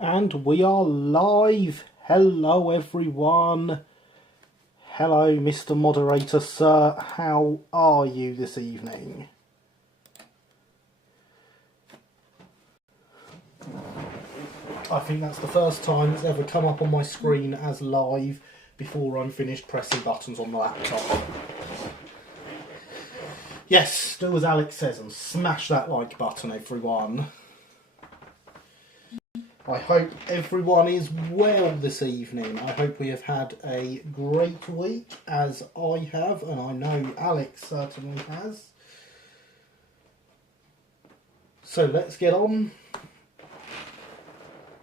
And we are live. Hello everyone. Hello Mr. Moderator Sir. How are you this evening? I think that's the first time it's ever come up on my screen as live before I'm finished pressing buttons on the laptop. Yes, do as Alex says and smash that like button, everyone. I hope everyone is well this evening. I hope we have had a great week, as I have, and I know Alex certainly has. So let's get on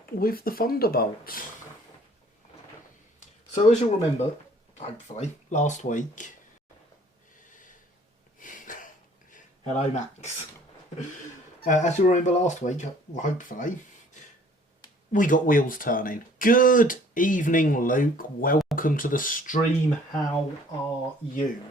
with the Thunderbolt. So as you'll remember, hopefully, last week... Hello Max. As you'll remember last week, hopefully... we got wheels turning. Good evening, Luke. Welcome to the stream. How are you?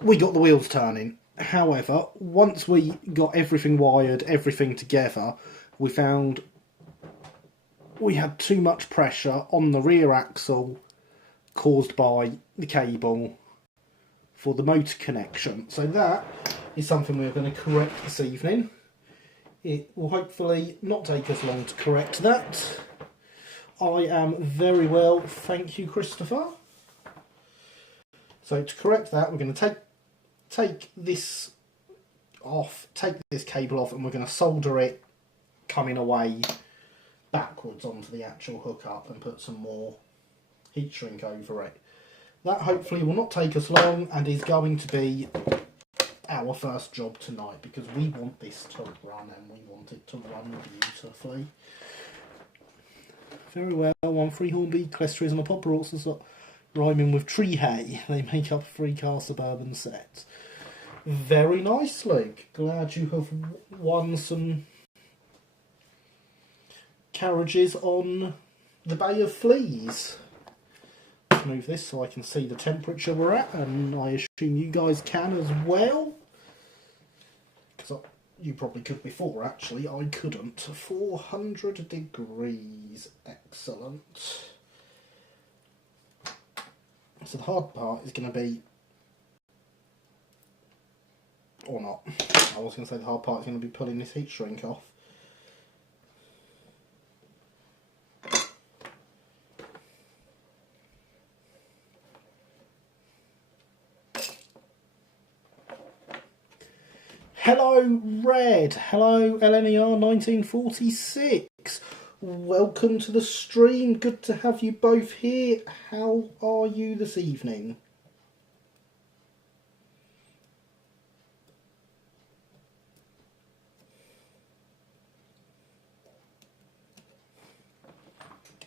We got the wheels turning. However, once we got everything wired, everything together, we found we had too much pressure on the rear axle caused by the cable for the motor connection. So that is something we're going to correct this evening. It will hopefully not take us long to correct that. I am very well, thank you, Christopher. So to correct that, we're going to take this off, take this cable off, and we're going to solder it coming away backwards onto the actual hookup and put some more heat shrink over it. That hopefully will not take us long and is going to be our first job tonight, because we want this to run and we want it to run beautifully. Very well, one freehorn bee, Clestris and a popper also rhyming with tree hay. They make up a 3-car suburban set. Very nice, Luke. Glad you have won some carriages on the Bay of Fleas. Let's move this so I can see the temperature we're at, and I assume you guys can as well. Because you probably could before, actually. I couldn't. 400 degrees. Excellent. So the hard part is going to be... or not. I was going to say the hard part is going to be pulling this heat shrink off. Hello Red, hello LNER 1946, welcome to the stream, good to have you both here. How are you this evening?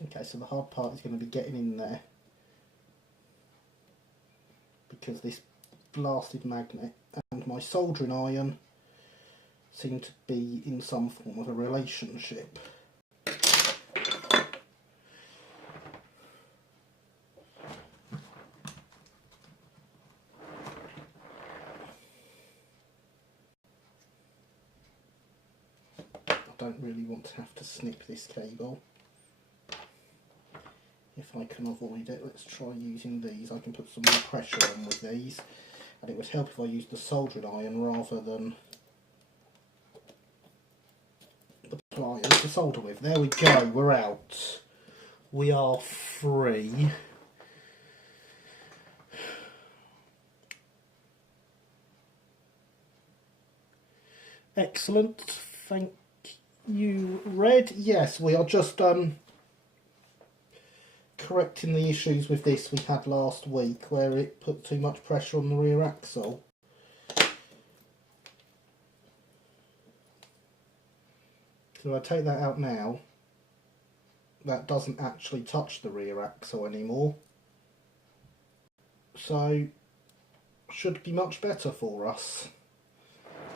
Okay, so the hard part is going to be getting in there, because this blasted magnet and my soldering iron seem to be in some form of a relationship. I don't really want to have to snip this cable. If I can avoid it, let's try using these. I can put some more pressure on with these, and it would help if I used the soldering iron rather than the pliers to solder with. There we go, we're out. We are free. Excellent, thank you, Red. Yes, we are just correcting the issues with this we had last week, where it put too much pressure on the rear axle. So I take that out now. That doesn't actually touch the rear axle anymore. So, should be much better for us.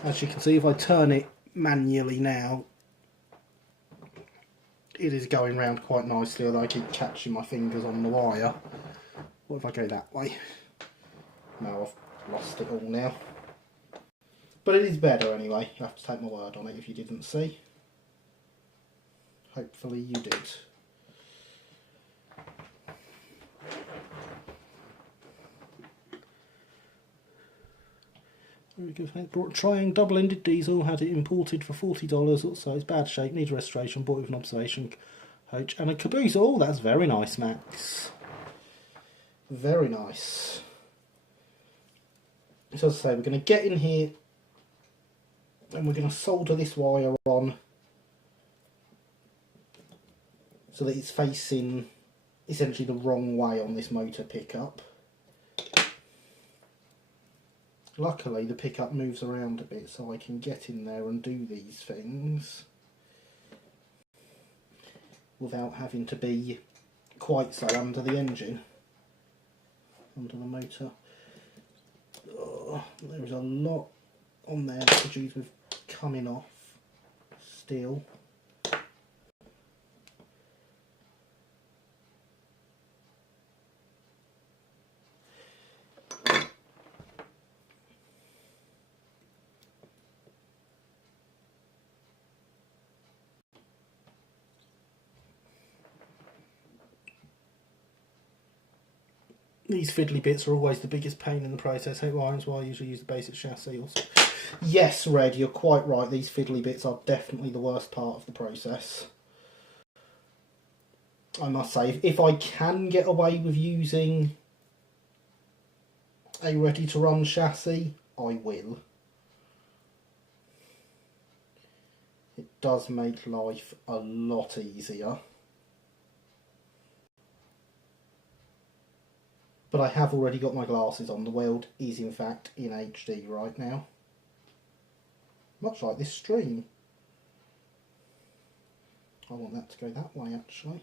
As you can see, if I turn it manually now, it is going round quite nicely, although I keep catching my fingers on the wire. What if I go that way? No, I've lost it all now. But it is better anyway. You have to take my word on it if you didn't see. Hopefully you did. Very good, thanks. Brought trying double-ended diesel, had it imported for $40 or so. It's bad shape, needs restoration, bought it with an observation coach and a caboose. Oh, that's very nice, Max. Very nice. So as I say, we're going to get in here and we're going to solder this wire on so that it's facing essentially the wrong way on this motor pickup. Luckily the pickup moves around a bit so I can get in there and do these things without having to be quite so under the engine, under the motor. Oh, there is a lot on there that could use with coming off still. These fiddly bits are always the biggest pain in the process. That's why I usually use the basic chassis also. Yes, Red, you're quite right. These fiddly bits are definitely the worst part of the process. I must say, if I can get away with using a ready-to-run chassis, I will. It does make life a lot easier. But I have already got my glasses on. The world is in fact in HD right now. Much like this stream. I want that to go that way actually.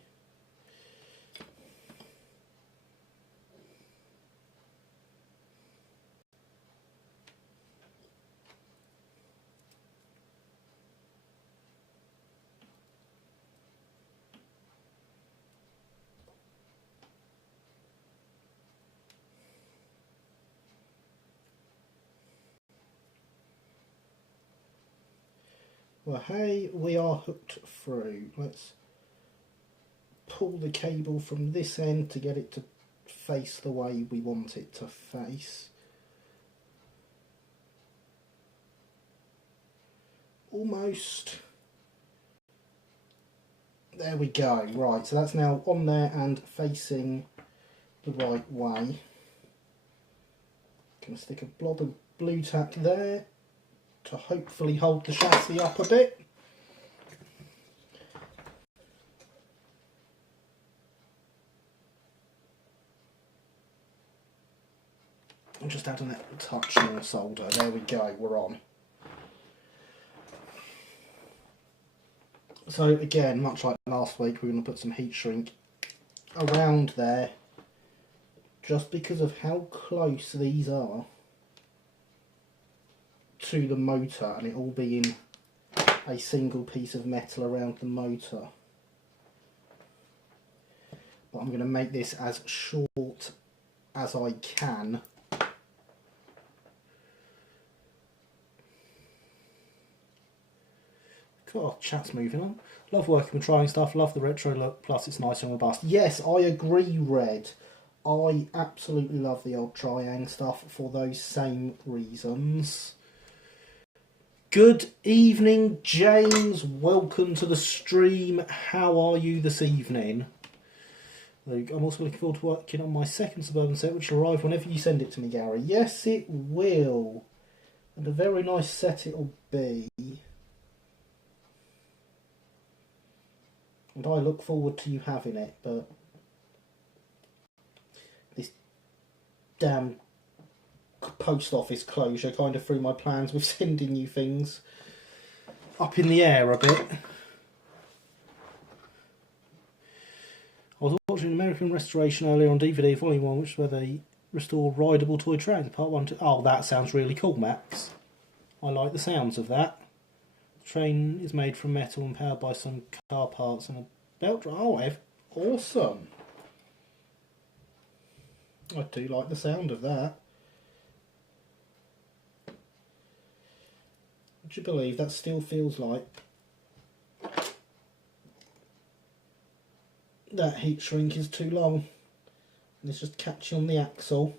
Well, hey, we are hooked through. Let's pull the cable from this end to get it to face the way we want it to face. Almost. There we go. Right, so that's now on there and facing the right way. Gonna stick a blob of blue tack there to hopefully hold the chassis up a bit. I'm just adding a touch more solder. There we go, we're on. So again, much like last week, we're going to put some heat shrink around there just because of how close these are to the motor, and it all being a single piece of metal around the motor. But I'm going to make this as short as I can. God, chat's moving on. Love working with trying stuff, love the retro look, plus it's nice and robust. Yes, I agree, Red. I absolutely love the old Triang stuff for those same reasons. Good evening, James. Welcome to the stream. How are you this evening? I'm also looking forward to working on my second Suburban set, which will arrive whenever you send it to me, Gary. Yes, it will. And a very nice set it'll be. And I look forward to you having it, but this damn post office closure kind of threw my plans with sending you things up in the air a bit. I was watching an American restoration earlier on DVD Volume 1, which is where they restore rideable toy trains. Part 1 to... Oh, that sounds really cool, Max. I like the sounds of that. The train is made from metal and powered by some car parts and a belt drive. Oh, awesome. I do like the sound of that. Would you believe that still feels like that heat shrink is too long? And it's just catching on the axle.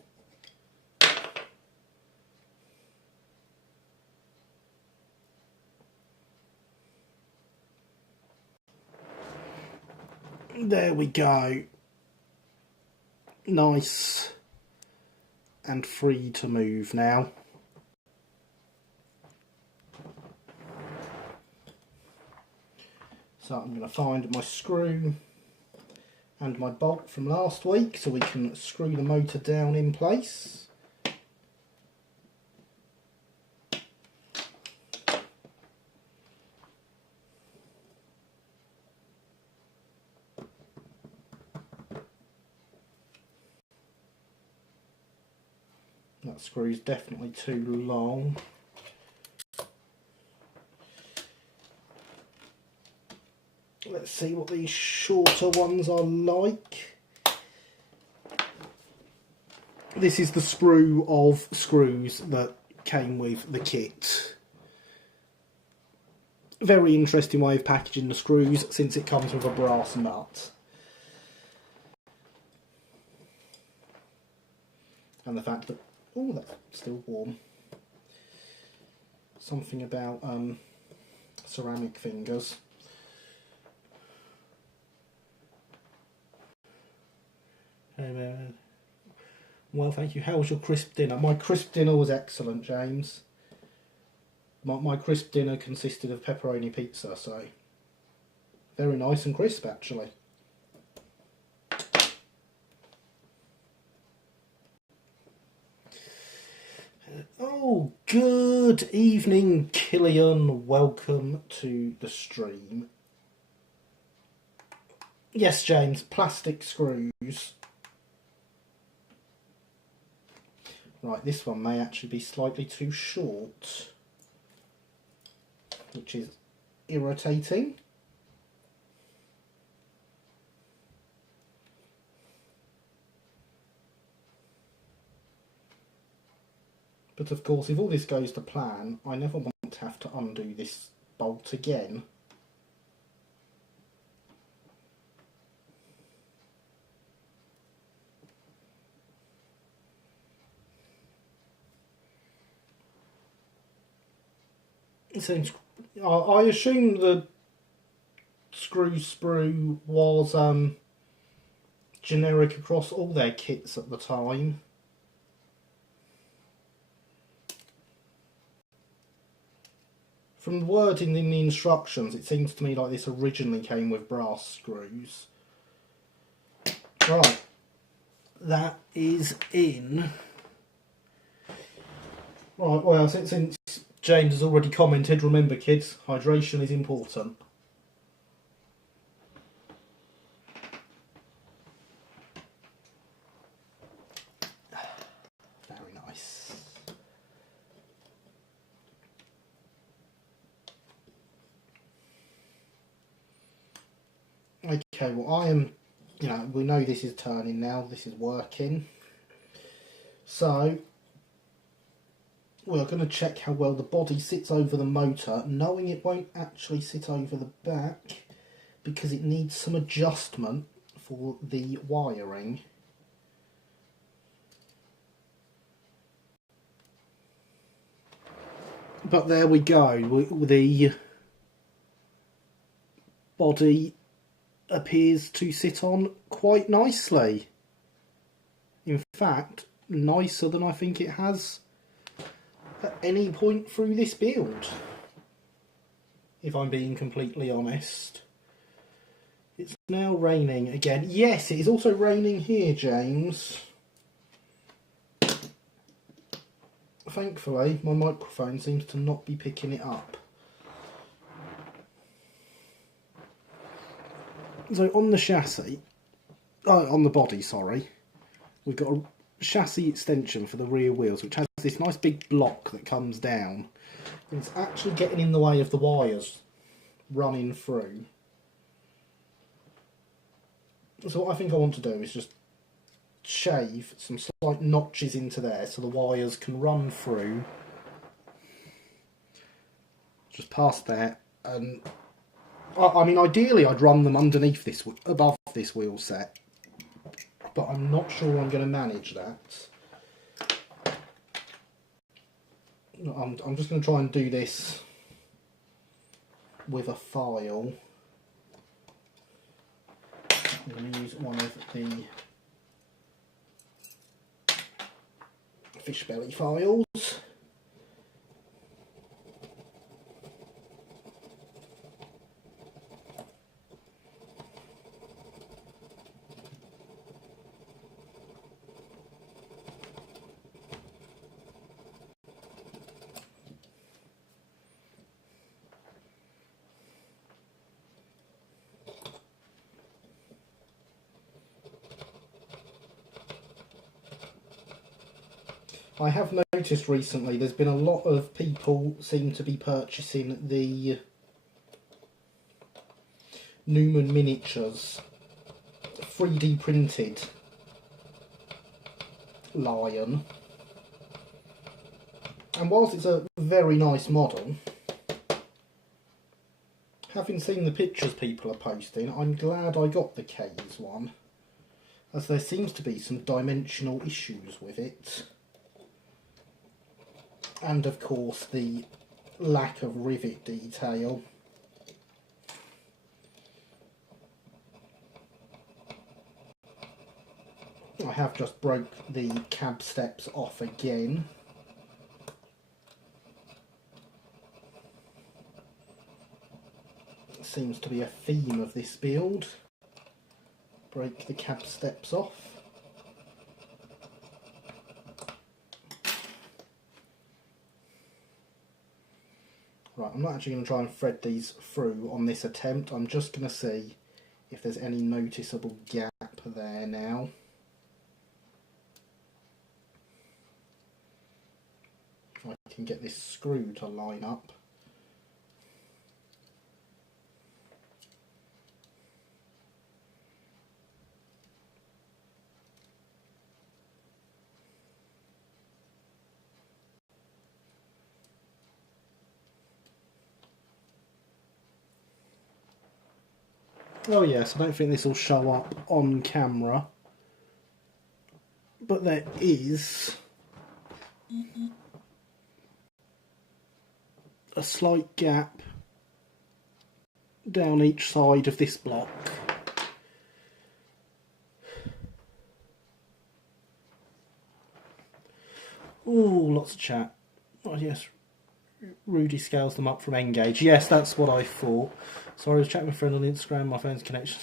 There we go. Nice and free to move now. So I'm going to find my screw and my bolt from last week so we can screw the motor down in place. That screw's definitely too long. Let's see what these shorter ones are like. This is the sprue of screws that came with the kit. Very interesting way of packaging the screws since it comes with a brass nut. And the fact that, oh, that's still warm. Something about ceramic fingers. Well, thank you. How was your crisp dinner? My crisp dinner was excellent, James. My crisp dinner consisted of pepperoni pizza, so very nice and crisp, actually. Oh, good evening, Killian. Welcome to the stream. Yes, James, plastic screws. Right, this one may actually be slightly too short, which is irritating. But of course, if all this goes to plan, I never want to have to undo this bolt again. Seems, I assume the screw sprue was generic across all their kits at the time. From the wording in the instructions, it seems to me like this originally came with brass screws. Right, that is in. Right, well, since James has already commented, remember kids, hydration is important. Very nice. Okay, well I am, we know this is turning now, this is working. So, we're going to check how well the body sits over the motor, knowing it won't actually sit over the back because it needs some adjustment for the wiring. But there we go, the body appears to sit on quite nicely. In fact, nicer than I think it has at any point through this build, if I'm being completely honest. It's now raining again. Yes, it is also raining here, James. Thankfully, my microphone seems to not be picking it up. So on the chassis, on the body, sorry, we've got a chassis extension for the rear wheels, which has this nice big block that comes down. And it's actually getting in the way of the wires running through. So what I think I want to do is just shave some slight notches into there so the wires can run through just past that, and I mean, ideally I'd run them underneath this, above this wheel set, but I'm not sure I'm going to manage that. I'm just going to try and do this with a file. I'm going to use one of the fish belly files. I have noticed recently there's been a lot of people seem to be purchasing the Newman Miniatures 3D printed lion, and whilst it's a very nice model, having seen the pictures people are posting, I'm glad I got the K's one, as there seems to be some dimensional issues with it. And of course the lack of rivet detail. I have just broke the cab steps off again. Seems to be a theme of this build. Break the cab steps off. Right, I'm not actually going to try and thread these through on this attempt. I'm just going to see if there's any noticeable gap there now. If I can get this screw to line up. Oh yes, I don't think this will show up on camera, but there is a slight gap down each side of this block. Ooh, lots of chat. Oh yes, Rudy scales them up from Engage. Yes, that's what I thought. Sorry, I was chatting with a friend on Instagram, my phone's connection.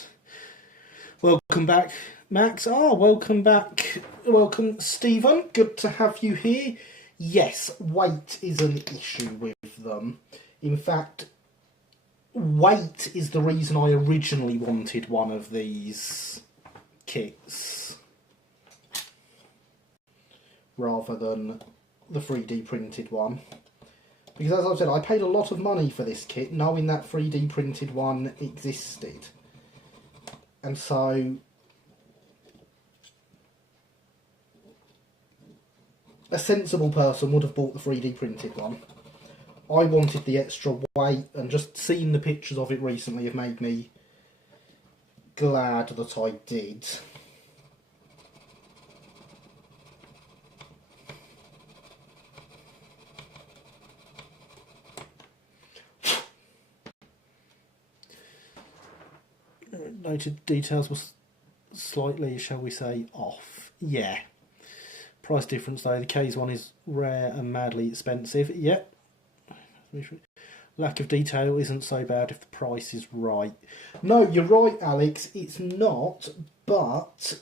Welcome back, Max. Welcome back. Welcome, Stephen. Good to have you here. Yes, weight is an issue with them. In fact, weight is the reason I originally wanted one of these kits rather than the 3D printed one. Because as I've said, I paid a lot of money for this kit, knowing that 3D printed one existed. And so a sensible person would have bought the 3D printed one. I wanted the extra weight, and just seeing the pictures of it recently have made me glad that I did. Noted details was slightly, shall we say, off. Yeah. Price difference though, the K's one is rare and madly expensive. Yep. Lack of detail isn't so bad if the price is right. No, you're right, Alex, it's not, but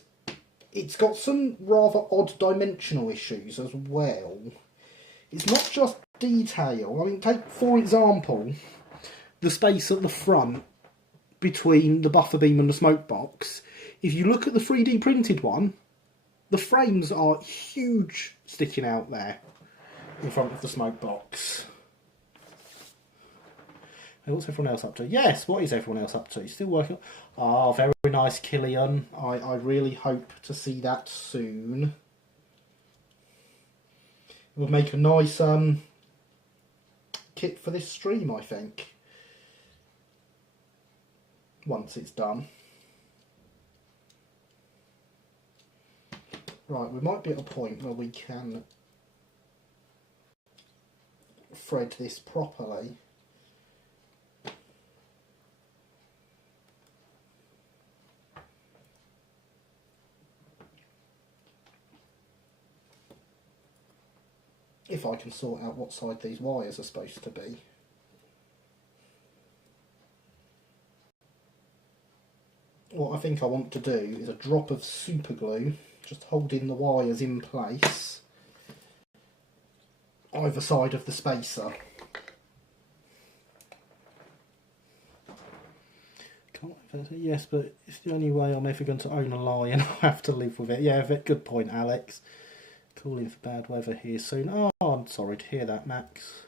it's got some rather odd dimensional issues as well. It's not just detail. I mean, take, for example, the space at the front between the buffer beam and the smoke box. If you look at the 3D printed one, the frames are huge sticking out there in front of the smoke box. And what's everyone else up to? Yes, what is everyone else up to? Still working. Ah, very nice, Killian. I really hope to see that soon. It would make a nice kit for this stream, I think. Once it's done. Right, we might be at a point where we can thread this properly. If I can sort out what side these wires are supposed to be. What I think I want to do is a drop of super glue, just holding the wires in place either side of the spacer. Yes, but it's the only way I'm ever going to own a lion. I have to live with it. Yeah, good point, Alex. Calling for bad weather here soon. Oh, I'm sorry to hear that, Max.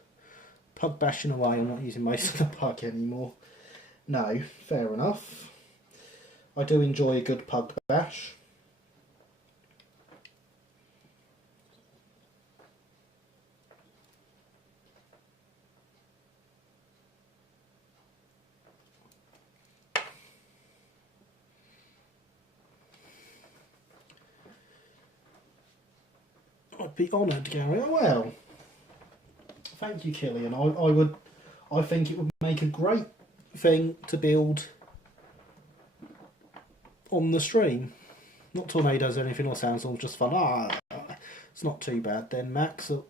Pug bashing away. I'm not using most of the pug anymore. No, fair enough. I do enjoy a good pug bash. I'd be honoured, Gary. Well, thank you, Killian. I think it would make a great thing to build on the stream. Not tornadoes or anything or sounds, all just fun. It's not too bad then, Max. It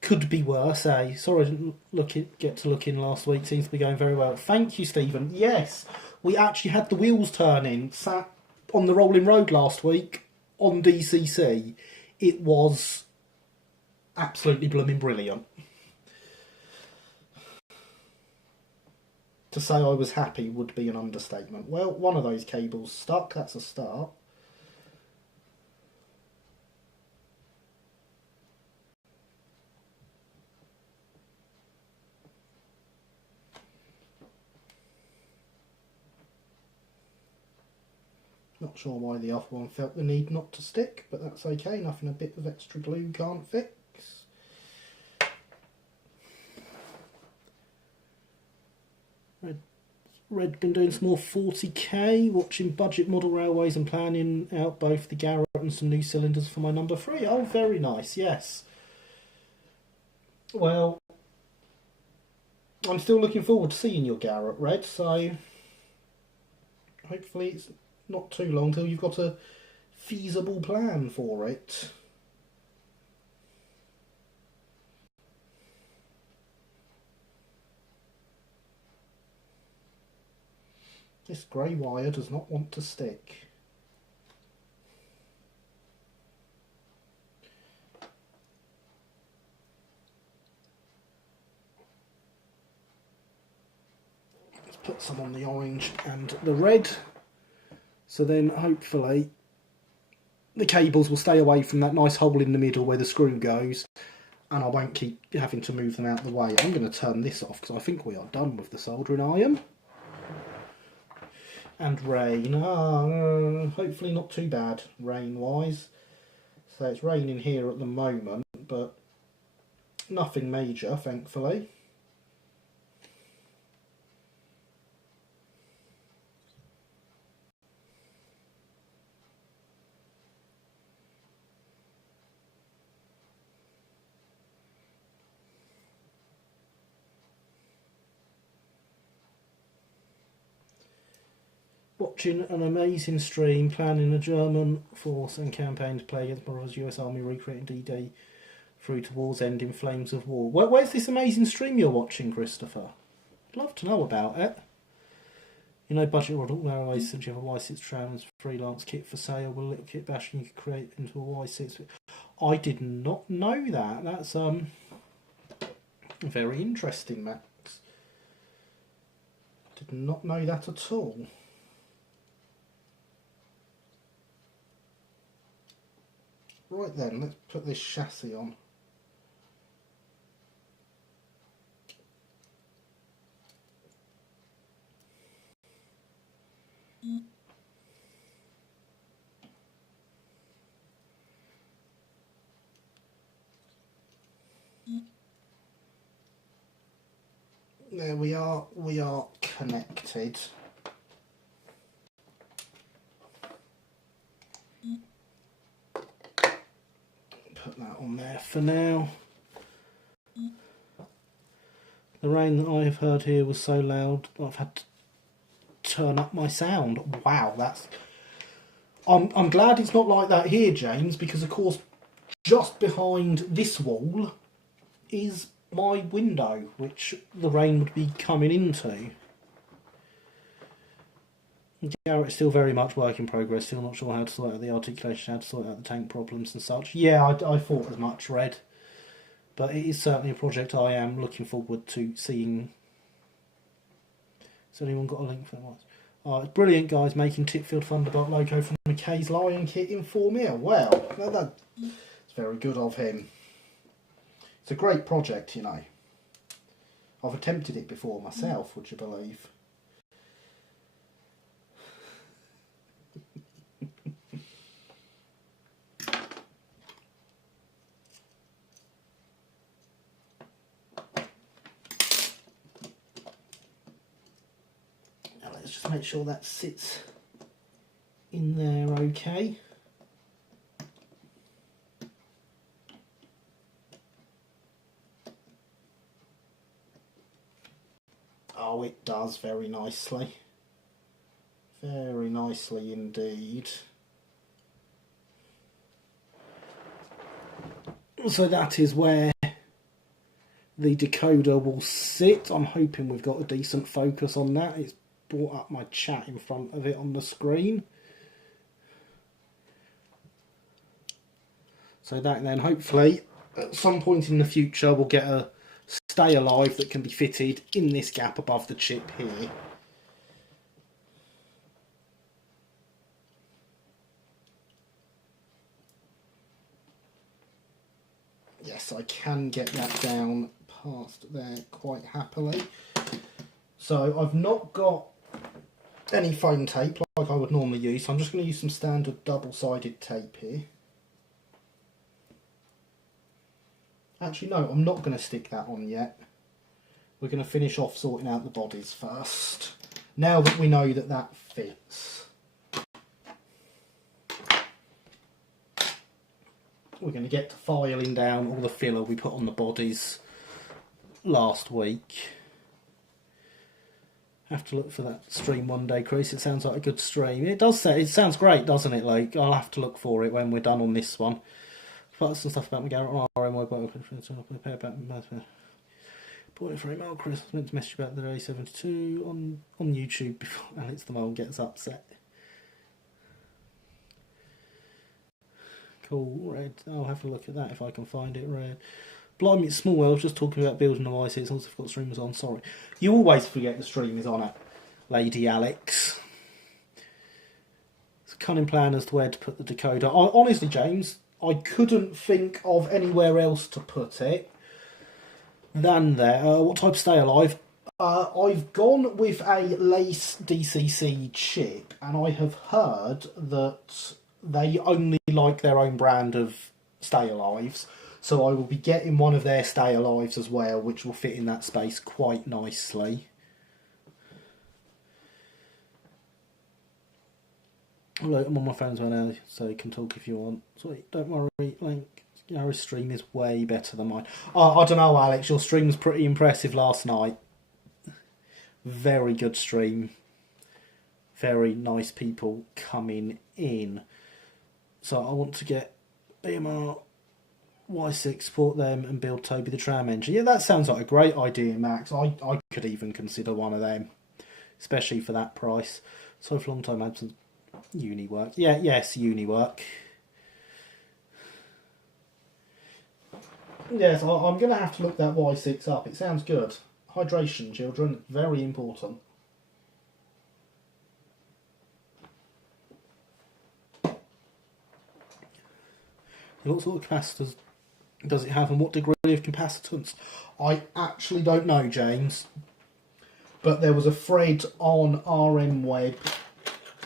could be worse, eh? Sorry I didn't get to look in last week. Seems to be going very well. Thank you, Stephen. Yes, we actually had the wheels turning. Sat on the rolling road last week on DCC. It was absolutely blooming brilliant. To say I was happy would be an understatement. Well, one of those cables stuck. That's a start. Not sure why the other one felt the need not to stick, but that's okay. Nothing a bit of extra glue can't fix. Red been doing some more 40k, watching budget model railways and planning out both the Garrett and some new cylinders for my number 3. Oh, very nice, yes. Well, I'm still looking forward to seeing your Garrett, Red, so hopefully it's not too long till you've got a feasible plan for it. This grey wire does not want to stick. Let's put some on the orange and the red. So then hopefully the cables will stay away from that nice hole in the middle where the screw goes, and I won't keep having to move them out of the way. I'm going to turn this off because I think we are done with the soldering iron. And rain. Hopefully not too bad rain-wise. So it's raining here at the moment, but nothing major, thankfully. Watching an amazing stream, planning a German force and campaign to play against Morocco's US Army recreating D-Day through to war's end in flames of war. Where's this amazing stream you're watching, Christopher? I'd love to know about it. You know, budget model railways, since you have a Y6 tram as freelance kit for sale with a little kit bashing you could create into a Y6. I did not know that. That's very interesting, Max. Did not know that at all. Right then, let's put this chassis on. There we are connected. Put that on there for now. The rain that I have heard here was so loud I've had to turn up my sound. Wow, that's... I'm glad it's not like that here, James, because of course just behind this wall is my window, which the rain would be coming into. Garrett's still very much work in progress, still not sure how to sort out the articulation, how to sort out the tank problems and such. Yeah, I thought as much, Red. But it is certainly a project I am looking forward to seeing. Has anyone got a link for that? Oh, it's brilliant, guys, making Tipfield Thunderbolt logo from McKay's Lion kit in 4mm. Well, that's very good of him. It's a great project, you know. I've attempted it before myself, would you believe? Now let's just make sure that sits in there okay. Oh, it does very nicely. Very nicely indeed. So that is where the decoder will sit. I'm hoping we've got a decent focus on that. It's brought up my chat in front of it on the screen. So that then hopefully at some point in the future we'll get a stay alive that can be fitted in this gap above the chip here. Yes, I can get that down past there quite happily. So I've not got any foam tape like I would normally use, so I'm just going to use some standard double-sided tape here. Actually, no, I'm not going to stick that on yet. We're going to finish off sorting out the bodies first. Now that we know that that fits. We're going to get to filing down all the filler we put on the bodies last week. Have to look for that stream one day, Chris. It sounds like a good stream. It does say, it sounds great, doesn't it, Luke? I'll have to look for it when we're done on this one. But some stuff about my Garrett on RMY, point for email, Chris. I was meant to message you about the day 72 on YouTube before Alex the Mole gets upset. Cool, Red. I'll have a look at that if I can find it, Red. Blimey, it's small. I was just talking about building devices. It's also got streamers on. Sorry. You always forget the stream is on it, Lady Alex. It's a cunning plan as to where to put the decoder. Honestly, James, I couldn't think of anywhere else to put it than there. What type stay alive? I've gone with a lace DCC chip, and I have heard that they only like their own brand of stay alives. So I will be getting one of their stay alives as well, which will fit in that space quite nicely. Look, I'm on my phone as well now, so you can talk if you want. Sweet, don't worry, Link. Your stream is way better than mine. Oh, I don't know, Alex. Your stream was pretty impressive last night. Very good stream. Very nice people coming in. So I want to get BMR Y6, support them and build Toby the Tram engine. Yeah, that sounds like a great idea, Max. I could even consider one of them, especially for that price. So for a long time absent. Uni work. Yeah, yes, uni work. Yes, I'm going to have to look that Y6 up. It sounds good. Hydration, children, very important. What sort of capacitors does it have and what degree of capacitance? I actually don't know, James. But there was a thread on RM Web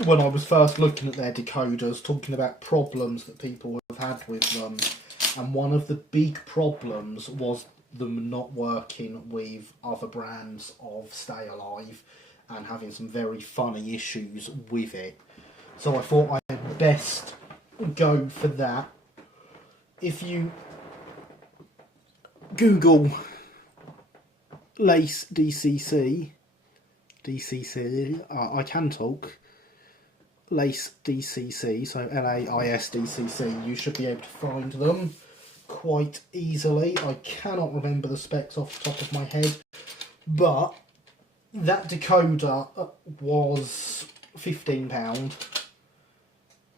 when I was first looking at their decoders talking about problems that people have had with them. And one of the big problems was them not working with other brands of Stay Alive and having some very funny issues with it. So I thought I'd best go for that. If you Google Lace DCC, I can talk, Lace DCC, so LAISDCC, you should be able to find them quite easily. I cannot remember the specs off the top of my head, but that decoder was £15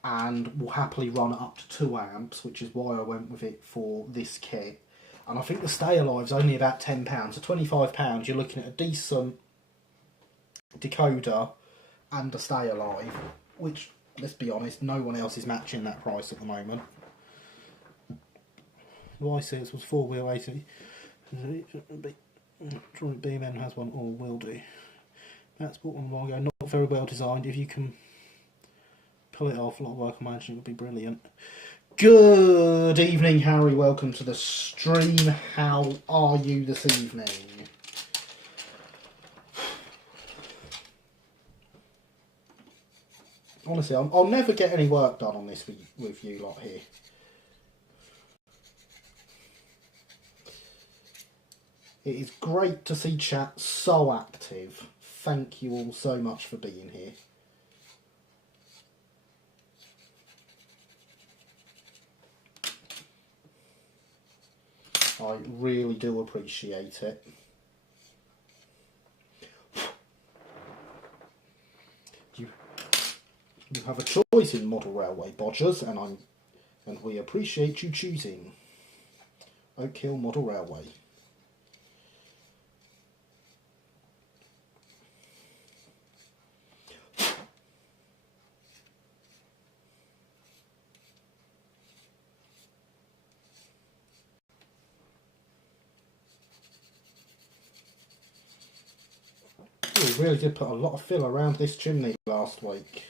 and will happily run up to 2 amps, which is why I went with it for this kit. And I think the Stay Alive's only about £10, so £25 you're looking at a decent decoder and a Stay Alive, which, let's be honest, no one else is matching that price at the moment. The Y6 was 4-wheel 80. BMN has one, or will do. That's bought one a while ago. Not very well designed. If you can pull it off, a lot of work on managing it would be brilliant. Good evening, Harry. Welcome to the stream. How are you this evening? Honestly, I'll never get any work done on this with you lot here. It is great to see chat so active. Thank you all so much for being here. I really do appreciate it. You have a choice in model railway bodgers, and we appreciate you choosing Oak Hill Model Railway. We really did put a lot of fill around this chimney last week.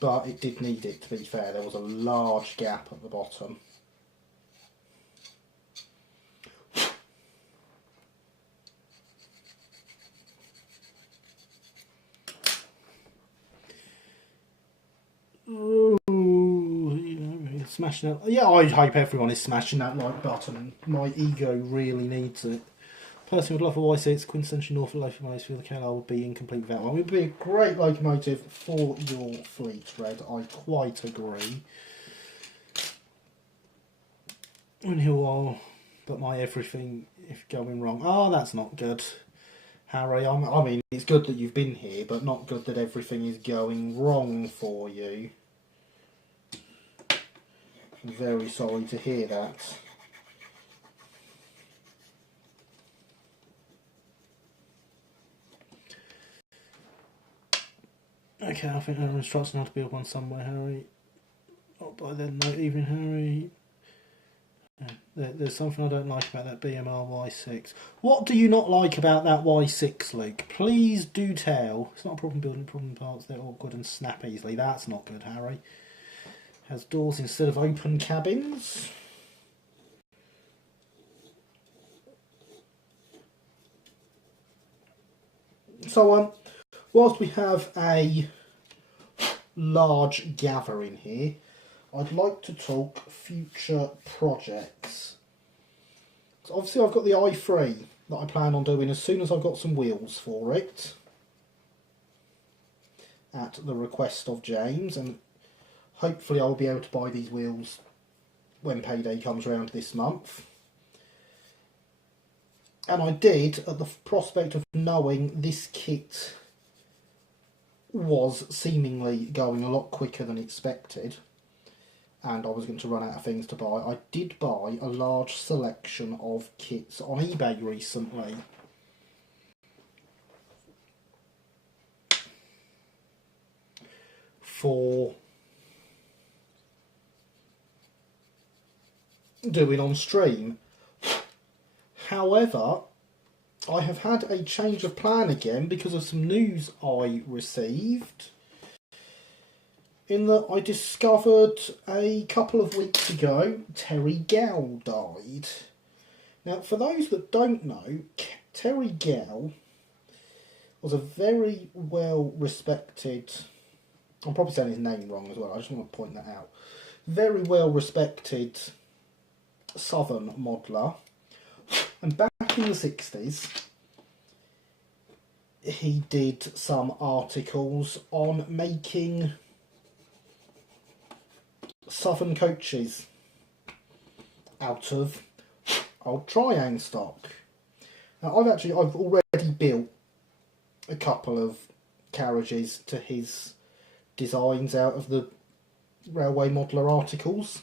But it did need it, to be fair. There was a large gap at the bottom. Ooh, smashing it. Yeah, I hope everyone is smashing that like button. My ego really needs it. Person would love a Y6, quintessentially Norfolk locomotive for the KLR would be incomplete without one. It would be a great locomotive for your fleet, Red. I quite agree. And who are, but my everything if going wrong. Oh, that's not good, Harry. I mean, it's good that you've been here, but not good that everything is going wrong for you. I'm very sorry to hear that. Okay, I think there are instructions how to build one somewhere, Harry. Oh, by then, no, even Harry. There's something I don't like about that BMR Y6. What do you not like about that Y6, Luke? Please do tell. It's not a problem building problem parts. They're awkward and snap easily. That's not good, Harry. Has doors instead of open cabins. So, whilst we have a large gathering here, I'd like to talk future projects. So obviously I've got the i3 that I plan on doing as soon as I've got some wheels for it, at the request of James, and hopefully I'll be able to buy these wheels when payday comes around this month. And I did, at the prospect of knowing this kit was seemingly going a lot quicker than expected, and I was going to run out of things to buy, I did buy a large selection of kits on eBay recently. For doing on stream. However, I have had a change of plan again because of some news I received. in that I discovered a couple of weeks ago Terry Gow died. Now, for those that don't know, Terry Gow was a very well respected, I'm probably saying his name wrong as well, I just want to point that out, very well respected Southern modeller, and back in the 60s he did some articles on making Southern coaches out of old Triang stock. Now I've already built a couple of carriages to his designs out of the Railway Modeller articles,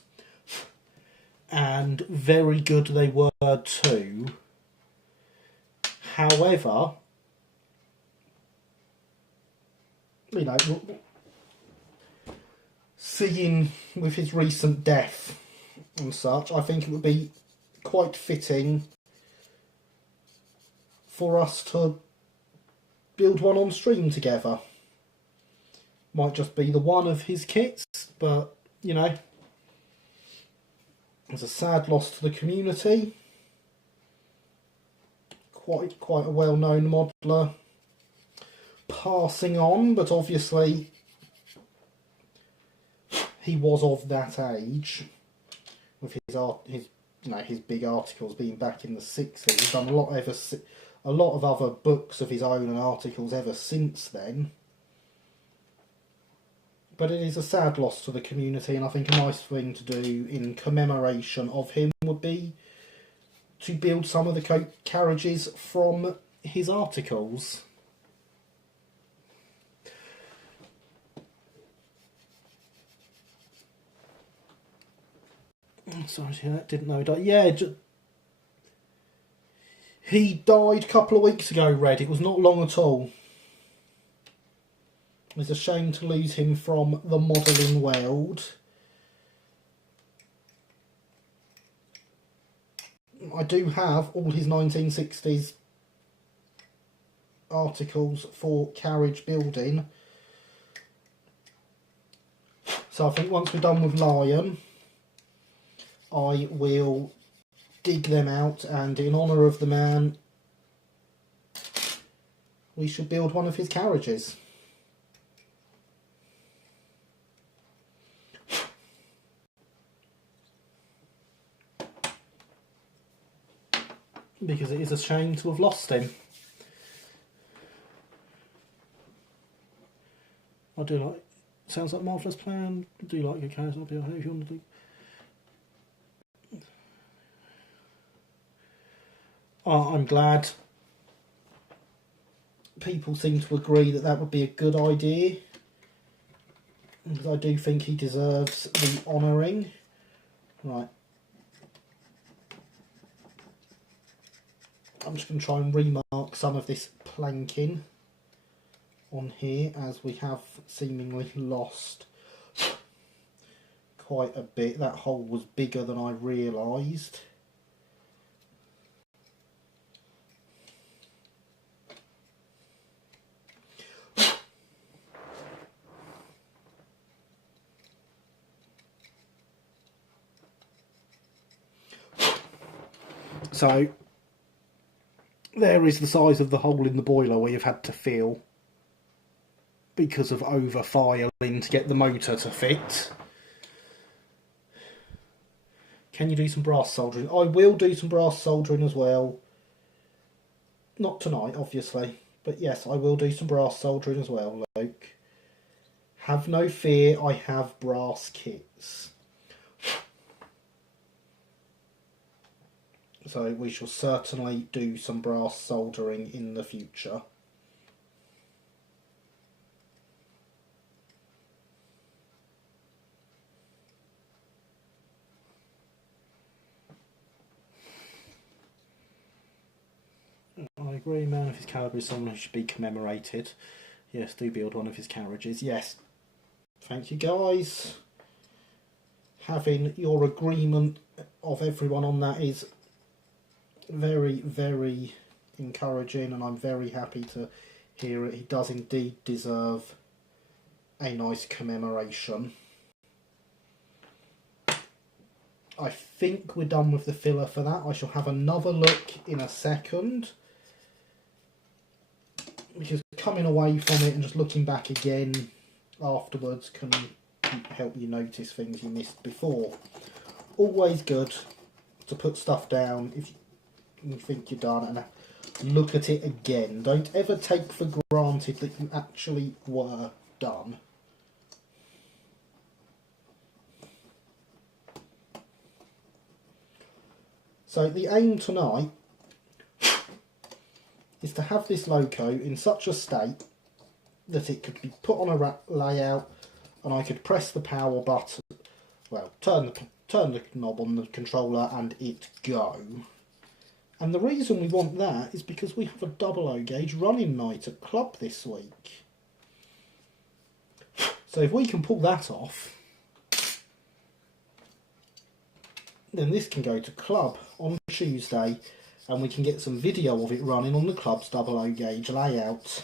and very good they were too. However, you know, seeing with his recent death and such, I think it would be quite fitting for us to build one on stream together. Might just be the one of his kits, but you know, it's a sad loss to the community. Quite a well-known modeller passing on, but obviously he was of that age with his big articles being back in the 60s. He's done a lot of other books of his own and articles ever since then. But it is a sad loss to the community, and I think a nice thing to do in commemoration of him would be to build some of the carriages from his articles. Sorry to hear that. Didn't know he died. Yeah, he died a couple of weeks ago, Red. It was not long at all. It's a shame to lose him from the modelling world. I do have all his 1960s articles for carriage building. So I think once we're done with Lion, I will dig them out, and in honour of the man, we should build one of his carriages. Because it is a shame to have lost him. I do like, sounds like a marvellous plan. I do like your carriage. I'll be if you want to do. I'm glad people seem to agree that would be a good idea, because I do think he deserves the honouring. Right. I'm just going to try and remark some of this planking on here, as we have seemingly lost quite a bit. That hole was bigger than I realised. So there is the size of the hole in the boiler we have had to fill because of overfiling to get the motor to fit. Can you do some brass soldering? I will do some brass soldering as well. Not tonight, obviously, but yes, I will do some brass soldering as well, Luke. Have no fear, I have brass kits. So we shall certainly do some brass soldering in the future. I agree, man of his calibre is someone who should be commemorated. Yes, do build one of his carriages. Yes. Thank you, guys. Having your agreement of everyone on that is very, very encouraging, and I'm very happy to hear it. He does indeed deserve a nice commemoration. I think we're done with the filler for that. I shall have another look in a second, because coming away from it and just looking back again afterwards can help you notice things you missed before. Always good to put stuff down if you think you're done and look at it again. Don't ever take for granted that you actually were done. So the aim tonight is to have this loco in such a state that it could be put on a layout and I could press the power button, well, turn the knob on the controller and it go. And the reason we want that is because we have a 00 gauge running night at club this week. So if we can pull that off, then this can go to club on Tuesday and we can get some video of it running on the club's 00 gauge layout.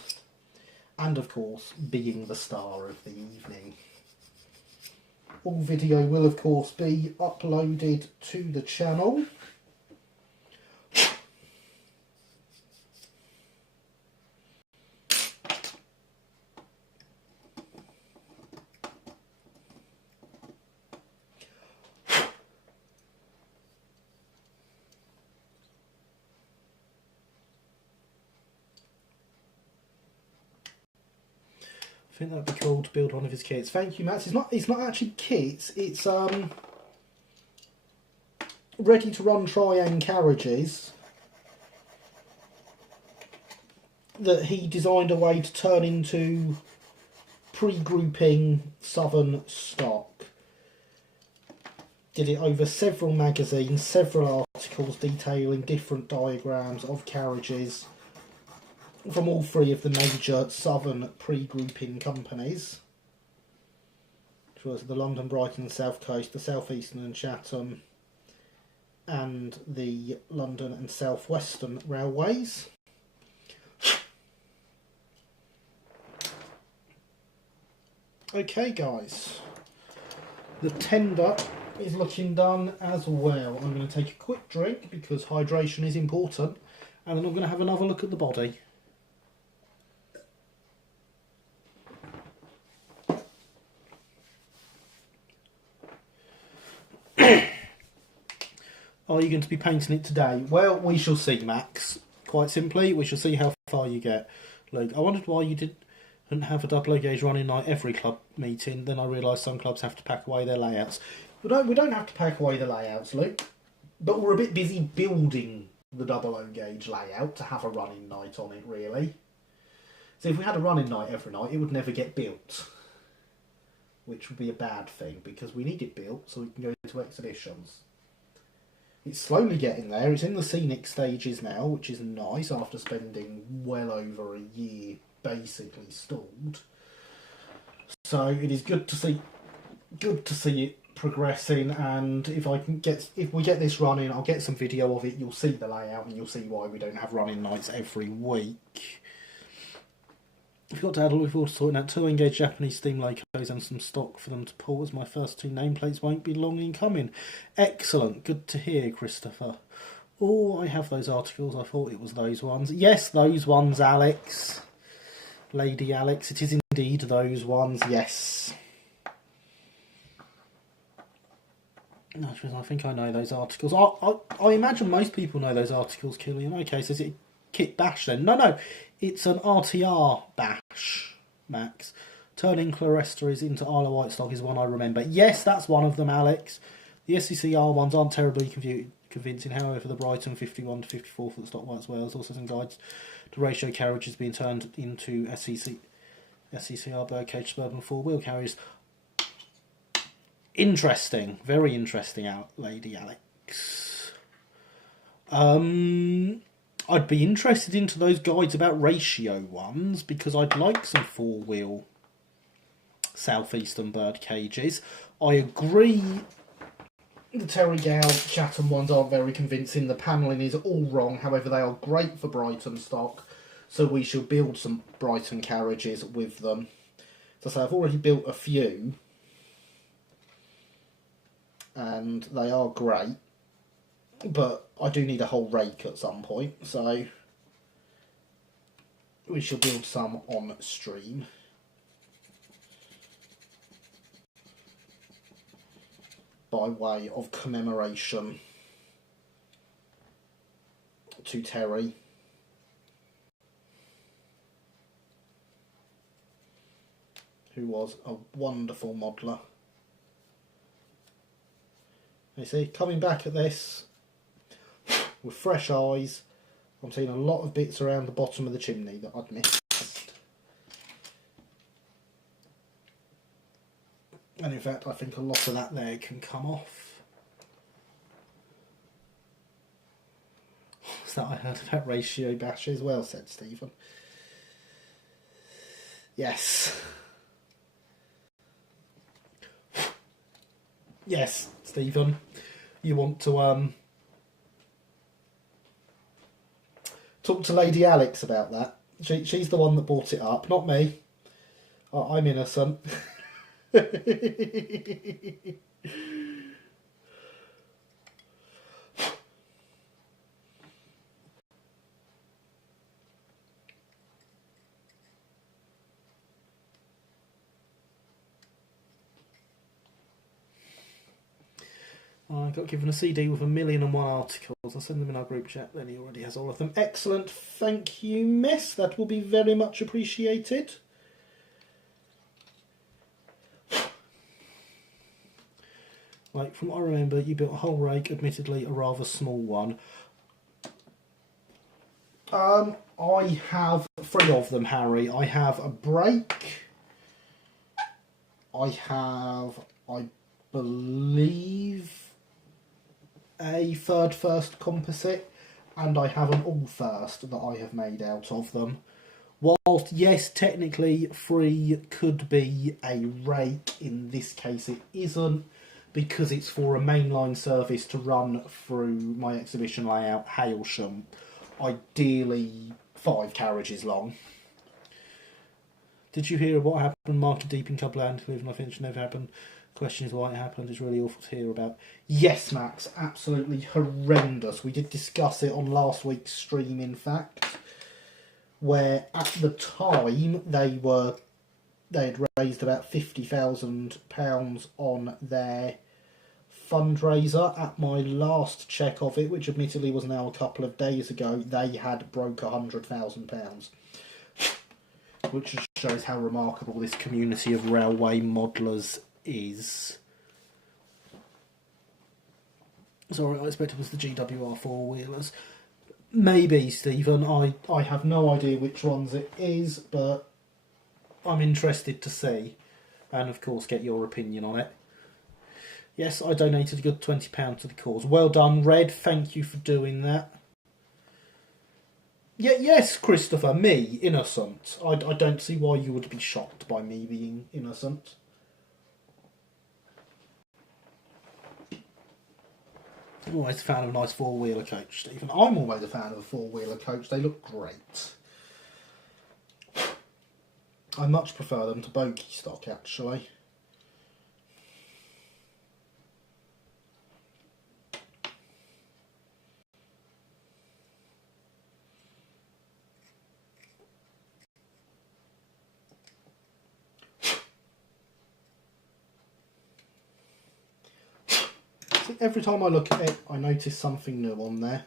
And of course, being the star of the evening. All video will of course be uploaded to the channel. I think that'd be cool to build one of his kits. Thank you, Matt. It's not actually kits. It's ready to run Triang carriages that he designed a way to turn into pre-grouping Southern stock. Did it over several magazines, several articles detailing different diagrams of carriages from all three of the major Southern pre-grouping companies, which was the London, Brighton and South Coast, the South Eastern and Chatham, and the London and South Western Railways. Okay guys, the tender is looking done as well. I'm going to take a quick drink because hydration is important, and then I'm going to have another look at the body. Are you going to be painting it today? Well, we shall see, Max. Quite simply, we shall see how far you get. Luke, I wondered why you didn't have a 00 gauge running night every club meeting. Then I realised some clubs have to pack away their layouts. We don't have to pack away the layouts, Luke. But we're a bit busy building the 00 gauge layout to have a running night on it, really. So if we had a running night every night, it would never get built. Which would be a bad thing, because we need it built so we can go to exhibitions. It's slowly getting there. It's in the scenic stages now, which is nice after spending well over a year basically stalled. So it is good to see it progressing, and if we get this running, I'll get some video of it. You'll see the layout and you'll see why we don't have running nights every week. I forgot to add, we've also sorting out 2 engaged Japanese Steam locos and some stock for them to pull, as my first 2 nameplates won't be long in coming. Excellent, good to hear, Christopher. Oh, I have those articles, I thought it was those ones. Yes, those ones, Alex. Lady Alex, it is indeed those ones, yes. I think I know those articles. I imagine most people know those articles, Killian. Okay, so is it Kit Bash then? No, it's an RTR bash, Max. Turning Clorestas into Isle of Wight stock is one I remember. Yes, that's one of them, Alex. The SCCR ones aren't terribly convincing, however, the Brighton 51 to 54 for the stock Whites Wales also some guides to ratio carriages being turned into SCCR birdcage suburban 4-wheel carriers. Interesting, very interesting, Lady Alex. I'd be interested into those guides about ratio ones, because I'd like some 4-wheel southeastern bird cages. I agree the Terry Gale Chatham ones aren't very convincing. The panelling is all wrong, however they are great for Brighton stock, so we shall build some Brighton carriages with them. So I say I've already built a few, and they are great, but I do need a whole rake at some point, so we shall build some on stream. By way of commemoration to Terry. Who was a wonderful modeller. You see, coming back at this with fresh eyes, I'm seeing a lot of bits around the bottom of the chimney that I'd missed. And in fact, I think a lot of that there can come off. What's that I heard about ratio bashes? Well said, Stephen. Yes. Yes, Stephen. You want to talk to Lady Alex about that. She's the one that brought it up, not me. I'm innocent. I got given a CD with 1,000,001 articles. I'll send them in our group chat, then he already has all of them. Excellent, thank you, miss. That will be very much appreciated. Like, from what I remember, you built a whole rake, admittedly a rather small one. I have 3 of them, Harry. I have a brake. I have, I believe, a third first composite, and I have an all first that I have made out of them. Whilst, yes, technically 3 could be a rake, in this case it isn't, because it's for a mainline service to run through my exhibition layout, Hailsham, ideally 5 carriages long. Did you hear what happened? Market deep in Cubland, living off inch, never happened. Question is why it happened. It's really awful to hear about. Yes, Max, absolutely horrendous. We did discuss it on last week's stream, in fact, where at the time they had raised about £50,000 on their fundraiser. At my last check of it, which admittedly was now a couple of days ago, they had broke £100,000. Which just shows how remarkable this community of railway modellers is. Sorry, I expect it was the GWR 4-wheelers. Maybe, Stephen. I have no idea which ones it is, but I'm interested to see. And, of course, get your opinion on it. Yes, I donated a good £20 to the cause. Well done, Red. Thank you for doing that. Yeah, yes, Christopher, me, innocent. I don't see why you would be shocked by me being innocent. I'm always a fan of a nice 4-wheeler coach, Stephen. I'm always a fan of a 4-wheeler coach. They look great. I much prefer them to bogie stock, actually. Every time I look at it, I notice something new on there.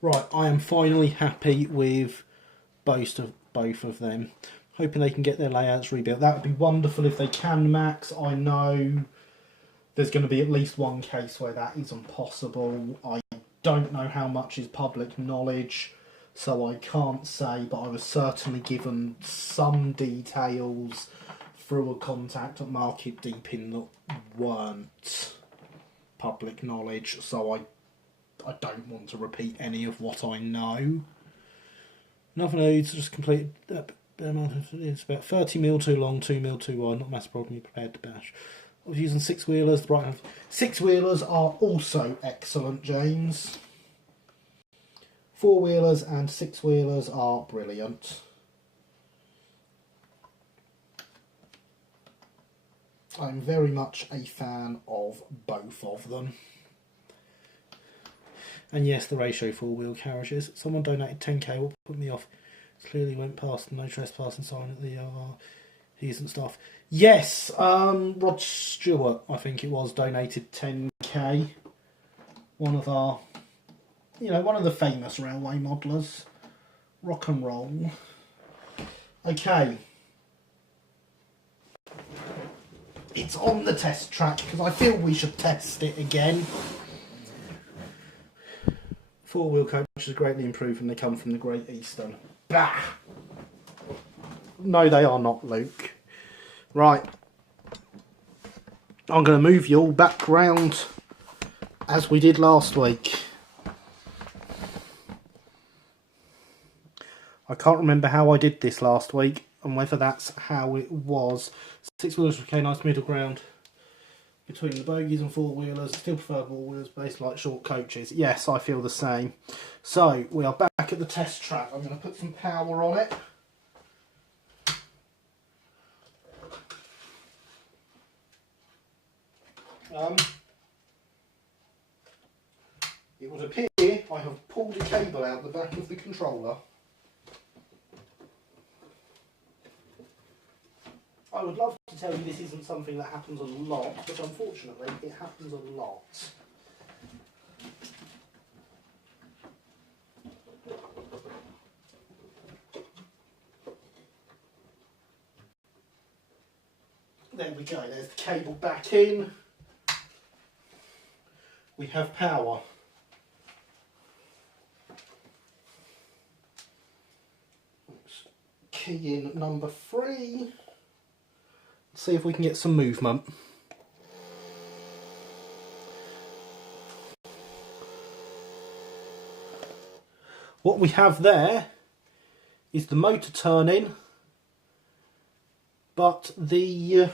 Right, I am finally happy with both of them. Hoping they can get their layouts rebuilt. That would be wonderful if they can, Max. I know there's going to be at least one case where that isn't possible. I don't know how much is public knowledge, so I can't say, but I was certainly given some details through a contact at Market Deepin that weren't public knowledge, so I don't want to repeat any of what I know. Nothing needs just complete. It's about 30mm too long, 2mm too wide. Not a massive problem. You're prepared to bash. I was using 6-wheelers. The right 6-wheelers are also excellent, James. Four-wheelers and six-wheelers are brilliant. I'm very much a fan of both of them. And yes, the ratio four-wheel carriages. Someone donated 10k, what put me off? Clearly went past the no trespassing sign at the He's and stuff. Yes, Rod Stewart, I think it was, donated 10k. One of our, one of the famous railway modelers. Rock and roll. Okay. It's on the test track because I feel we should test it again. Four-wheel coaches are greatly improved and they come from the Great Eastern. Bah! No, they are not, Luke. Right. I'm going to move you all back round as we did last week. I can't remember how I did this last week and whether that's how it was. Six-wheelers became nice middle ground between the bogies and four-wheelers. Still prefer four-wheelers based like short coaches. Yes, I feel the same. So, we are back at the test track. I'm going to put some power on it. It would appear I have pulled a cable out the back of the controller. I would love to tell you this isn't something that happens a lot, but unfortunately it happens a lot. There we go, there's the cable back in. We have power. Let's key in number 3. See if we can get some movement. What we have there is the motor turning, but the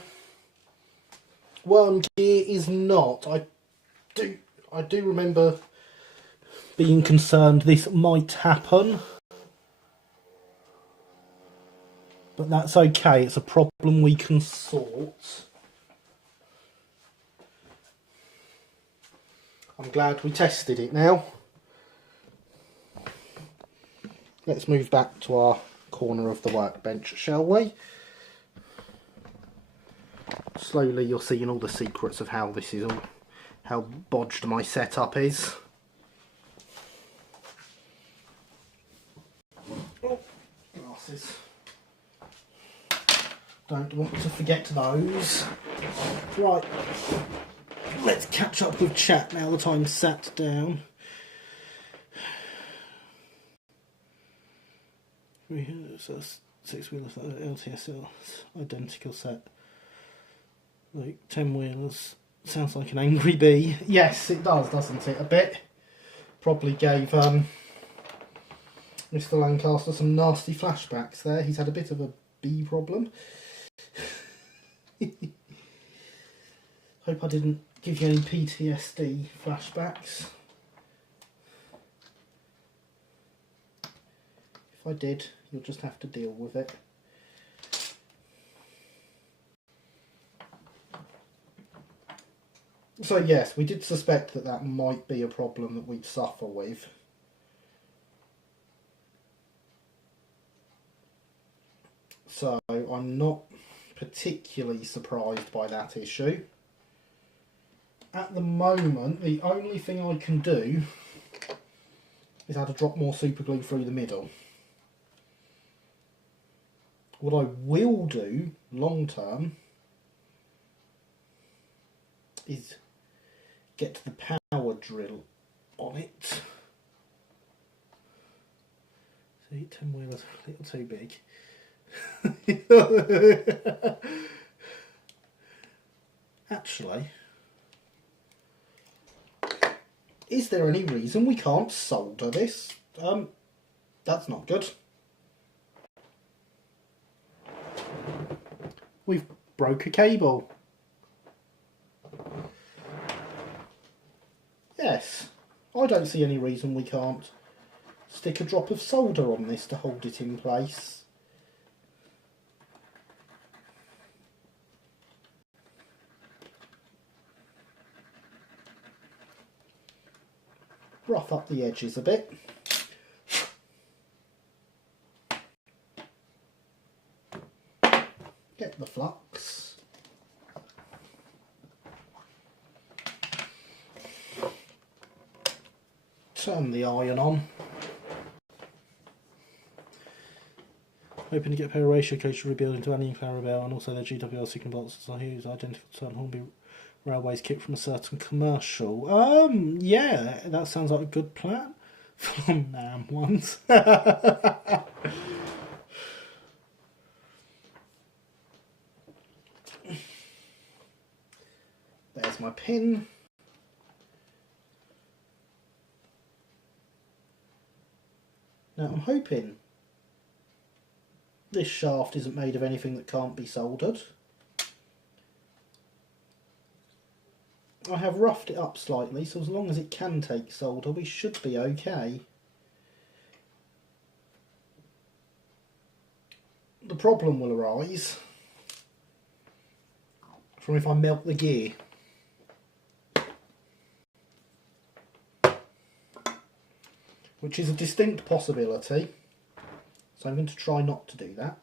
worm gear is not. I do remember being concerned this might happen. But that's okay, it's a problem we can sort. I'm glad we tested it now. Let's move back to our corner of the workbench, shall we? Slowly you're seeing all the secrets of how this is all, how bodged my setup is. Oh, glasses. Don't want to forget those. Right, let's catch up with chat now the time's sat down. We have a six-wheeler LTSL, identical set. Like 10-wheelers, sounds like an angry bee. Yes, it does, doesn't it? A bit. Probably gave Mr. Lancaster some nasty flashbacks there. He's had a bit of a bee problem. Hope I didn't give you any PTSD flashbacks. If I did, you'll just have to deal with it. So yes, we did suspect that that might be a problem that we'd suffer with. So I'm not particularly surprised by that issue. At the moment, the only thing I can do is add a drop more super glue through the middle. What I will do long term is get the power drill on it. See, 10-wheelers are a little too big. Actually, is there any reason we can't solder this? That's not good. We've broke a cable. Yes, I don't see any reason we can't stick a drop of solder on this to hold it in place. Rough up the edges a bit. Get the flux. Turn the iron on. Hoping to get a pair of ratio codes to rebuild into Annie and Clarabelle, and also their GWR signal bolts as I use identical to certain Hornby Railways kit from a certain commercial. Yeah, that sounds like a good plan. From NAM ones. There's my pin. Now I'm hoping this shaft isn't made of anything that can't be soldered. I have roughed it up slightly, so as long as it can take solder we should be okay. The problem will arise from if I melt the gear. Which is a distinct possibility, so I'm going to try not to do that.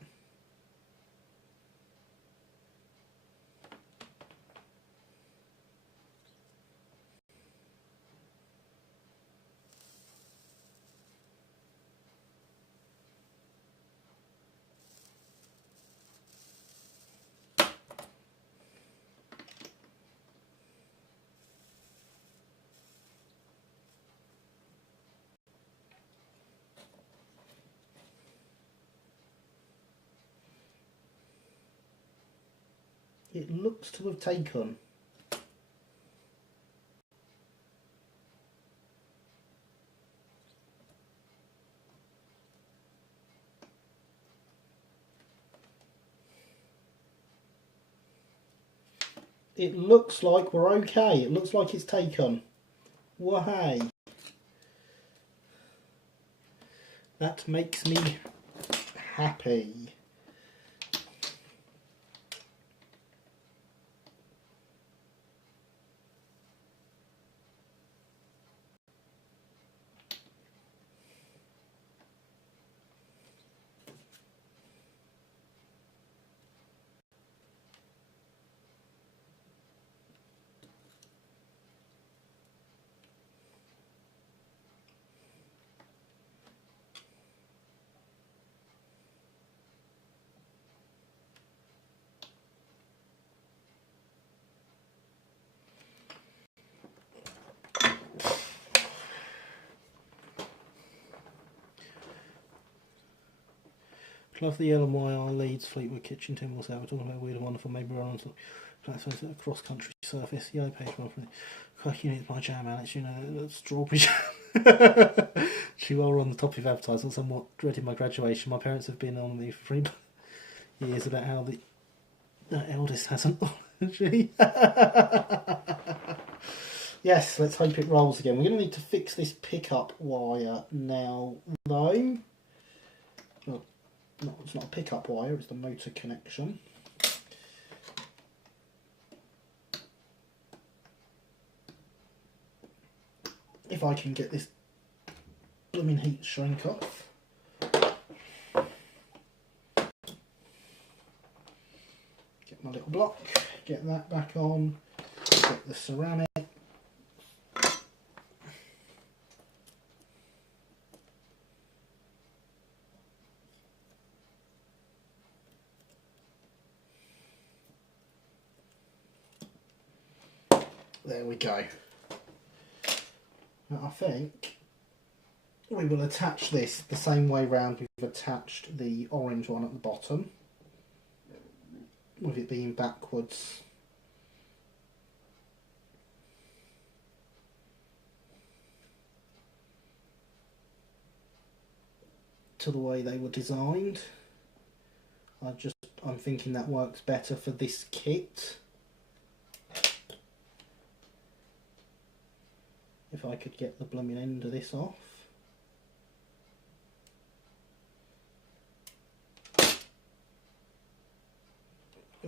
It looks to have taken. It looks like we're okay. It looks like it's taken. Wahey. That makes me happy. Love the LMYR Leeds Fleetwood Kitchen Timber set. We're talking about weird and wonderful, maybe run on platforms at a cross country surface. Yellow page one from the cracking it's my jam, Alex. You know, strawberry jam. She well on the top of advertising. Somewhat dreaded my graduation. My parents have been on me for 3 years about how the eldest has an allergy. Yes, let's hope it rolls again. We're going to need to fix this pickup wire now, though. Well, no, it's not a pickup wire, it's the motor connection. If I can get this blooming heat shrink off. Get my little block, get that back on, get the ceramic. There we go. Now I think we will attach this the same way round we've attached the orange one at the bottom, with it being backwards. To the way they were designed. I'm thinking that works better for this kit. If I could get the blooming end of this off.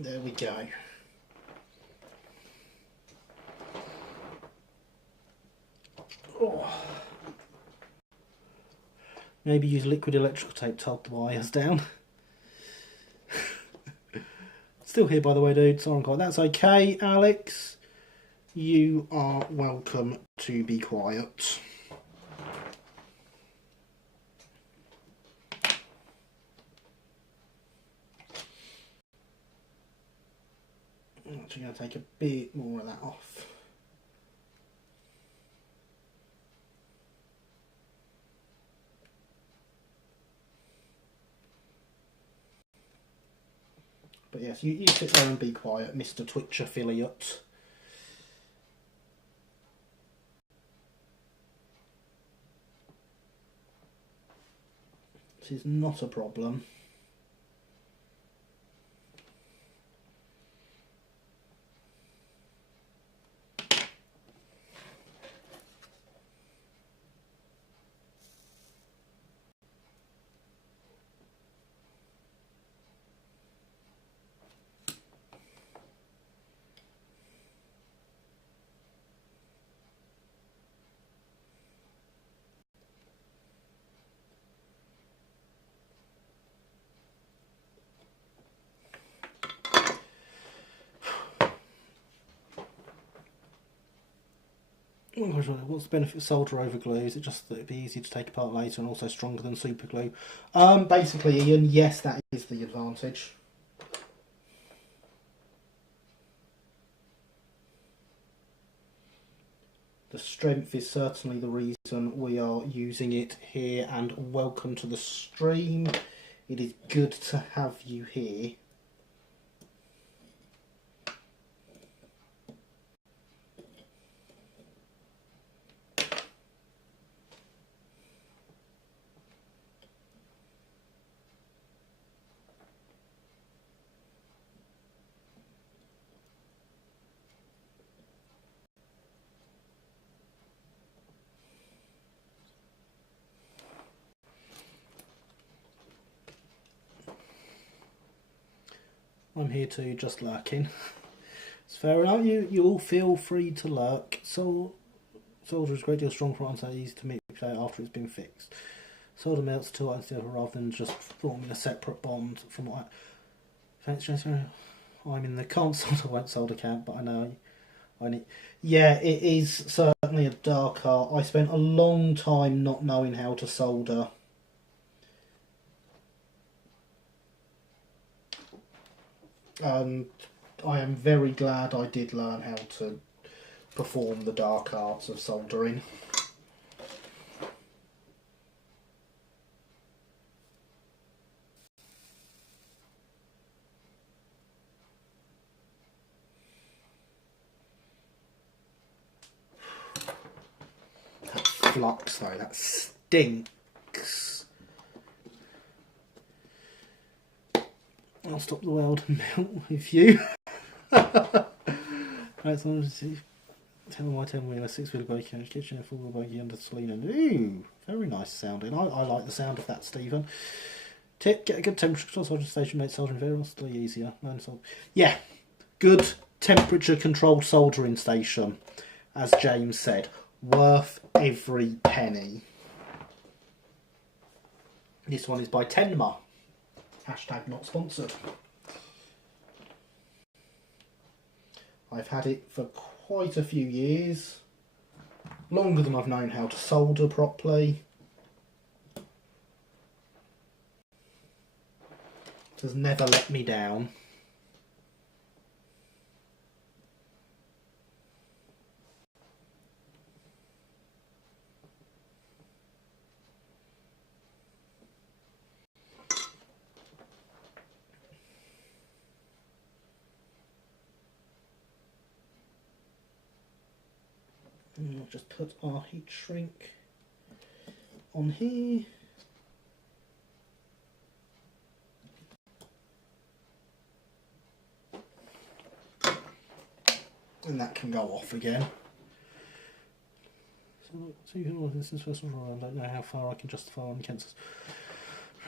There we go. Oh. Maybe use liquid electrical tape to hold the wires down. Still here, by the way, dude. Sorry, that's okay, Alex. You are welcome to be quiet. I'm actually going to take a bit more of that off. But yes, you sit there and be quiet, Mr. Twitch affiliate. This is not a problem. What's the benefit of solder over glue? Is it just that it'd be easy to take apart later and also stronger than super glue? Basically, Ian, yes, that is the advantage. The strength is certainly the reason we are using it here, and welcome to the stream. It is good to have you here. I'm here too, just lurking. It's fair enough. You all feel free to lurk. Solder is a great deal stronger for so easy to manipulate after it's been fixed. Solder melts two items together rather than just forming a separate bond from what I'm in the can't solder won't solder camp, but I know I need. Yeah, it is certainly a dark art. I spent a long time not knowing how to solder. And I am very glad I did learn how to perform the dark arts of soldering. That flux though, that stinks. I'll stop the world and melt with you. Right, so let's see. 10 by 10 wheeler, 6 wheeler bike in the kitchen, 4 wheeler bike under Selena. Ooh, very nice sounding. I like the sound of that, Stephen. Tip: get a good temperature control soldering station, makes soldering vastly easier. Yeah, good temperature controlled soldering station, as James said. Worth every penny. This one is by Tenma. Hashtag not sponsored. I've had it for quite a few years. Longer than I've known how to solder properly. It has never let me down. And we'll just put our heat shrink on here. And that can go off again. So you can all this is first of all, I don't know how far I can justify on cancers.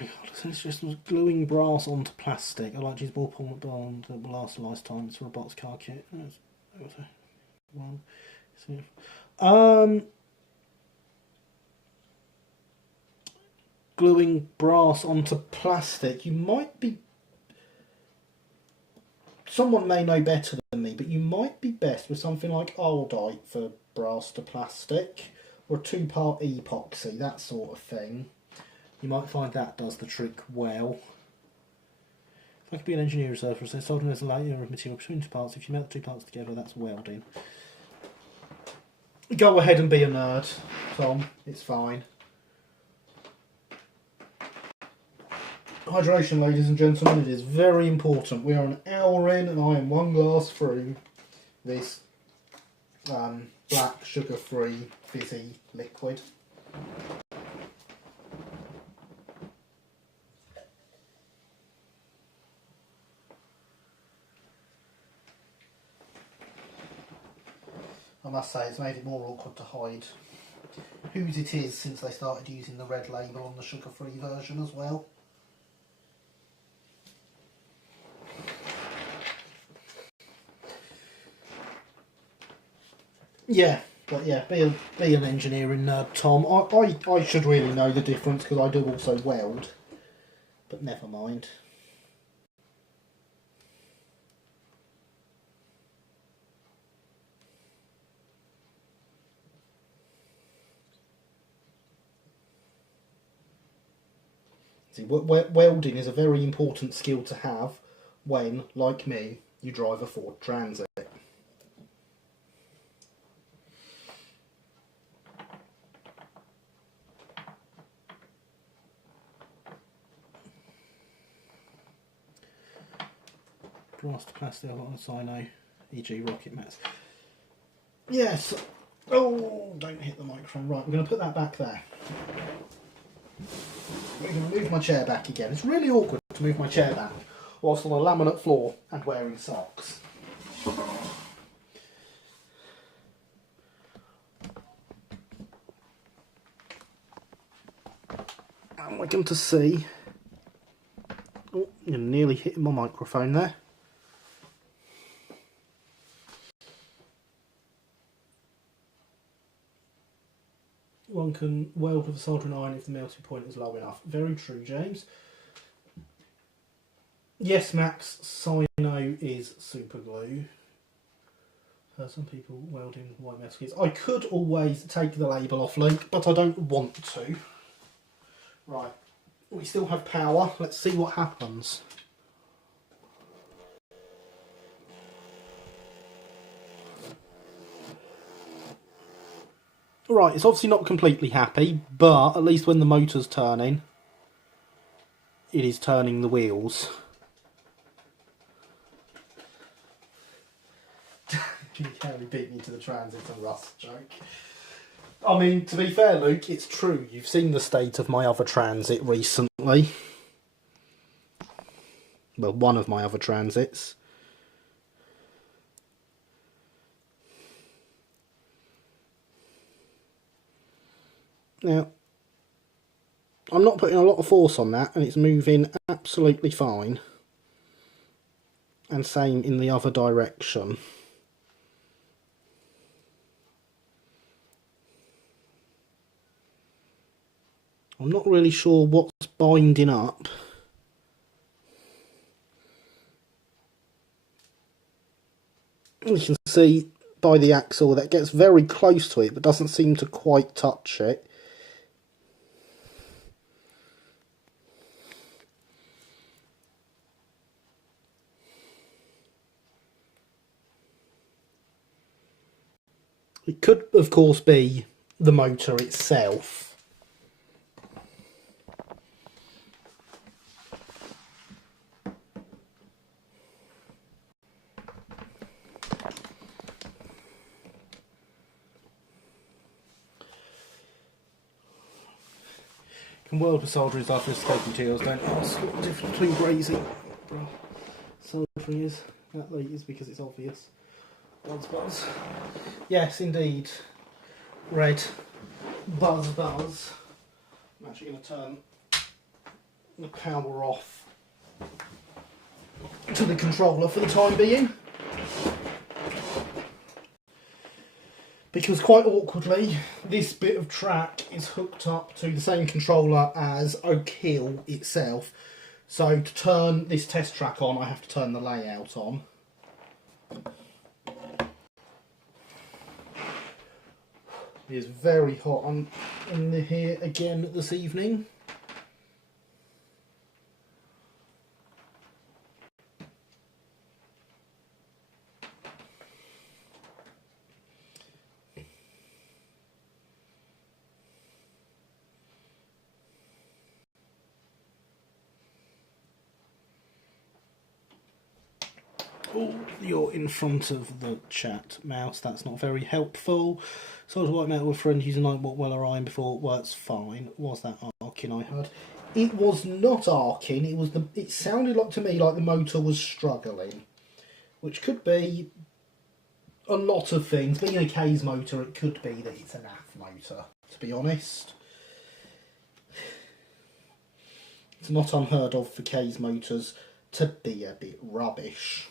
It's just gluing brass onto plastic. I like to use more polymer bond that will last a lifetime. It's a robots car kit. Gluing brass onto plastic. You might be... Someone may know better than me, but you might be best with something like Aldite for brass to plastic, or a 2-part epoxy, that sort of thing. You might find that does the trick well. If I could be an engineer reserve, so soldering is a layer of material between 2 parts. If you melt the 2 parts together, that's welding. Go ahead and be a nerd, Tom. It's fine. Hydration, ladies and gentlemen, it is very important. We are an hour in and I am 1 glass through this black, sugar-free, fizzy liquid. I must say, it's made it more awkward to hide whose it is since they started using the red label on the sugar-free version as well. Yeah, but yeah, be an engineering nerd, Tom. I should really know the difference because I do also weld, but never mind. See, welding is a very important skill to have when, like me, you drive a Ford Transit. Brass to plastic on cyno, e.g. rocket mats. Yes. Oh, don't hit the microphone. Right, we're going to put that back there. I'm going to move my chair back again. It's really awkward to move my chair back whilst on a laminate floor and wearing socks. And we're going to see... Oh, you're nearly hitting my microphone there. One can weld with a soldering iron if the melting point is low enough. Very true, James. Yes, Max, cyno is super glue. Some people welding white metal kits. I could always take the label off, Luke, but I don't want to. Right, we still have power. Let's see what happens. Right, it's obviously not completely happy, but at least when the motor's turning, it is turning the wheels. You can't beat me to the Transit and Rust joke. I mean, to be fair, Luke, it's true. You've seen the state of my other Transit recently. Well, one of my other Transits. Now, I'm not putting a lot of force on that, and it's moving absolutely fine. And same in the other direction. I'm not really sure what's binding up. You can see by the axle that gets very close to it, but doesn't seem to quite touch it. It could, of course, be the motor itself. Can weld with solderers after escape materials. Don't ask what the difference between brazing and soldering is. That is because it's obvious. Buzz. Yes, indeed. Red. Buzz. I'm actually going to turn the power off to the controller for the time being. Because quite awkwardly, this bit of track is hooked up to the same controller as Oak Hill itself. So to turn this test track on, I have to turn the layout on. It is very hot in here again this evening. Oh, you're in front of the chat mouse, that's not very helpful. Sort of white metal with friend using Nightbot Weller iron before, well, it's fine. Was that arcing I heard? It was not arcing, it sounded like to me like the motor was struggling. Which could be a lot of things. Being a K's motor, it could be that it's an AF motor, to be honest. It's not unheard of for K's motors to be a bit rubbish.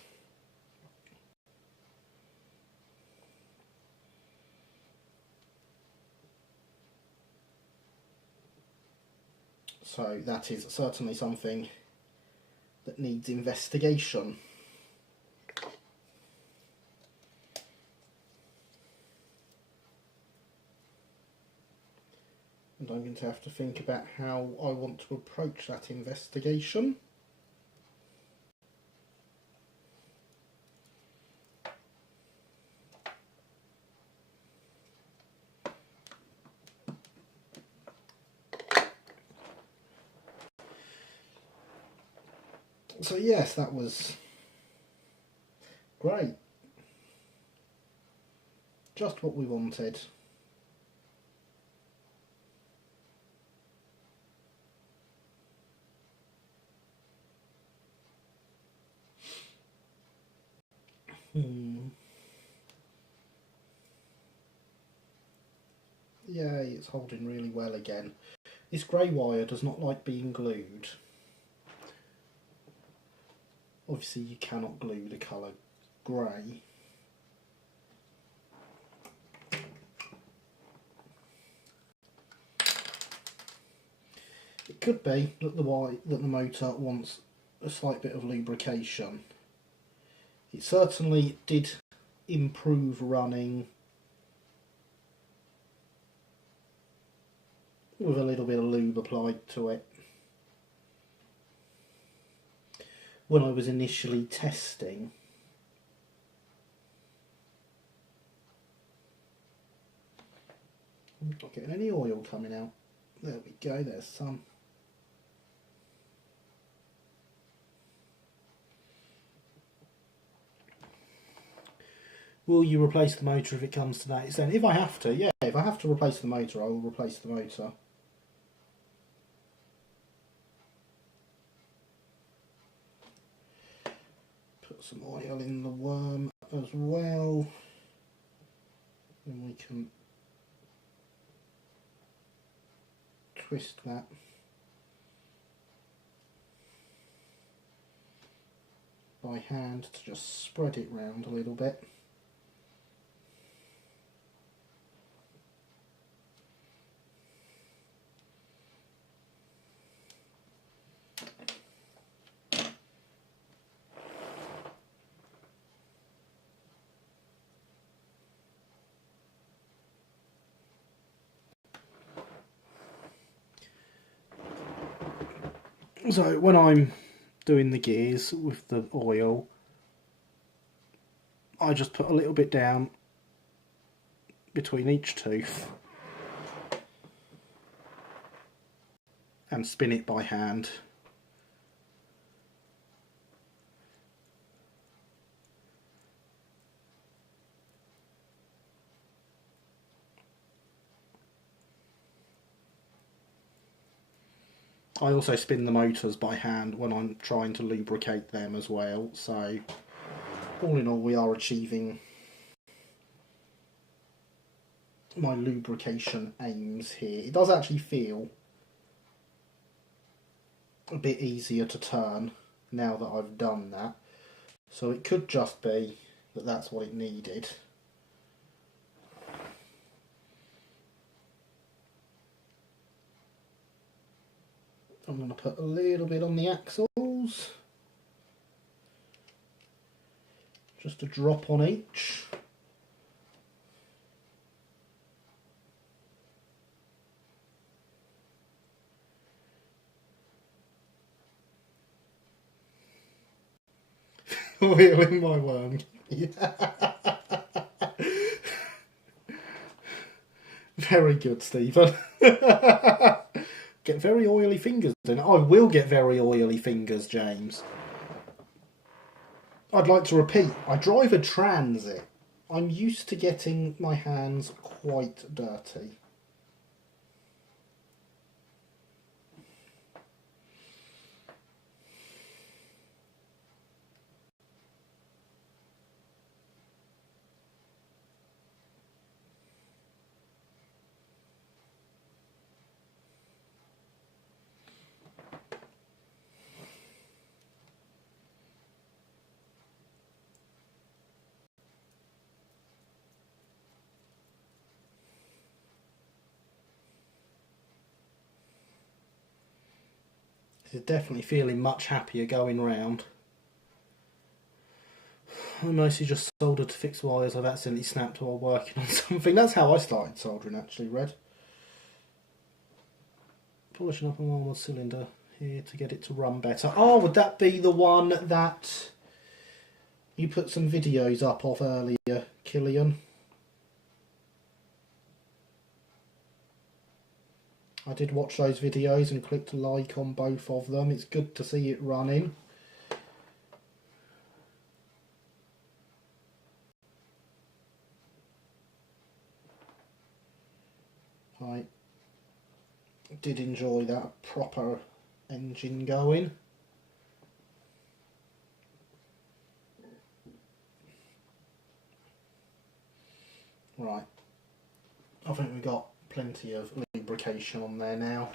So that is certainly something that needs investigation. And I'm going to have to think about how I want to approach that investigation. So yes, that was great. Just what we wanted. Yay, it's holding really well again. This grey wire does not like being glued. Obviously you cannot glue the colour grey. It could be that the motor wants a slight bit of lubrication. It certainly did improve running with a little bit of lube applied to it. When I was initially testing. I'm not getting any oil coming out. There we go, there's some. Will you replace the motor if it comes to that extent? If I have to, yeah. If I have to replace the motor, I will replace the motor. Put some oil in the worm as well. And we can twist that. By hand to just spread it round a little bit. So when I'm doing the gears with the oil, I just put a little bit down between each tooth and spin it by hand. I also spin the motors by hand when I'm trying to lubricate them as well, so all in all we are achieving my lubrication aims here. It does actually feel a bit easier to turn now that I've done that. So it could just be that that's what it needed. I'm going to put a little bit on the axles. Just a drop on each. Oil in my worm. Very good, Stephen. Get very oily fingers then. I will get very oily fingers, James. I'd like to repeat, I drive a Transit. I'm used to getting my hands quite dirty. It's definitely feeling much happier going round. I mostly just soldered to fix wires I've accidentally snapped while working on something. That's how I started soldering, actually, Red. Polishing up a marble cylinder here to get it to run better. Oh, would that be the one that you put some videos up of earlier, Killian? I did watch those videos and clicked like on both of them. It's good to see it running. I did enjoy that proper engine going. Right, I think we've got plenty of lubrication on there now.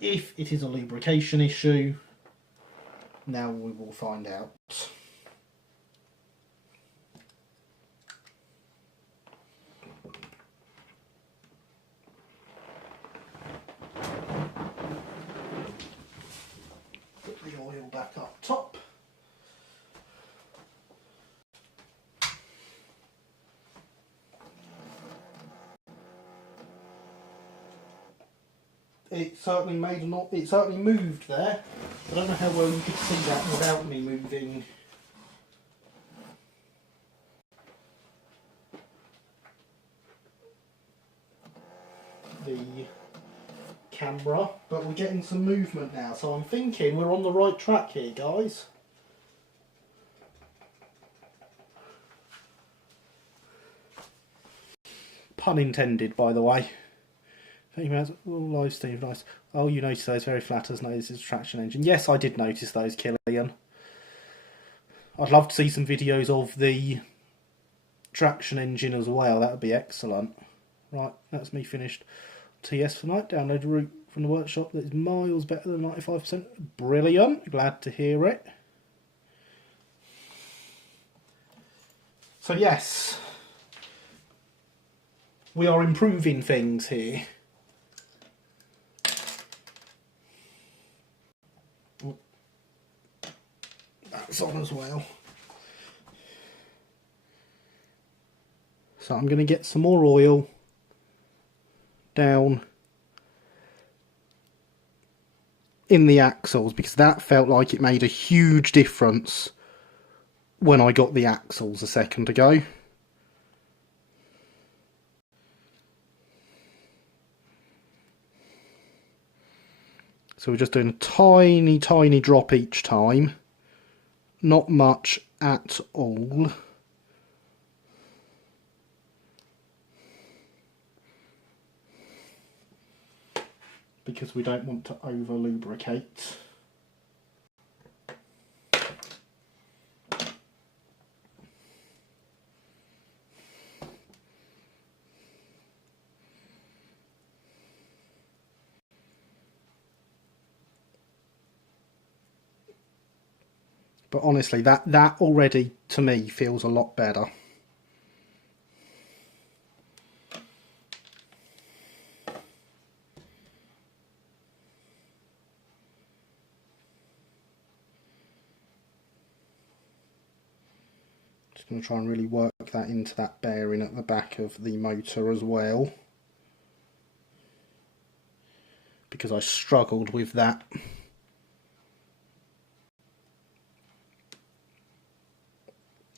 If it is a lubrication issue, now we will find out. Put the oil back up top. It certainly made a not. It certainly moved there. I don't know how well you could see that without me moving the camera, but we're getting some movement now, so I'm thinking we're on the right track here, guys. Pun intended, by the way. Live Steve, nice. Oh, you noticed those very flatters. No, this is a traction engine. Yes, I did notice those, Killian. I'd love to see some videos of the traction engine as well. That would be excellent. Right, that's me finished. TS for night. Download a route from the workshop that is miles better than 95%. Brilliant. Glad to hear it. So yes, we are improving things here. That's on as well. So I'm going to get some more oil down in the axles, because that felt like it made a huge difference when I got the axles a second ago. So we're just doing a tiny, tiny drop each time. Not much at all. Because we don't want to over lubricate. But honestly, that already, to me, feels a lot better. Just going to try and really work that into that bearing at the back of the motor as well, because I struggled with that.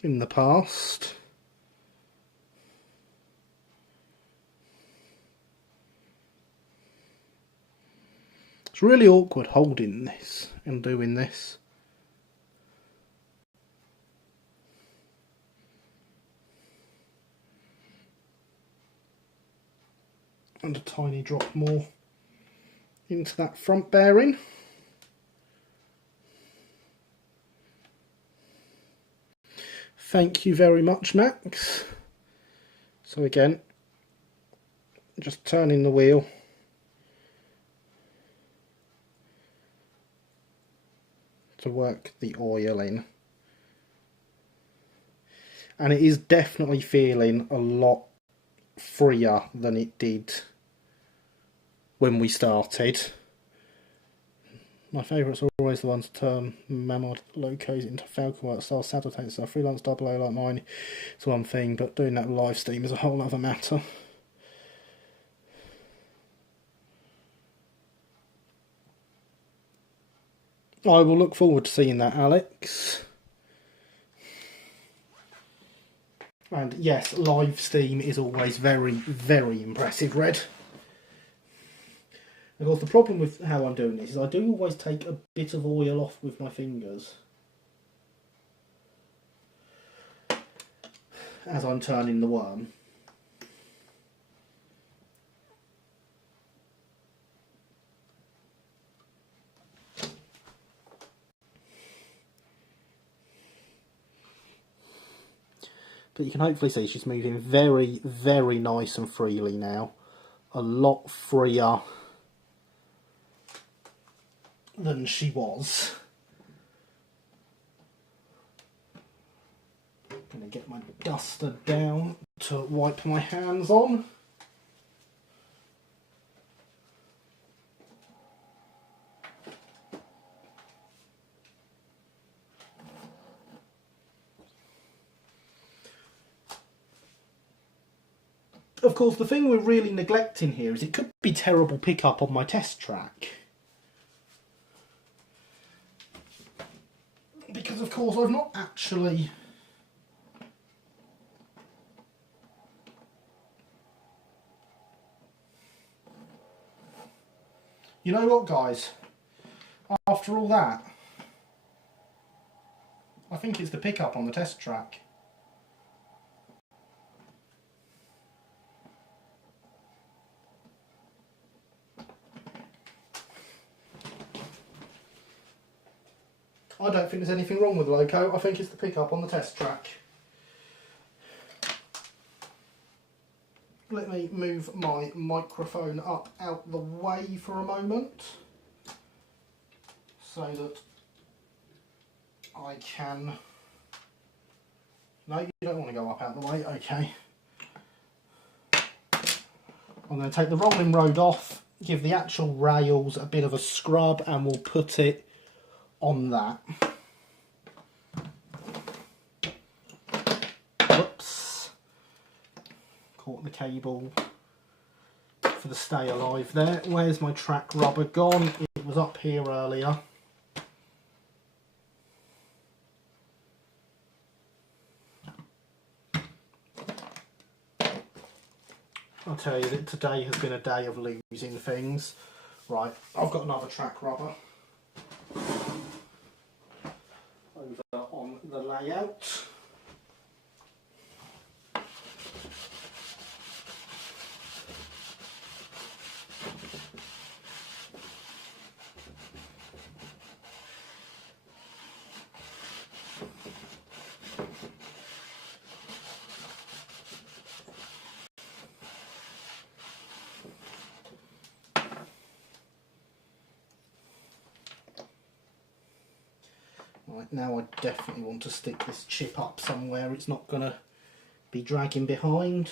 In the past. It's really awkward holding this and doing this. And a tiny drop more into that front bearing. Thank you very much, Max. So again, just turning the wheel. To work the oil in. And it is definitely feeling a lot freer than it did when we started. My favourites are always the ones to turn Mammoth locos into Falcon work style saddle tanks. So a freelance double O like mine is one thing, but doing that with live steam is a whole other matter. I will look forward to seeing that, Alex. And yes, live steam is always very, very impressive, Red. Of course, the problem with how I'm doing this is I do always take a bit of oil off with my fingers as I'm turning the worm. But you can hopefully see she's moving very, very nice and freely now. A lot freer than she was. Gonna get my duster down to wipe my hands on. Of course, the thing we're really neglecting here is it could be terrible pickup on my test track. Because, of course, I've not actually... You know what, guys? After all that, I think it's the pickup on the test track. I don't think there's anything wrong with the loco. I think it's the pickup on the test track. Let me move my microphone up out the way for a moment so that I can... No, you don't want to go up out the way. Okay. I'm going to take the rolling road off, give the actual rails a bit of a scrub, and we'll put it on that. Whoops. Caught the cable for the stay alive there. Where's my track rubber gone? It was up here earlier. I'll tell you that today has been a day of losing things. Right, I've got another track rubber over on the layout. Right, now I definitely want to stick this chip up somewhere it's not going to be dragging behind.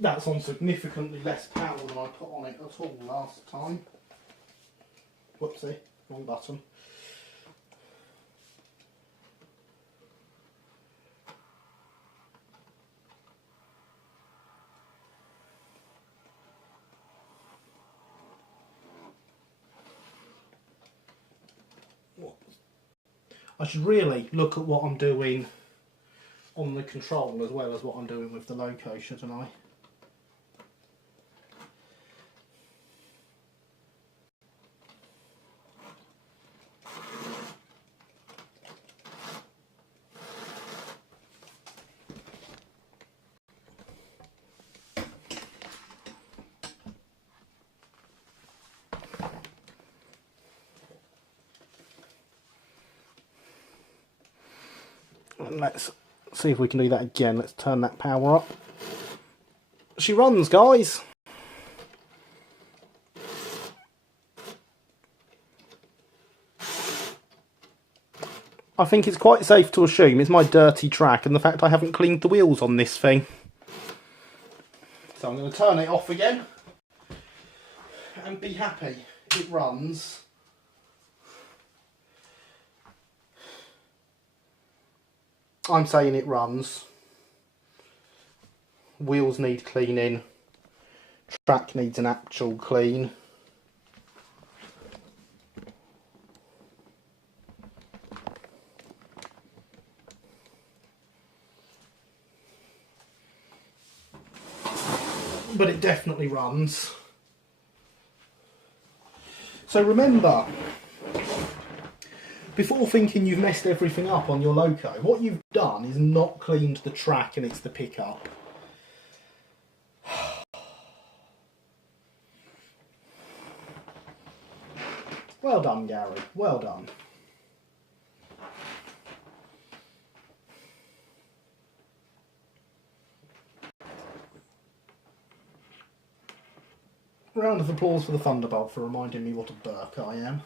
That's on significantly less power than I put on it at all last time. Whoopsie, wrong button. I should really look at what I'm doing on the control as well as what I'm doing with the loco, shouldn't I? And let's see if we can do that again. Let's turn that power up. She runs, guys. I think it's quite safe to assume it's my dirty track and the fact I haven't cleaned the wheels on this thing. So I'm going to turn it off again and be happy. It runs. I'm saying it runs. Wheels need cleaning. Track needs an actual clean. But it definitely runs. So remember, before thinking you've messed everything up on your loco, what you've done is not cleaned the track and it's the pickup. Well done, Gary. Well done. Round of applause for the Thunderbolt for reminding me what a Burke I am.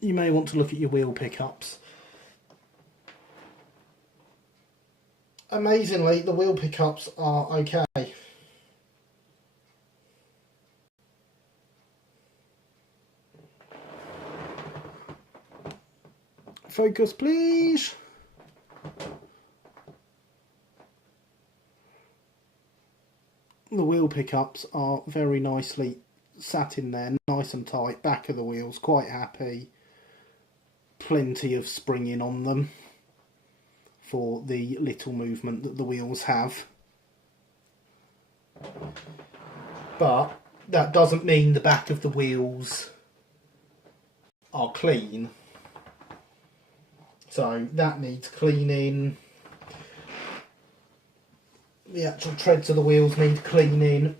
You may want to look at your wheel pickups. Amazingly, the wheel pickups are okay. Focus, please. The wheel pickups are very nicely sat in there, nice and tight, back of the wheels, quite happy. Plenty of springing on them for the little movement that the wheels have. But that doesn't mean the back of the wheels are clean. So that needs cleaning. The actual treads of the wheels need cleaning.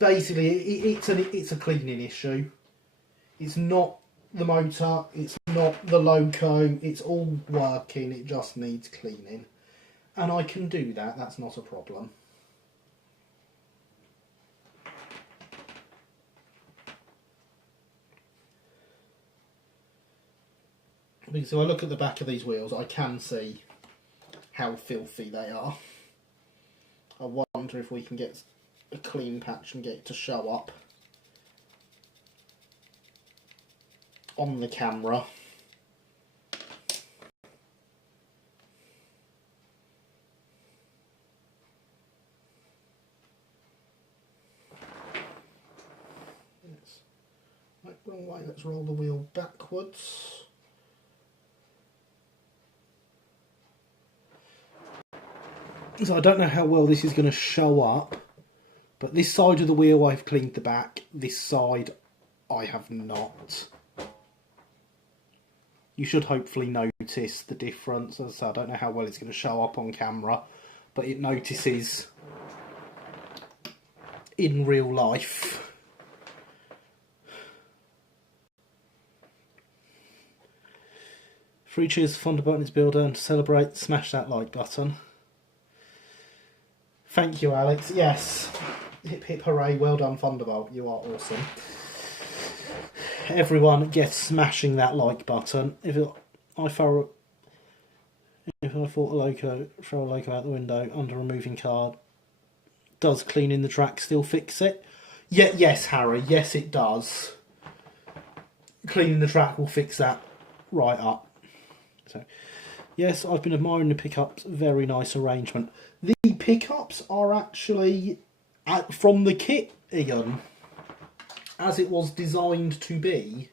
Basically, it's a cleaning issue. It's not the motor, it's not the loco, it's all working, it just needs cleaning. And I can do that, that's not a problem. Because if I look at the back of these wheels, I can see how filthy they are. I wonder if we can get a clean patch and get it to show up on the camera. Right, wrong way, let's roll the wheel backwards. So I don't know how well this is going to show up But this side of the wheel I've cleaned the back, this side I have not. You should hopefully notice the difference. As I say, I don't know how well it's going to show up on camera, but it notices in real life. 3 cheers for Thunderbolt and his builder, and to celebrate, smash that like button. Thank you, Alex. Yes. Hip hip hooray, well done Thunderbolt, you are awesome. Everyone gets smashing that like button. If I throw a loco out the window under removing card, does cleaning the track still fix it? Yeah, yes, Harry, yes it does. Cleaning the track will fix that right up. So, yes, I've been admiring the pickups. Very nice arrangement. The pickups are actually from the kit, Ian, as it was designed to be.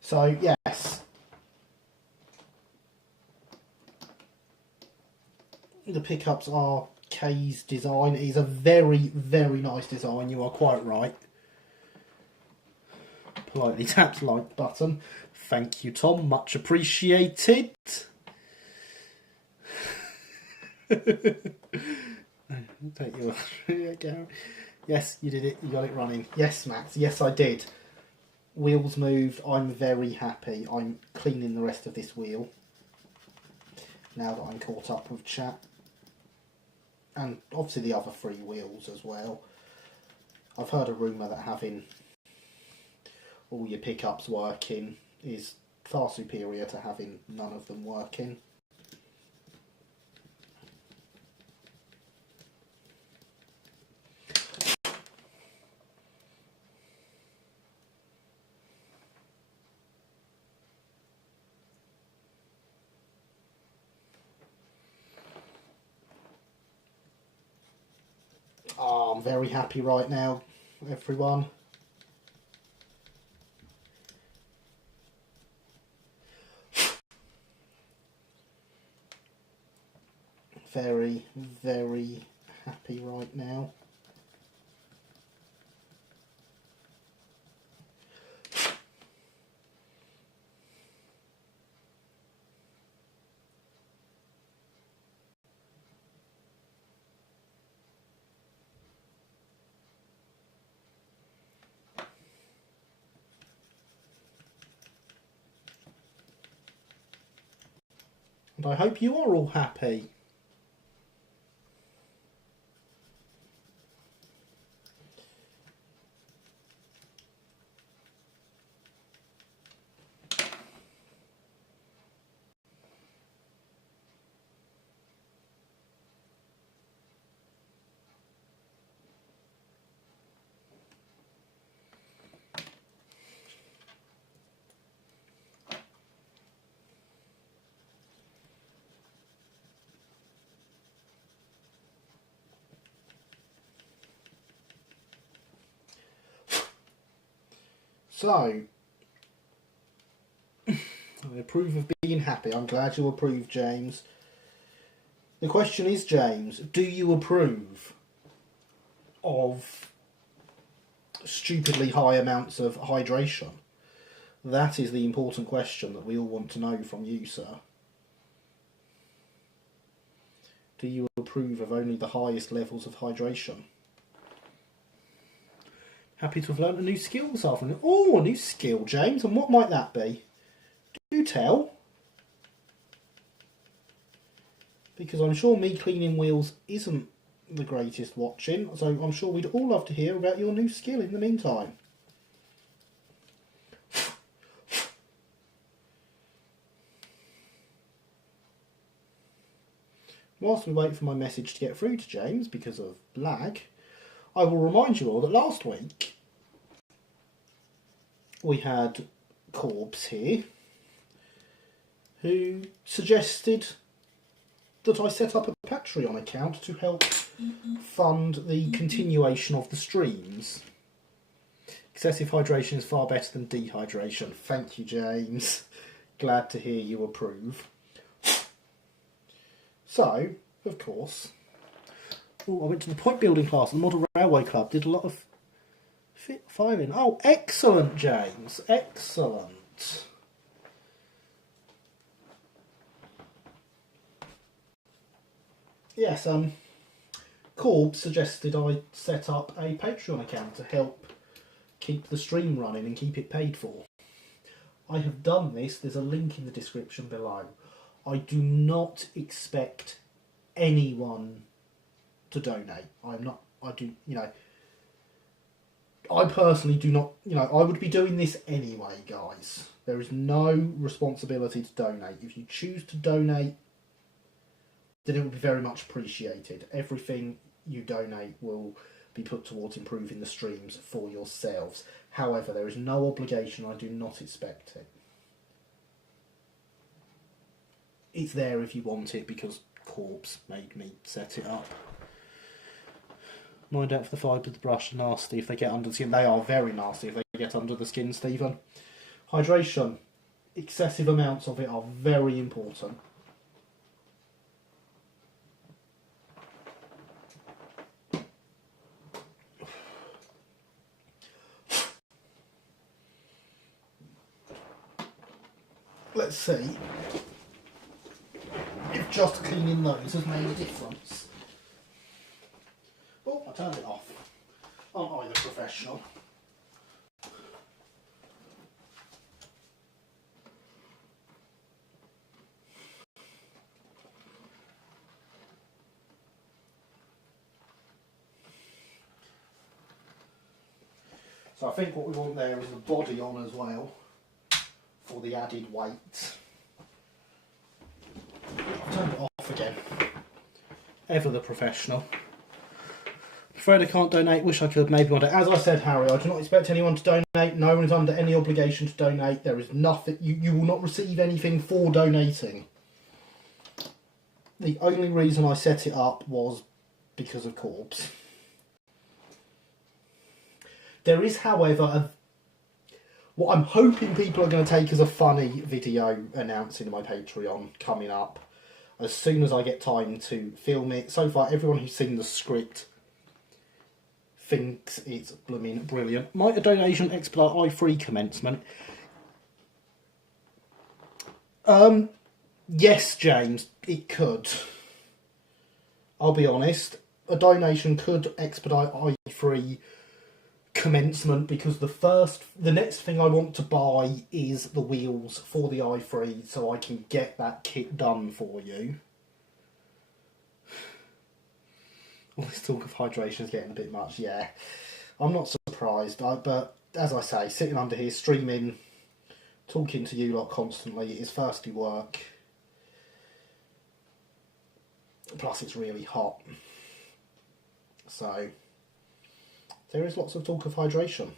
So, yes. The pickups are Kay's design. It is a very, very nice design. You are quite right. Politely taps like button. Thank you, Tom. Much appreciated. Take you. Yes, you did it. You got it running. Yes, Max. Yes, I did. Wheels moved. I'm very happy. I'm cleaning the rest of this wheel now that I'm caught up with chat. And obviously the other 3 wheels as well. I've heard a rumour that having all your pickups working is far superior to having none of them working. Oh, I'm very happy right now, everyone. Very, very happy right now. And I hope you are all happy. So, I approve of being happy. I'm glad you approve, James. The question is, James, do you approve of stupidly high amounts of hydration? That is the important question that we all want to know from you, sir. Do you approve of only the highest levels of hydration? Happy to have learnt a new skill this afternoon. Oh, a new skill, James. And what might that be? Do tell. Because I'm sure me cleaning wheels isn't the greatest watching. So I'm sure we'd all love to hear about your new skill in the meantime. Whilst we wait for my message to get through to James because of lag, I will remind you all that last week we had Corbs here who suggested that I set up a Patreon account to help fund the continuation of the streams. Excessive hydration is far better than dehydration. Thank you, James. Glad to hear you approve. So, of course, I went to the point building class at the Model Railway Club, did a lot of firing. Oh, excellent, James. Excellent. Yes, Corb suggested I set up a Patreon account to help keep the stream running and keep it paid for. I have done this. There's a link in the description below. I do not expect anyone to donate. I personally do not, I would be doing this anyway, guys. There is no responsibility to donate. If you choose to donate, then it will be very much appreciated. Everything you donate will be put towards improving the streams for yourselves. However, there is no obligation. I do not expect it. It's there if you want it, because Corpse made me set it up. Mind out for the fibres of the brush are nasty if they get under the skin. They are very nasty if they get under the skin, Stephen. Hydration. Excessive amounts of it are very important. Let's see if just cleaning those has made a difference. Oh, I turned it off. Aren't I the professional? So I think what we want there is the body on as well, for the added weight. I've turned it off again. Ever the professional. Afraid I can't donate, wish I could, maybe one day. As I said, Harry, I do not expect anyone to donate. No one is under any obligation to donate. There is nothing, you will not receive anything for donating. The only reason I set it up was because of Corpse. There is, however, what I'm hoping people are going to take as a funny video announcing my Patreon coming up as soon as I get time to film it. So far, everyone who's seen the script thinks it's blooming brilliant. Might a donation expedite i3 commencement? Yes, James, it could. I'll be honest. A donation could expedite i3 commencement, because the next thing I want to buy is the wheels for the i3, so I can get that kit done for you. All this talk of hydration is getting a bit much, yeah. I'm not surprised, but as I say, sitting under here, streaming, talking to you lot constantly is firstly work. Plus it's really hot. So there is lots of talk of hydration.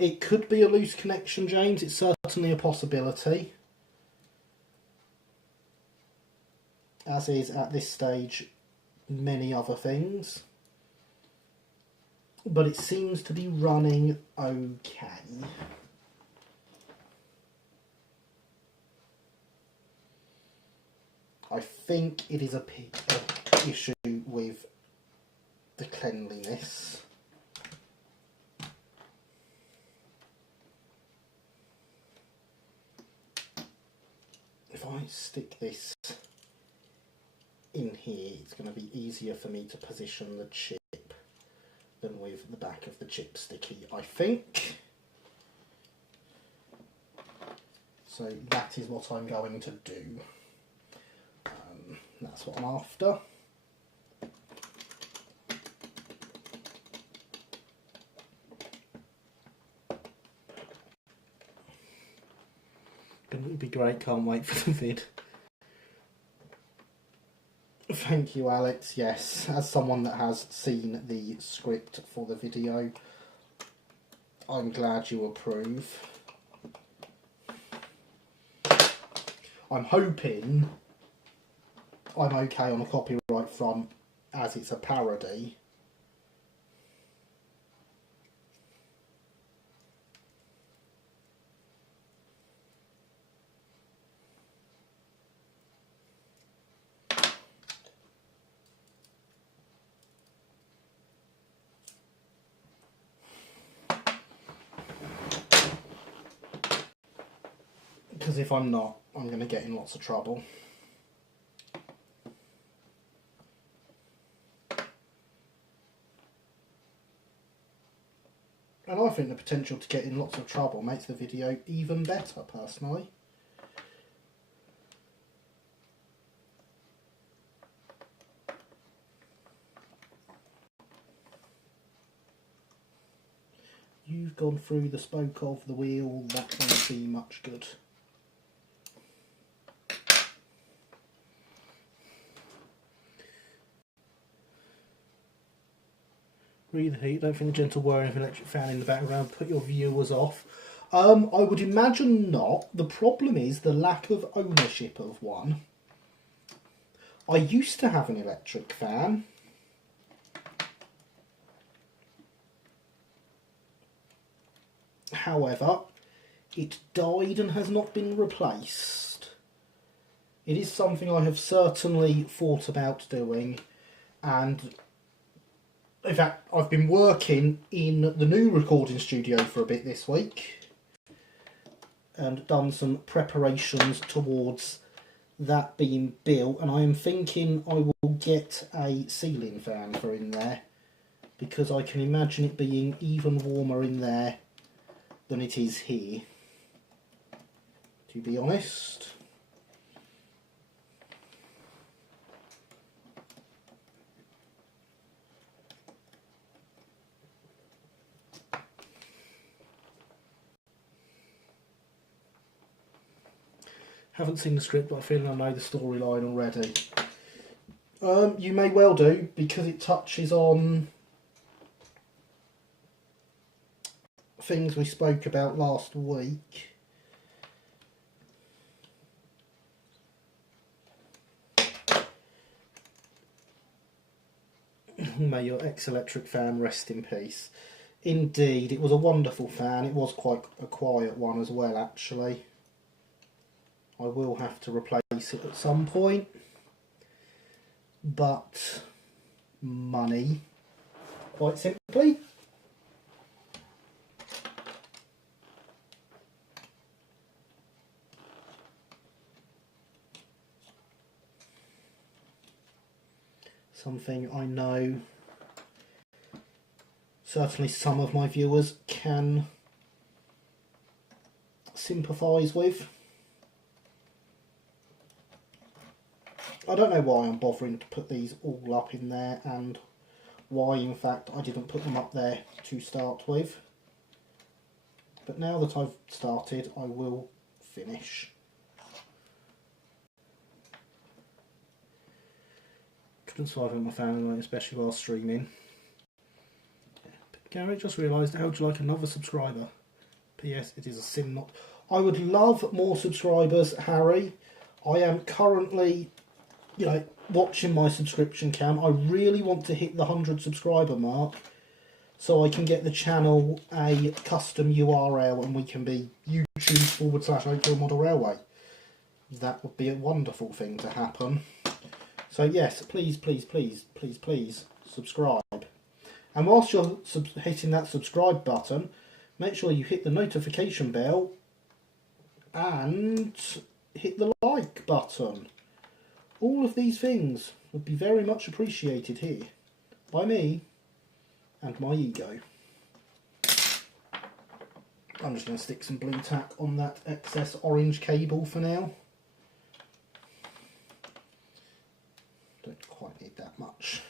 It could be a loose connection, James. It's certainly a possibility. As is, at this stage, many other things. But it seems to be running okay. I think it is a issue with the cleanliness. If I stick this in here, it's going to be easier for me to position the chip than with the back of the chipsticky, I think. So that is what I'm going to do. That's what I'm after. It'll be great, can't wait for the vid. Thank you, Alex. Yes, as someone that has seen the script for the video, I'm glad you approve. I'm hoping I'm okay on a copyright front as it's a parody. Because if I'm not, I'm going to get in lots of trouble. And I think the potential to get in lots of trouble makes the video even better, personally. You've gone through the spoke of the wheel, that won't be much good. Breathe the heat, don't think the gentle whirring of an electric fan in the background put your viewers off. I would imagine not. The problem is the lack of ownership of one. I used to have an electric fan. However, it died and has not been replaced. It is something I have certainly thought about doing, and in fact, I've been working in the new recording studio for a bit this week and done some preparations towards that being built, and I am thinking I will get a ceiling fan for in there because I can imagine it being even warmer in there than it is here, to be honest. Haven't seen the script, but I feel I know the storyline already. You may well do, because it touches on things we spoke about last week. May your ex-electric fan rest in peace. Indeed, it was a wonderful fan. It was quite a quiet one as well, actually. I will have to replace it at some point, but money, quite simply. Something I know certainly some of my viewers can sympathise with. I don't know why I'm bothering to put these all up in there, and why in fact I didn't put them up there to start with. But now that I've started, I will finish. Couldn't survive on my family, especially while streaming. Gary, just realised, how would you like another subscriber? P.S. It is a sin not... I would love more subscribers, Harry. I am currently, watching my subscription count. I really want to hit the 100 subscriber mark so I can get the channel a custom URL and we can be YouTube/Oakville Model Railway. That would be a wonderful thing to happen. So yes, please, please, please, please, please subscribe. And whilst you're hitting that subscribe button, make sure you hit the notification bell and hit the like button. All of these things would be very much appreciated here by me and my ego. I'm just going to stick some blue tack on that excess orange cable for now. Don't quite need that much.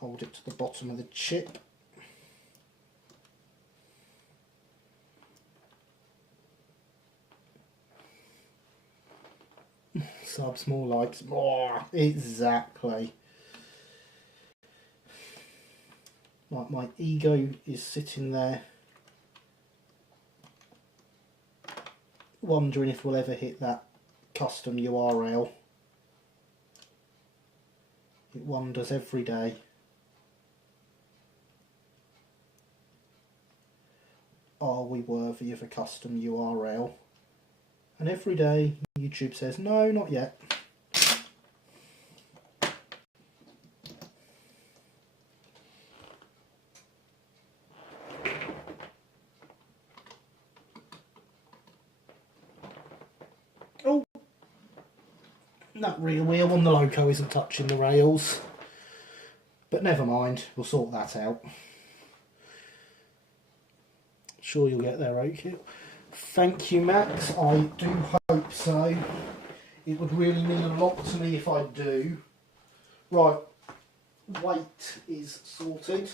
Hold it to the bottom of the chip. Subs, more likes. Oh, exactly. Like my ego is sitting there wondering if we'll ever hit that custom URL. It wonders every day. Are we worthy of a custom URL? And every day YouTube says, no, not yet. Oh, that rear wheel on the loco isn't touching the rails. But never mind, we'll sort that out. Sure you'll get there, Oakhill. Thank you, Max. I do hope so. It would really mean a lot to me if I do. Right, weight is sorted.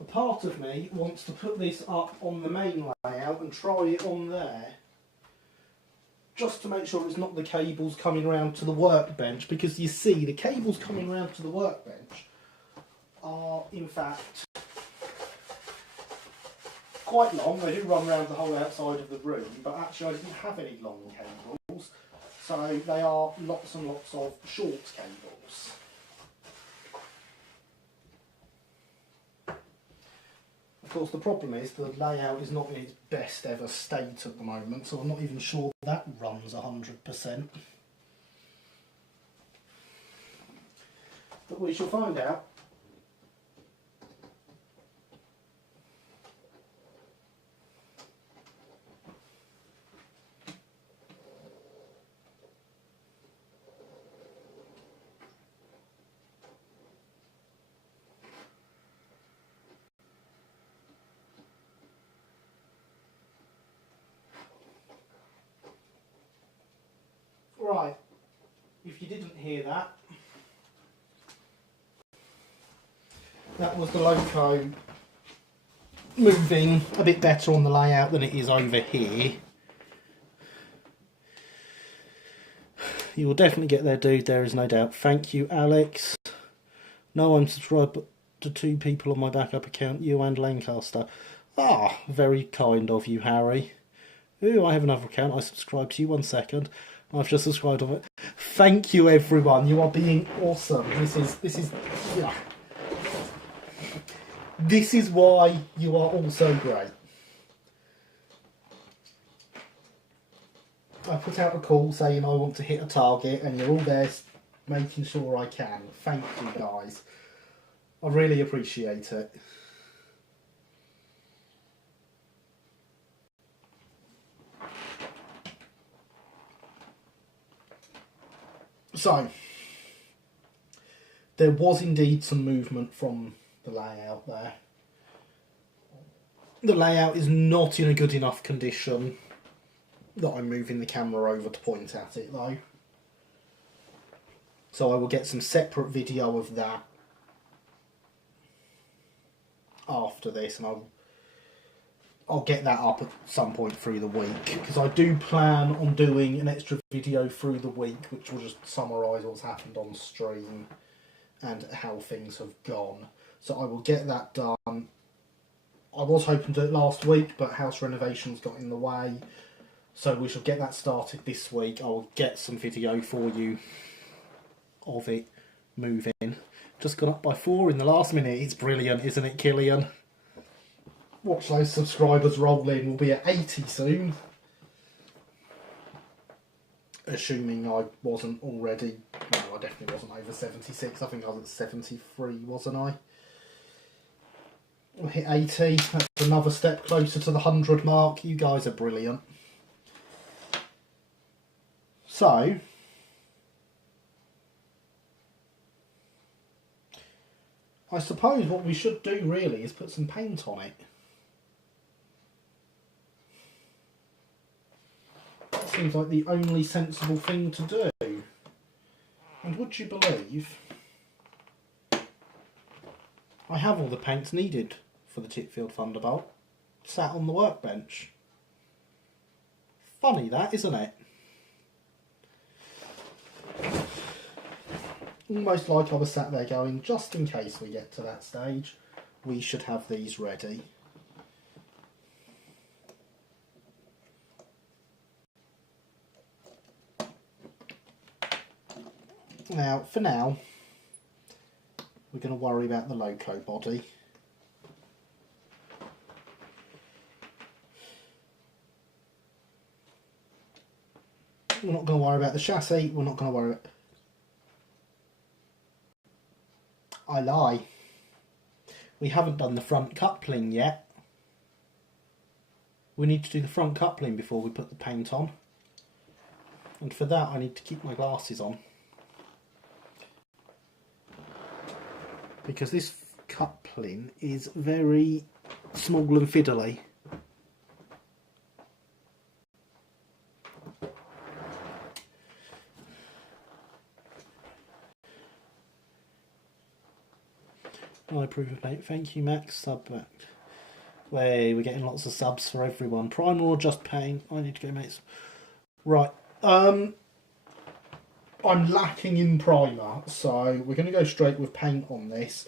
A part of me wants to put this up on the main layout and try it on there, just to make sure it's not the cables coming around to the workbench, because you see the cables coming around to the workbench are in fact quite long. They do run around the whole outside of the room, but actually I didn't have any long cables, so they are lots and lots of short cables. Of course, the problem is the layout is not in its best ever state at the moment, so I'm not even sure that runs 100%. But we shall find out. Right, if you didn't hear that, that was the loco moving a bit better on the layout than it is over here. You will definitely get there, dude, there is no doubt. Thank you, Alex. No, I'm subscribed to 2 people on my backup account, you and Lancaster. Ah, very kind of you, Harry. Ooh, I have another account. I subscribed to you. 1 second. I've just subscribed on it. Thank you, everyone. You are being awesome. This is yeah. This is why you are all so great. I put out a call saying I want to hit a target, and you're all there making sure I can. Thank you, guys. I really appreciate it. So, there was indeed some movement from the layout there. The layout is not in a good enough condition that I'm moving the camera over to point at it, though. So I will get some separate video of that after this, and I'll get that up at some point through the week, because I do plan on doing an extra video through the week which will just summarise what's happened on stream and how things have gone. So I will get that done. I was hoping to do it last week, but house renovations got in the way, so we shall get that started this week. I will get some video for you of it moving. Just gone up by 4 in the last minute. It's brilliant, isn't it, Killian? Watch those subscribers roll in. We'll be at 80 soon. Assuming I wasn't already... No, I definitely wasn't over 76. I think I was at 73, wasn't I? We'll hit 80. That's another step closer to the 100 mark. You guys are brilliant. So... I suppose what we should do really is put some paint on it. That seems like the only sensible thing to do. And would you believe I have all the paints needed for the Titfield Thunderbolt sat on the workbench. Funny that, isn't it? Almost like I was sat there going, just in case we get to that stage, we should have these ready. Now, for now, we're going to worry about the loco body. We're not going to worry about the chassis, we're not going to worry about... I lie. We haven't done the front coupling yet. We need to do the front coupling before we put the paint on. And for that I need to keep my glasses on. Because this coupling is very small and fiddly. I approve of mate. Thank you, Max. Sub back. Way, we're getting lots of subs for everyone. Primer or just paint? I need to go, mates. Right. I'm lacking in primer, so we're going to go straight with paint on this.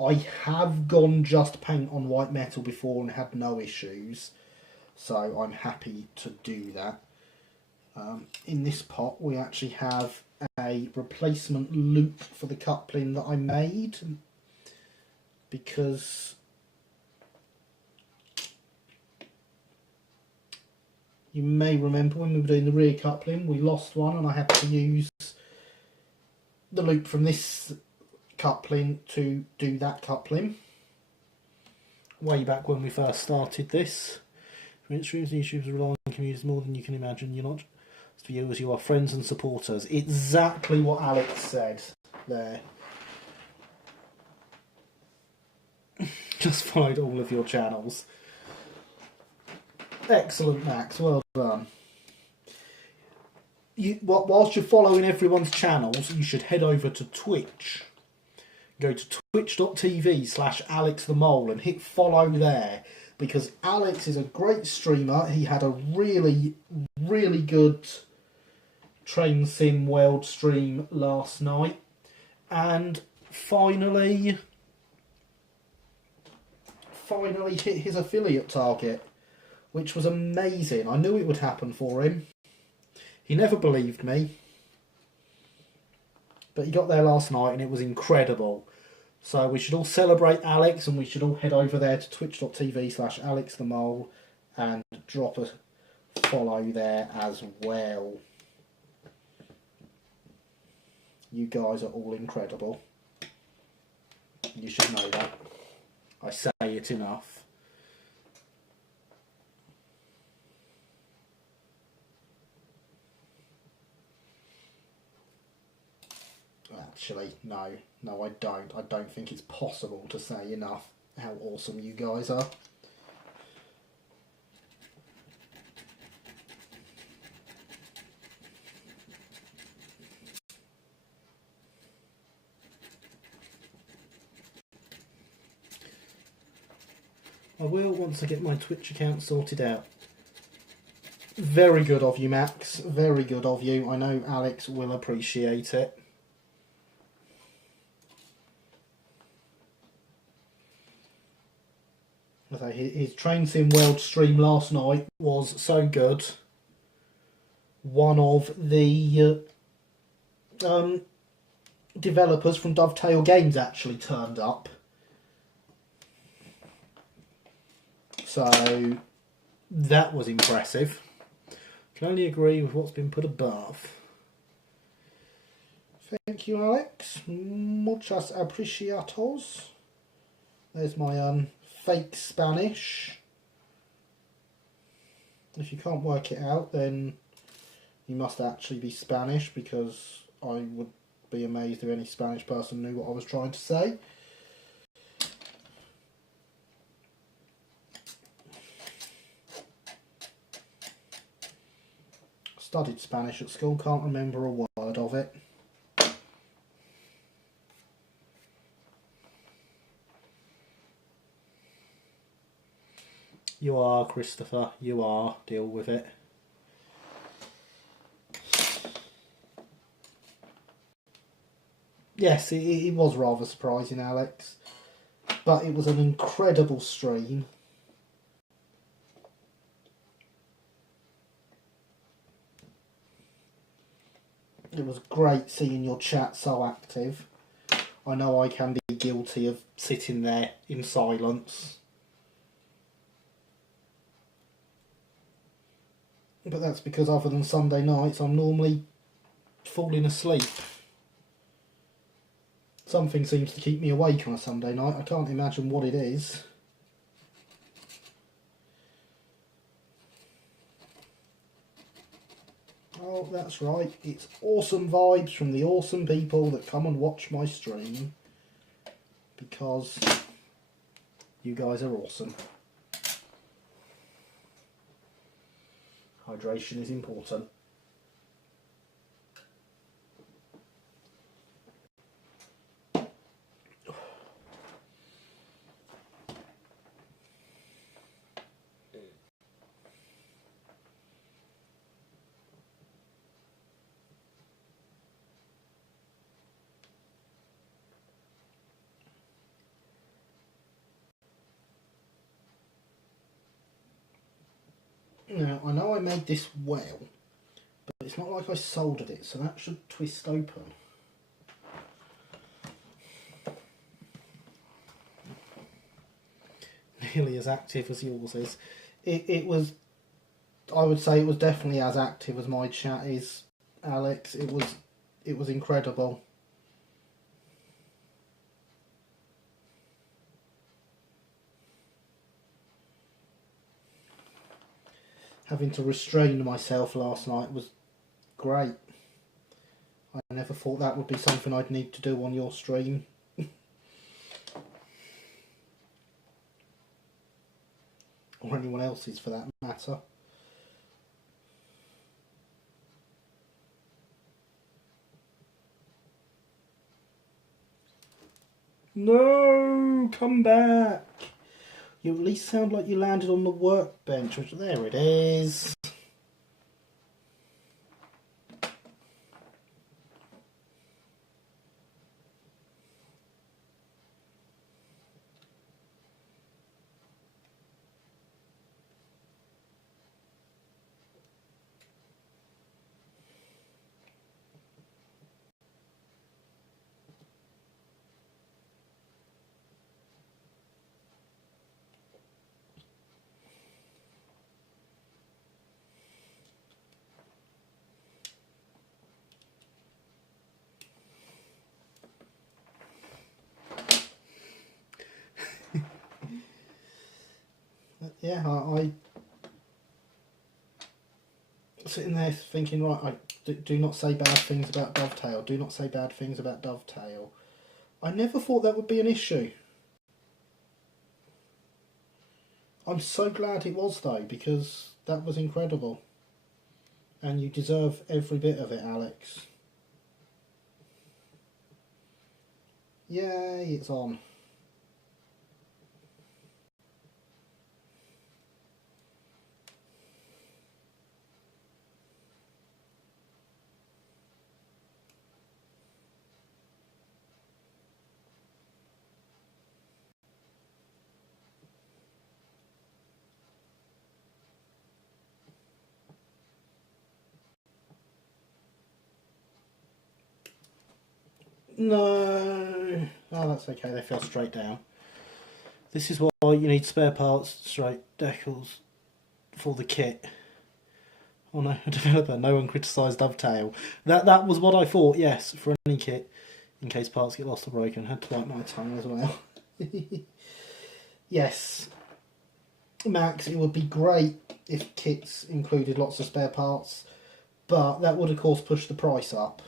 I have gone just paint on white metal before and had no issues, so I'm happy to do that. In this pot we actually have a replacement loop for the coupling that I made, because you may remember when we were doing the rear coupling we lost one and I had to use the loop from this coupling to do that coupling way back when we first started this. For instance, the issues rely on commuters more than you can imagine. You're not just viewers, you are friends and supporters. Exactly what Alex said there. Just followed all of your channels. Excellent, Max. Well done. Whilst you're following everyone's channels, you should head over to Twitch. Go to twitch.tv/AlexTheMole and hit follow there, because Alex is a great streamer. He had a really, really good Train Sim World stream last night, and finally hit his affiliate target, which was amazing. I knew it would happen for him. He never believed me, but he got there last night and it was incredible. So we should all celebrate Alex, and we should all head over there to twitch.tv/AlexTheMole and drop a follow there as well. You guys are all incredible. You should know that. I say it enough. Actually, no, I don't. I don't think it's possible to say enough how awesome you guys are. I will once I get my Twitch account sorted out. Very good of you, Max. Very good of you. I know Alex will appreciate it. His Train Sim World stream last night was so good. One of the developers from Dovetail Games actually turned up. So that was impressive. Can only agree with what's been put above. Thank you, Alex. Muchas apreciados. There's my fake Spanish. If you can't work it out, then you must actually be Spanish, because I would be amazed if any Spanish person knew what I was trying to say. Studied Spanish at school, can't remember a word of it. You are, Christopher. You are. Deal with it. Yes, it was rather surprising, Alex. But it was an incredible stream. It was great seeing your chat so active. I know I can be guilty of sitting there in silence. But that's because other than Sunday nights, I'm normally falling asleep. Something seems to keep me awake on a Sunday night. I can't imagine what it is. Oh, that's right. It's awesome vibes from the awesome people that come and watch my stream. Because you guys are awesome. Hydration is important. Now, I know I made this well, but it's not like I soldered it, so that should twist open. Nearly as active as yours is. It was, I would say it was definitely as active as my chat is, Alex. It was incredible. Having to restrain myself last night was great. I never thought that would be something I'd need to do on your stream. Or anyone else's for that matter. No, come back. You at least sound like you landed on the workbench, which there it is. Yeah, I sitting there thinking, right, do not say bad things about Dovetail. Do not say bad things about Dovetail. I never thought that would be an issue. I'm so glad it was, though, because that was incredible. And you deserve every bit of it, Alex. Yay, it's on. No. Oh, that's okay. They fell straight down. This is why you need spare parts, straight decals for the kit. Oh no, a developer. No one criticised Dovetail. That was what I thought. Yes, for any kit, in case parts get lost or broken. Had to bite my tongue as well. Yes, Max. It would be great if kits included lots of spare parts, but that would of course push the price up.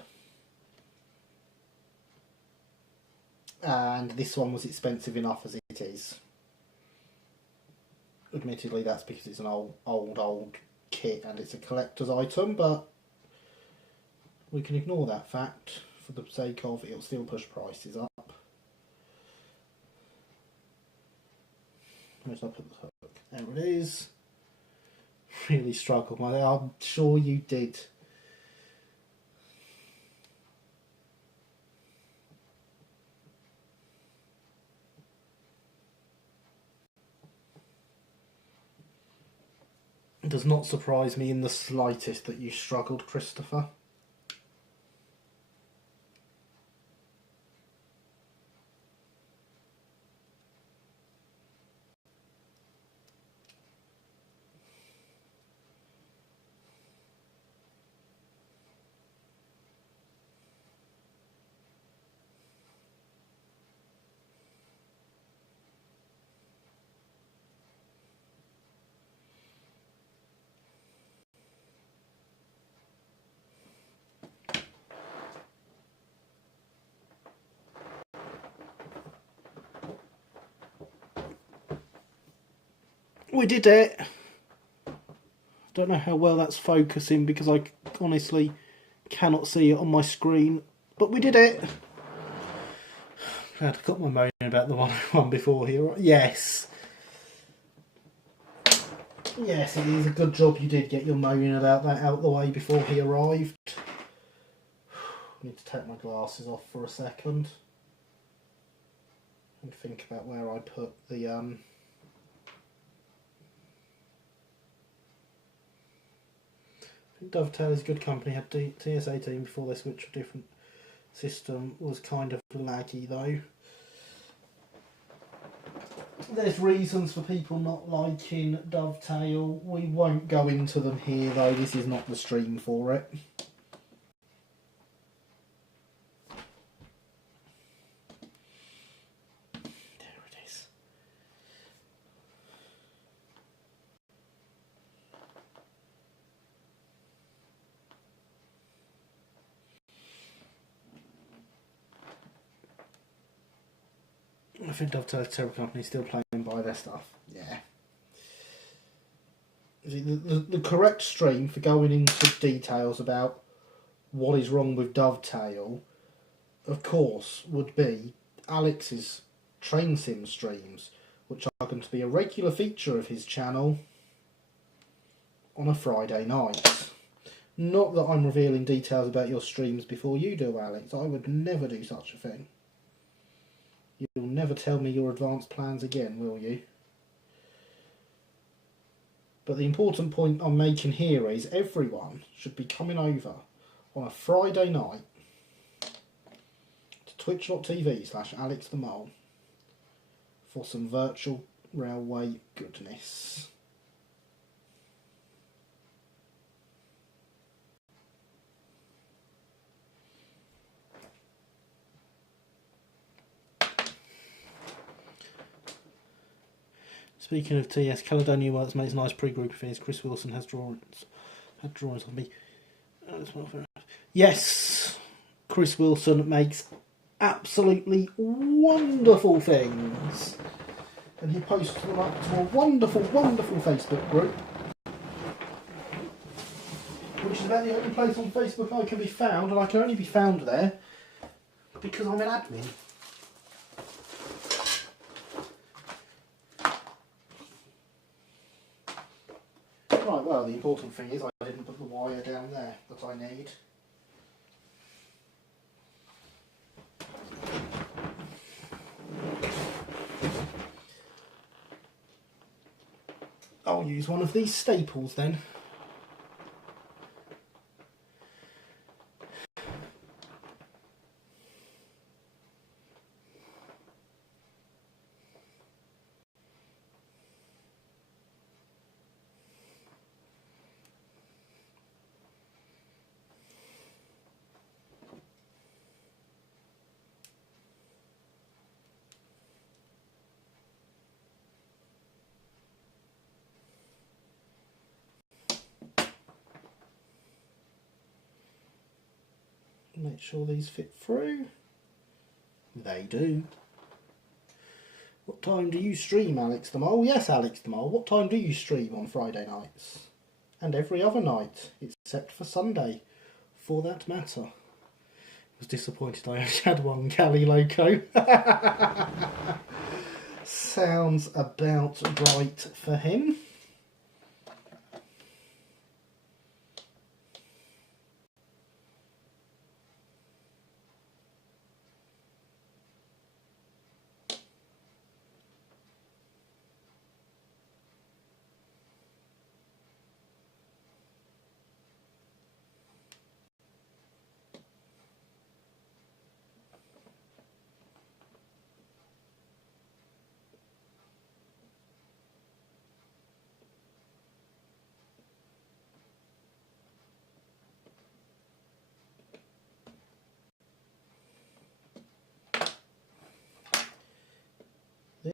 And this one was expensive enough as it is. Admittedly, that's because it's an old kit and it's a collector's item, but we can ignore that fact for the sake of it'll still push prices up. Where's I put the hook? There it is. Really struggled. I'm sure you did. It does not surprise me in the slightest that you struggled, Christopher. We did it! Don't know how well that's focusing because I honestly cannot see it on my screen, but we did it! Glad I got my moan about the one before here. Yes! Yes, it is a good job you did get your moaning about that out the way before he arrived. I need to take my glasses off for a second and think about where I put the I think Dovetail is a good company. Had TS18 before they switched to a different system. Was kind of laggy though. There's reasons for people not liking Dovetail. We won't go into them here though. This is not the stream for it. There it is. I think Dovetail's a terrible company, still playing by their stuff. Yeah. The correct stream for going into details about what is wrong with Dovetail, of course, would be Alex's train sim streams, which are going to be a regular feature of his channel on a Friday night. Not that I'm revealing details about your streams before you do, Alex. I would never do such a thing. You'll never tell me your advanced plans again, will you? But the important point I'm making here is everyone should be coming over on a Friday night to twitch.tv/AlexTheMole for some virtual railway goodness. Speaking of TS, Caledonia Works makes nice pre-group affairs. Chris Wilson had drawings on me. Yes, Chris Wilson makes absolutely wonderful things, and he posts them up to a wonderful, wonderful Facebook group, which is about the only place on Facebook I can be found, and I can only be found there because I'm an admin. Right, well, the important thing is I didn't put the wire down there that I need. I'll use one of these staples then. Make sure these fit through. They do. What time do you stream, Alex the Mole? Yes, Alex the Mole. What time do you stream on Friday nights? And every other night, except for Sunday, for that matter. I was disappointed I only had one Cali Loco. Sounds about right for him.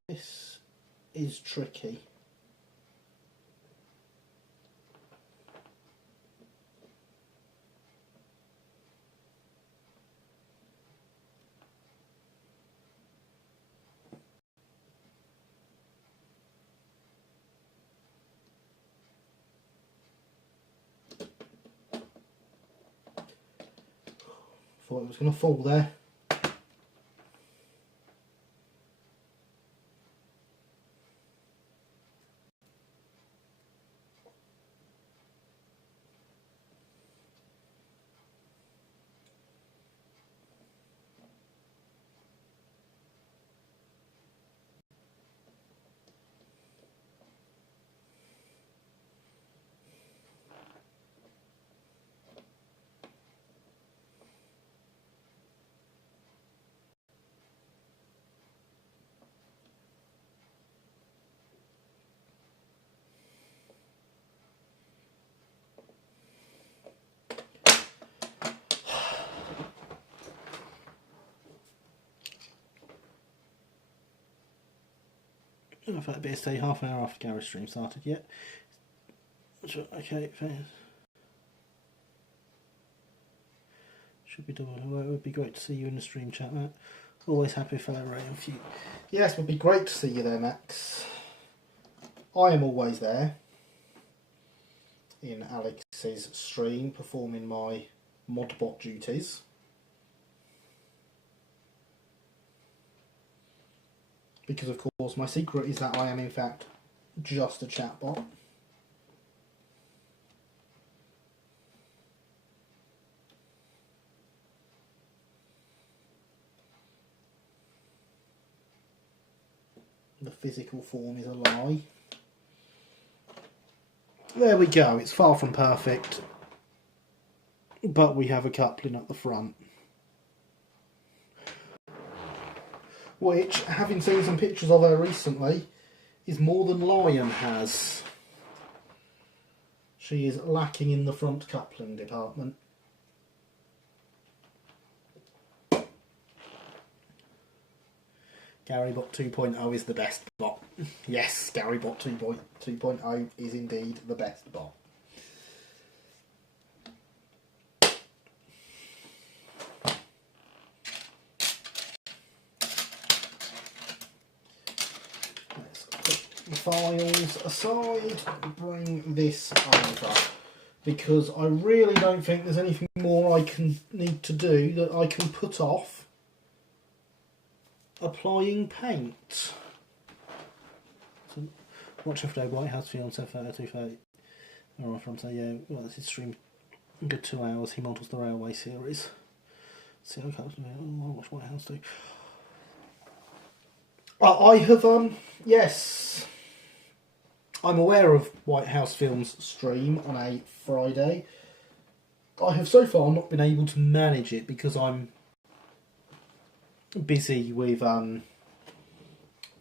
This is tricky. Thought it was going to fall there. I don't know if that'd be a stay half an hour after Gary's stream started yet. Okay, fair. Should be done. Well, it would be great to see you in the stream chat, Matt. Always happy fellow Ray and few. Yes, it would be great to see you there, Max. I am always there in Alex's stream performing my modbot duties. Because of course my secret is that I am in fact just a chatbot. The physical form is a lie. There we go, it's far from perfect, but we have a coupling at the front. Which, having seen some pictures of her recently, is more than Lion has. She is lacking in the front coupling department. GaryBot 2.0 is the best bot. Yes, GaryBot 2.0 is indeed the best bot. Let's put the files aside and bring this over, because I really don't think there's anything more I need to do that I can put off applying paint. So, watch every day, White House fiance photo 230. Or from say, yeah, well, this is stream a good 2 hours. He models the Railway series. See how it comes to me. Oh, I'll watch White House too. I have, yes, I'm aware of White House Films stream on a Friday. I have so far not been able to manage it because I'm busy with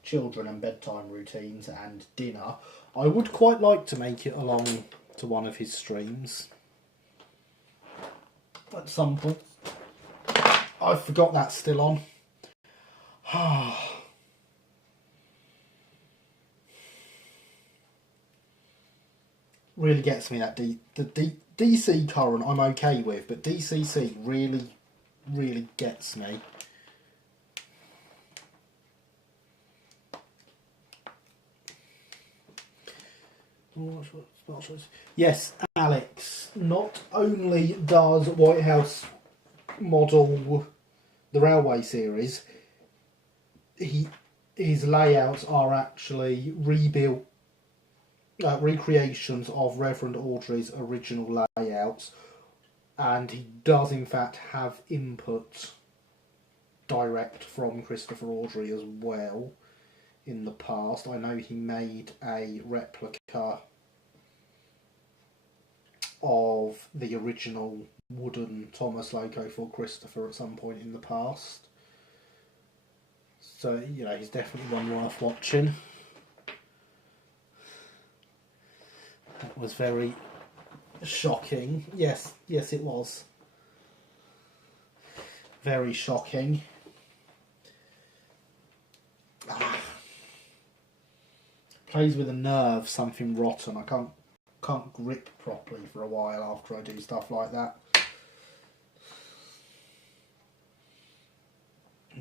children and bedtime routines and dinner. I would quite like to make it along to one of his streams at some point. I forgot that's still on. Really gets me that the DC current I'm okay with, but DCC really gets me. Yes, Alex, not only does White House model the Railway series, he his layouts are actually rebuilt recreations of Reverend Audrey's original layouts, and he does in fact have input direct from Christopher Audrey as well in the past. I know he made a replica of the original wooden Thomas logo for Christopher at some point in the past. So, you know, he's definitely one worth watching. That was very shocking. Yes, it was. Very shocking. Plays with a nerve, something rotten. I can't grip properly for a while after I do stuff like that.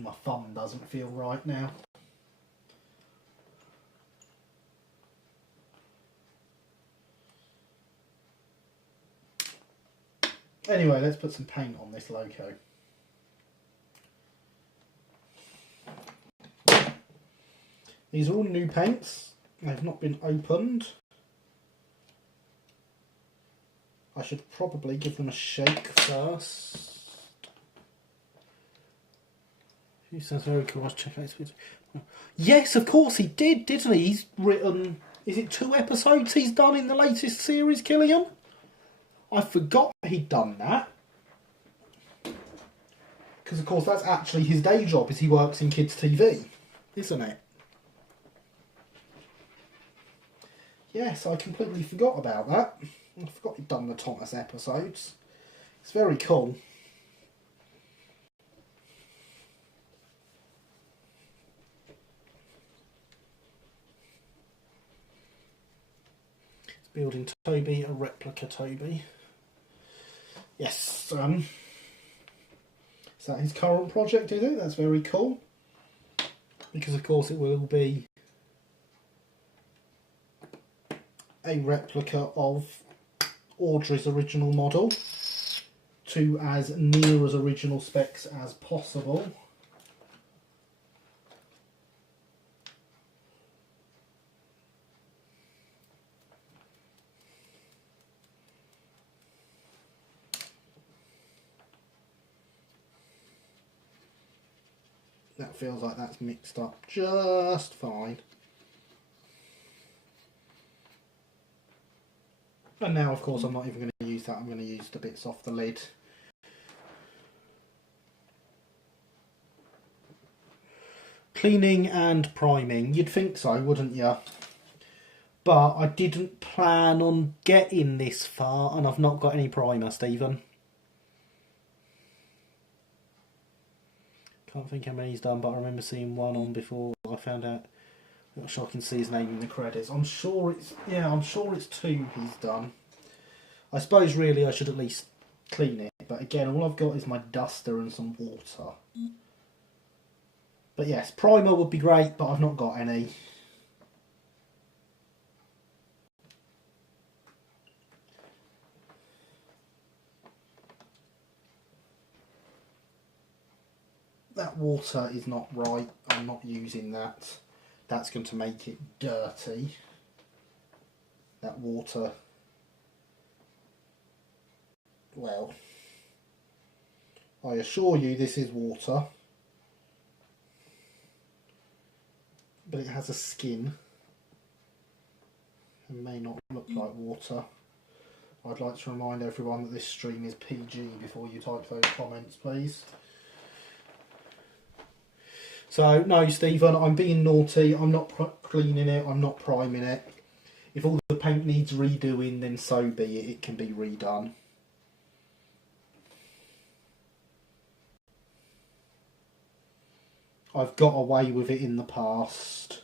My thumb doesn't feel right now. Anyway, let's put some paint on this logo. These are all new paints. They've not been opened. I should probably give them a shake first. He sounds very cool. I'll check out his video. Yes, of course he did, didn't he? He's written, is it 2 episodes he's done in the latest series, Killian? I forgot he'd done that. Because of course that's actually his day job, is he works in kids TV, isn't it? Yes, I completely forgot about that. I forgot he'd done the Thomas episodes. It's very cool. It's building Toby, a replica Toby. Yes, is that his current project, is it? That's very cool. Because of course it will be a replica of Audrey's original model to as near as original specs as possible. That feels like that's mixed up just fine. And now, of course, I'm not even going to use that. I'm going to use the bits off the lid. Cleaning and priming. You'd think so, wouldn't you? But I didn't plan on getting this far, and I've not got any primer, Stephen. Can't think how many he's done, but I remember seeing one on before I found out. I'm not sure I can see his name in the credits. I'm sure it's 2 he's done. I suppose really I should at least clean it, but again all I've got is my duster and some water. But yes, primer would be great, but I've not got any. That water is not right. I'm not using that. That's going to make it dirty. That water. Well, I assure you this is water. But it has a skin. It may not look like water. I'd like to remind everyone that this stream is PG before you type those comments, please. So, no, Stephen, I'm being naughty. I'm not cleaning it. I'm not priming it. If all the paint needs redoing, then so be it. It can be redone. I've got away with it in the past.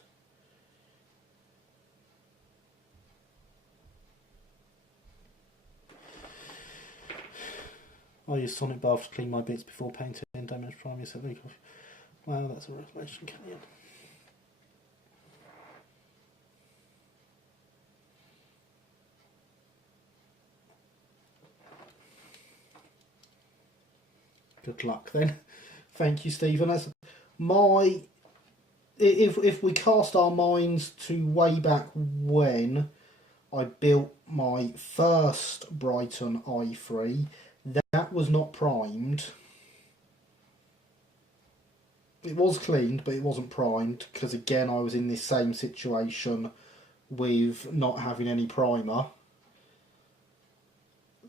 I use Sonic Bath to clean my bits before painting and damage priming. Wow, that's a revelation, Killian. Good luck then. Thank you, Stephen. That's my if we cast our minds to way back when I built my first Brighton i3, that was not primed. It was cleaned, but it wasn't primed, because again I was in this same situation with not having any primer.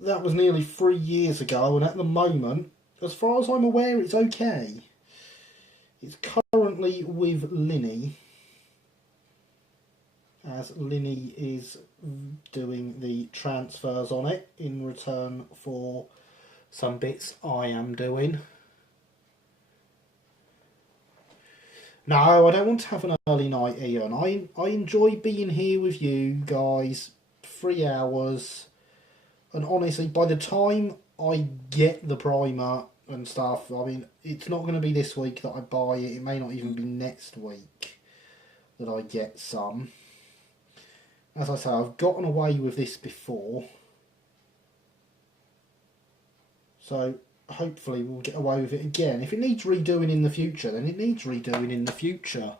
That was nearly 3 years ago, and at the moment, as far as I'm aware, it's okay. It's currently with Linny, as Linny is doing the transfers on it in return for some bits I am doing. No, I don't want to have an early night, Ian. I enjoy being here with you guys, 3 hours, and honestly, by the time I get the primer and stuff, I mean, it's not going to be this week that I buy it. It may not even be next week that I get some. As I say, I've gotten away with this before, so hopefully we'll get away with it again. If it needs redoing in the future, then it needs redoing in the future.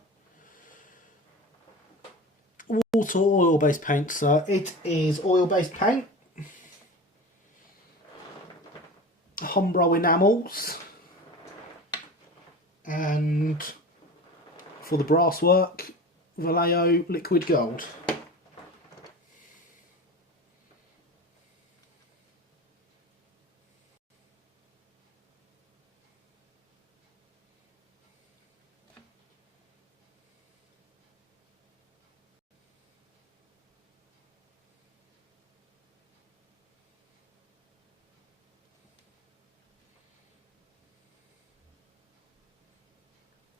Water oil-based paint, sir. It is oil-based paint. Umbro enamels. And for the brass work, Vallejo liquid gold.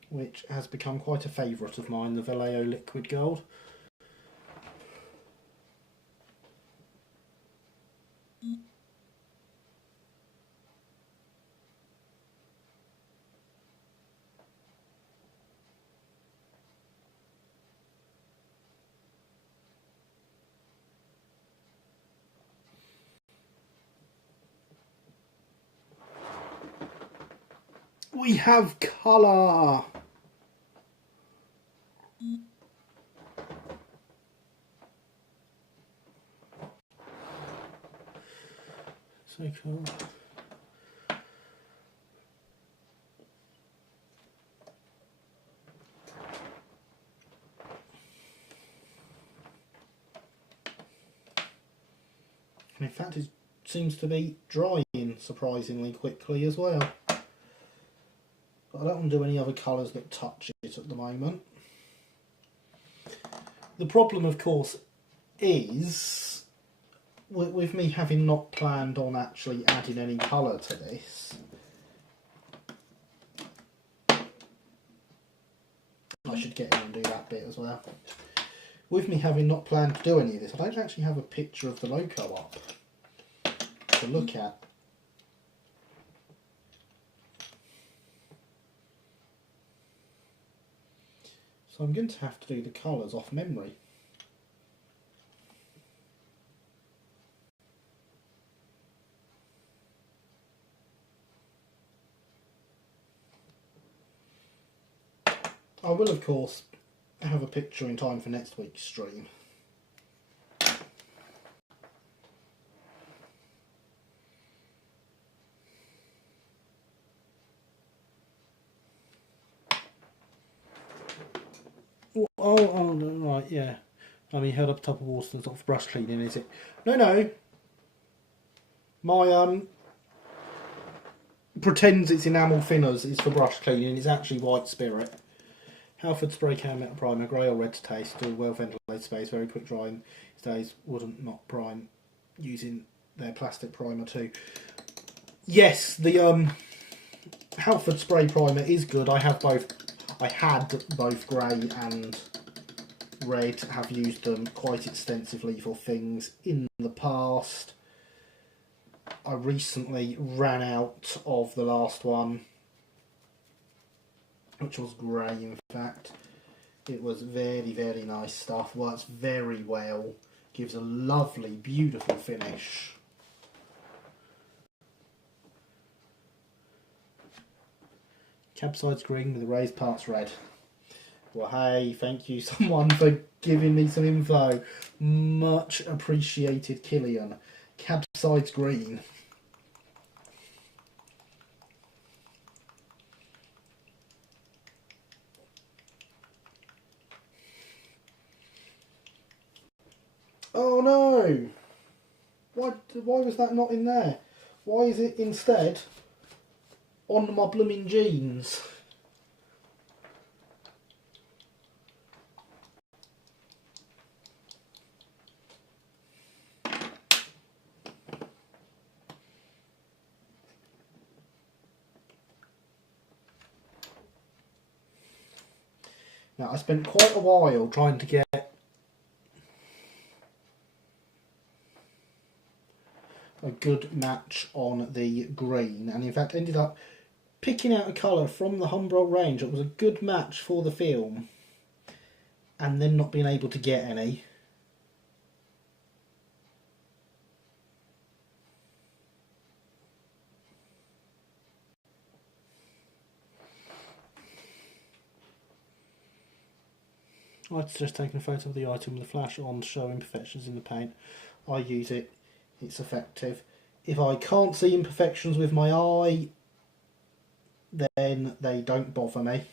Which has become quite a favourite of mine, the Vallejo liquid gold. We have colour! So cool. And in fact, it seems to be drying surprisingly quickly as well. But I don't want to do any other colours that touch it at the moment. The problem, of course, is with me having not planned on actually adding any colour to this. I should get in and do that bit as well. With me having not planned to do any of this, I don't actually have a picture of the logo up to look at. So I'm going to have to do the colours off memory. I will, of course, have a picture in time for next week's stream. Oh, no, right, yeah. I mean, held up top of water, not for brush cleaning, is it? No. My, pretends it's enamel thinners is for brush cleaning. It's actually white spirit. Halford spray can metal primer, grey or red to taste, still well ventilated space, very quick drying. Stays wouldn't not prime using their plastic primer too. Yes, the Halford spray primer is good. I had both grey and red, have used them quite extensively for things in the past. I recently ran out of the last one, which was grey in fact. It was very, very nice stuff, works very well, gives a lovely, beautiful finish. Cabside's green with the raised parts red. Well, hey, thank you someone for giving me some info. Much appreciated, Killian. Capsides green. Oh no! Why was that not in there? Why is it instead on my blooming jeans? Now, I spent quite a while trying to get a good match on the green, and in fact ended up picking out a colour from the Humboldt range that was a good match for the film, and then not being able to get any. I've just taken a photo of the item with the flash on to show imperfections in the paint. I use it, it's effective. If I can't see imperfections with my eye, then they don't bother me.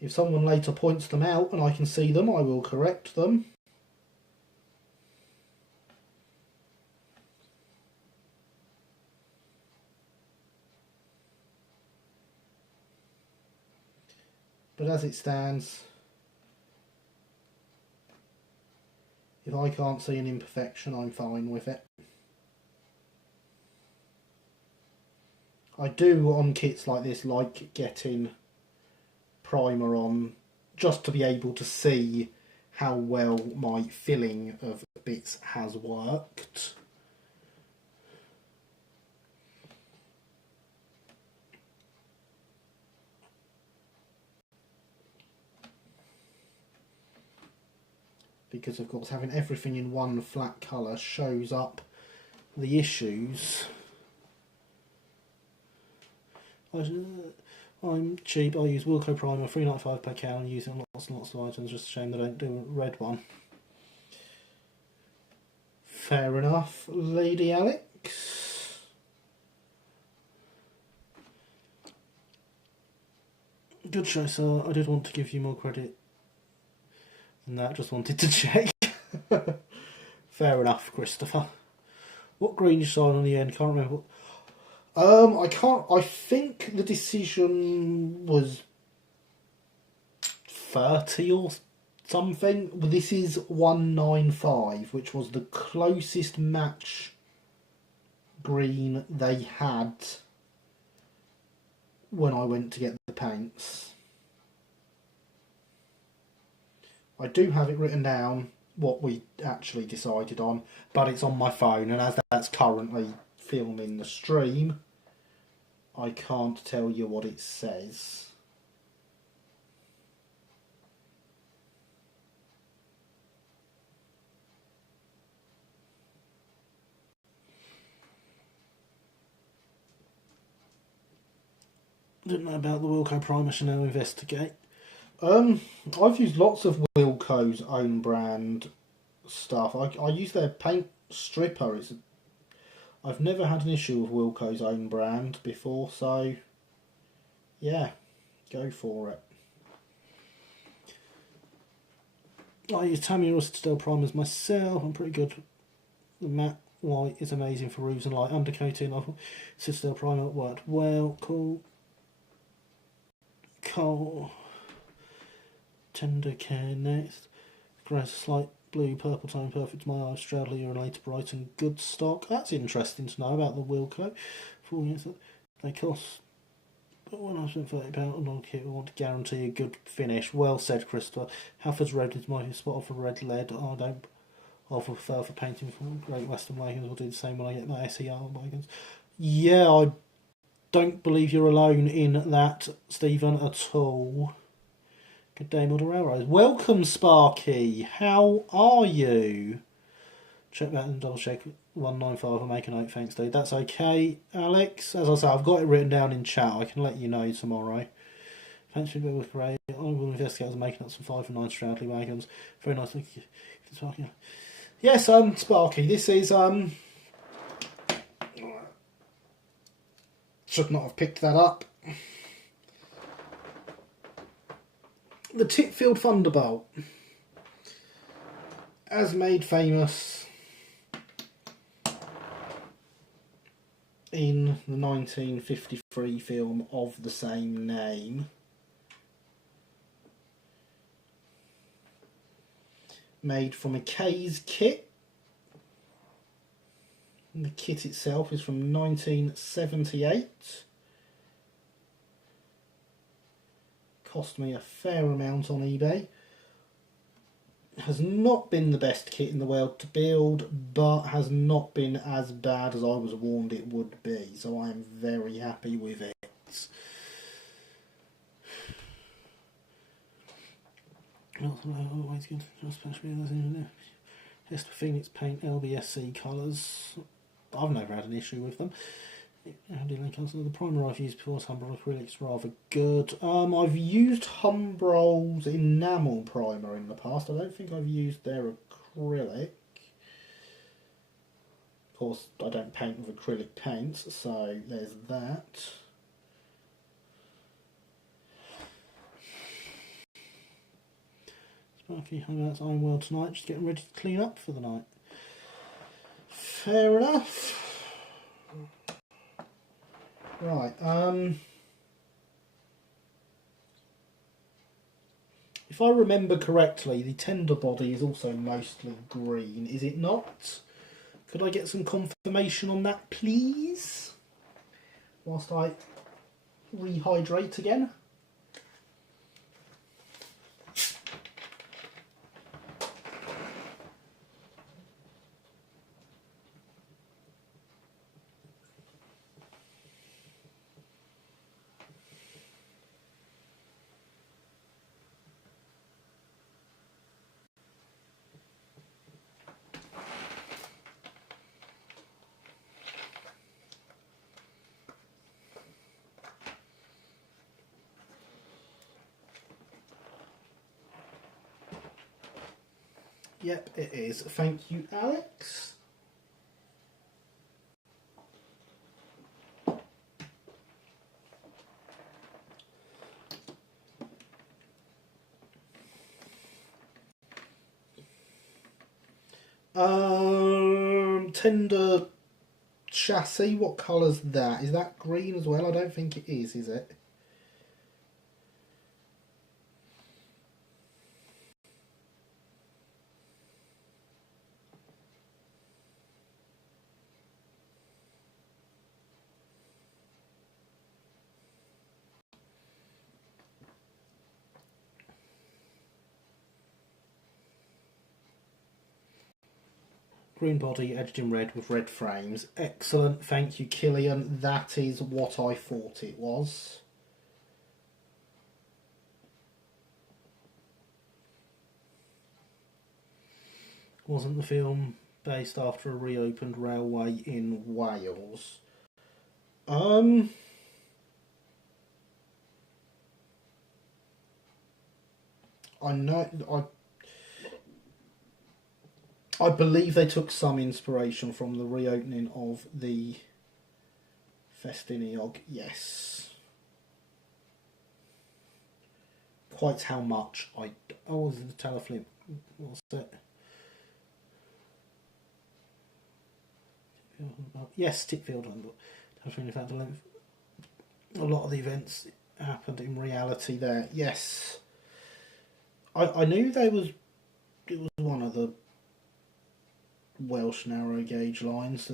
If someone later points them out and I can see them, I will correct them. But as it stands, if I can't see an imperfection, I'm fine with it. I do, on kits like this, like getting primer on just to be able to see how well my filling of bits has worked. Because of course having everything in one flat colour shows up the issues. I'm cheap, I use Wilco Primer, £3.95 per can, and use it on lots and lots of items, just a shame they don't do a red one. Fair enough, Lady Alex. Good show, sir. I did want to give you more credit than that, just wanted to check. Fair enough, Christopher. What green you signed on the end? Can't remember. I can't. I think the decision was 30 or something. This is 195, which was the closest match green they had when I went to get the paints. I do have it written down what we actually decided on, but it's on my phone, and as that's currently filming the stream, I can't tell you what it says. Didn't know about the Wilco Primer, should now investigate. I've used lots of Wilco's own brand stuff. I use their paint stripper. I've never had an issue with Wilco's own brand before, so yeah, go for it. I use Tamiya Citadel primers myself. I'm pretty good. The matte white is amazing for roofs and light undercoating. Citadel primer worked well. Cool. Tender care next. Grass slight blue purple tone, perfect to my eyes. Stroudly urinated bright and good stock. That's interesting to know about the Wilco. They cost, but when I spent £30 on a kit, I want to guarantee a good finish. Well said, Christopher. Halford's Red is my spot for red lead. I don't offer prefer for painting from Great Western Wagons. I'll do the same when I get my SER wagons. Yeah, I don't believe you're alone in that, Stephen, at all. Good day, Model Railroads. Welcome, Sparky. How are you? Check that and double check 195 and make a note. Thanks, dude. That's okay, Alex. As I say, I've got it written down in chat. I can let you know tomorrow. Thanks for being with Grey. Honourable investigators making up some 5 and 9 Stroudley wagons. Very nice. Thank you. Sparky. Yes, Sparky. This is should not have picked that up. The Titfield Thunderbolt, as made famous in the 1953 film of the same name. Made from a K's kit. And the kit itself is from 1978. Cost me a fair amount on eBay. Has not been the best kit in the world to build, but has not been as bad as I was warned it would be, so I am very happy with it. Always good, especially Hesper Phoenix paint LBSC colours. I've never had an issue with them. The primer I've used before is Humbrol acrylics, rather good. I've used Humbrol's enamel primer in the past. I don't think I've used their acrylic. Of course, I don't paint with acrylic paints, so there's that. Sparky hung out Iron World tonight, just getting ready to clean up for the night. Fair enough. Right, if I remember correctly, the tender body is also mostly green, is it not? Could I get some confirmation on that, please? Whilst I rehydrate again. Yep, it is. Thank you, Alex. Tender chassis, what colour's that? Is that green as well? I don't think it is it? Green body, edged in red with red frames. Excellent, thank you, Killian. That is what I thought it was. Wasn't the film based after a reopened railway in Wales? I know, I believe they took some inspiration from the reopening of the Festiniog, yes. Quite how much, oh, the telefilm, what's it? Yes, Titfield. In fact, a lot of the events happened in reality there. Yes, I knew it was one of the Welsh narrow gauge lines.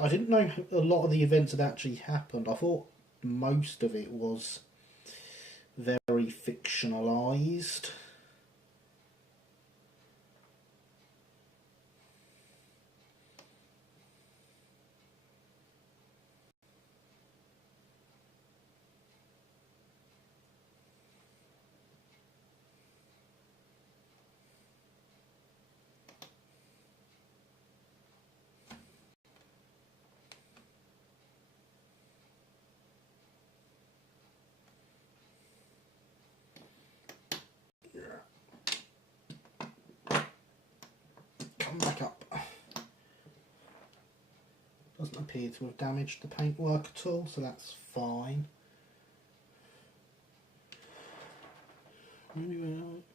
I didn't know a lot of the events had actually happened. I thought most of it was very fictionalised. appear to have damaged the paintwork at all, so that's fine.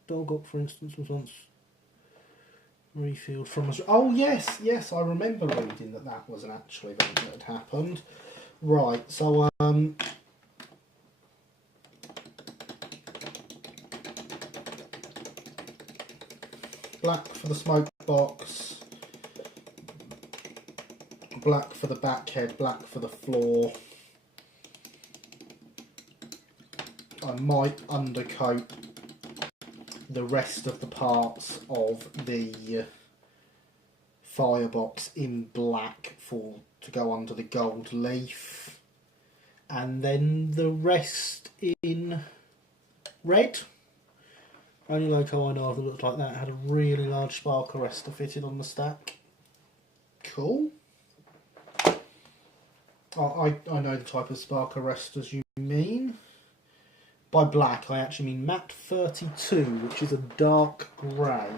Dolgok, for instance, was once refilled from us. Oh yes, yes, I remember reading that that was an actual event that had happened. Right, so black for the smoke box, black for the back head, black for the floor. I might undercoat the rest of the parts of the firebox in black to go under the gold leaf, and then the rest in red. Only loco I know of that looked like that had a really large spark arrestor fitted on the stack. Cool. I know the type of spark arrestors you mean. By black, I actually mean matte 32, which is a dark grey,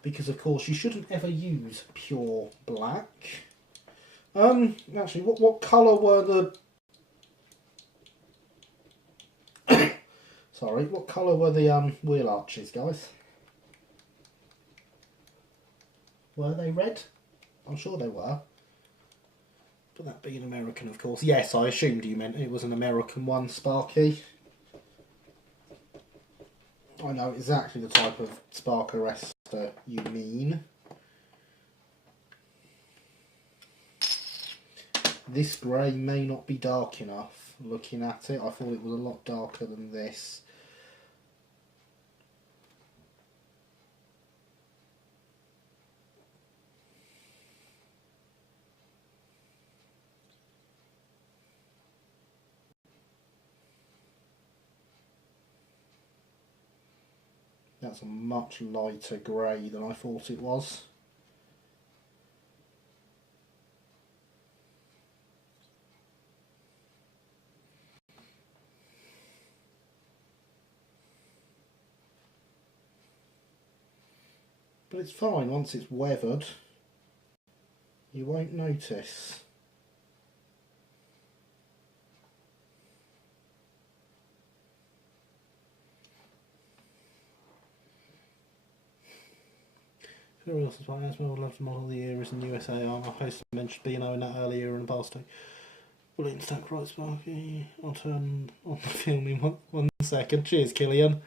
because of course you shouldn't ever use pure black. Actually, what colour were the... Sorry, what colour were the wheel arches, guys? Were they red? I'm sure they were. But that being American, of course. Yes, I assumed you meant it was an American one, Sparky. I know exactly the type of spark arrestor you mean. This grey may not be dark enough looking at it. I thought it was a lot darker than this. That's a much lighter grey than I thought it was. But it's fine, once it's weathered, you won't notice. Who else is buying? I would love to model the eras in USA. I host mentioned B&O in that earlier in the past. William Stack, right, Sparky. I'll turn on the film in one second. Cheers, Killian.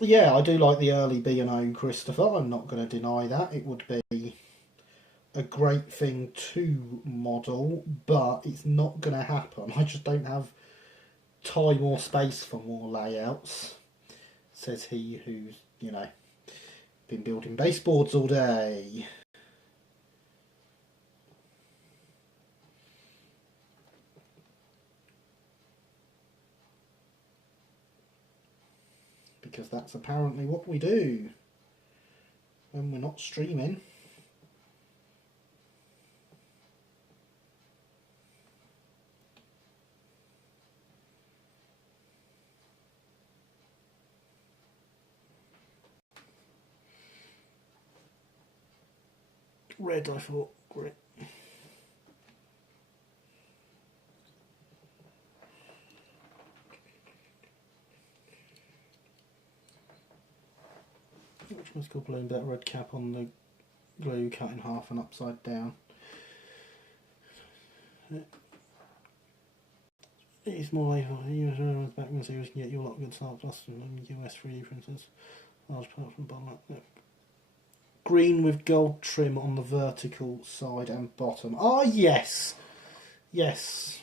Yeah, I do like the early B&O Christopher. I'm not going to deny that. It would be a great thing to model, but it's not going to happen. I just don't have time or space for more layouts, says he who's, you know, been building baseboards all day. Because that's apparently what we do when we're not streaming. Red, I thought. Great. Which one's called balloon? That red cap on the glue cut in half and upside down. It's more like US Batman series can get you a lot of good start plus from US 3D printers. Large part from the bottom up. Green with gold trim on the vertical side and bottom. Ah, yes! Yes.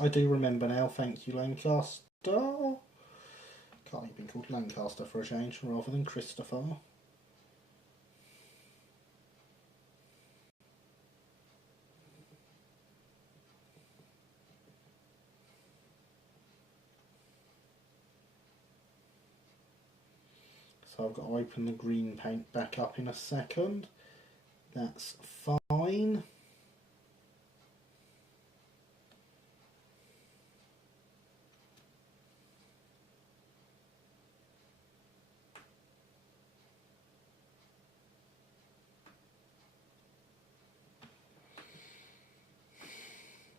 I do remember now, thank you, Lancaster. Can't have been called Lancaster for a change rather than Christopher. So I've got to open the green paint back up in a second. That's fine.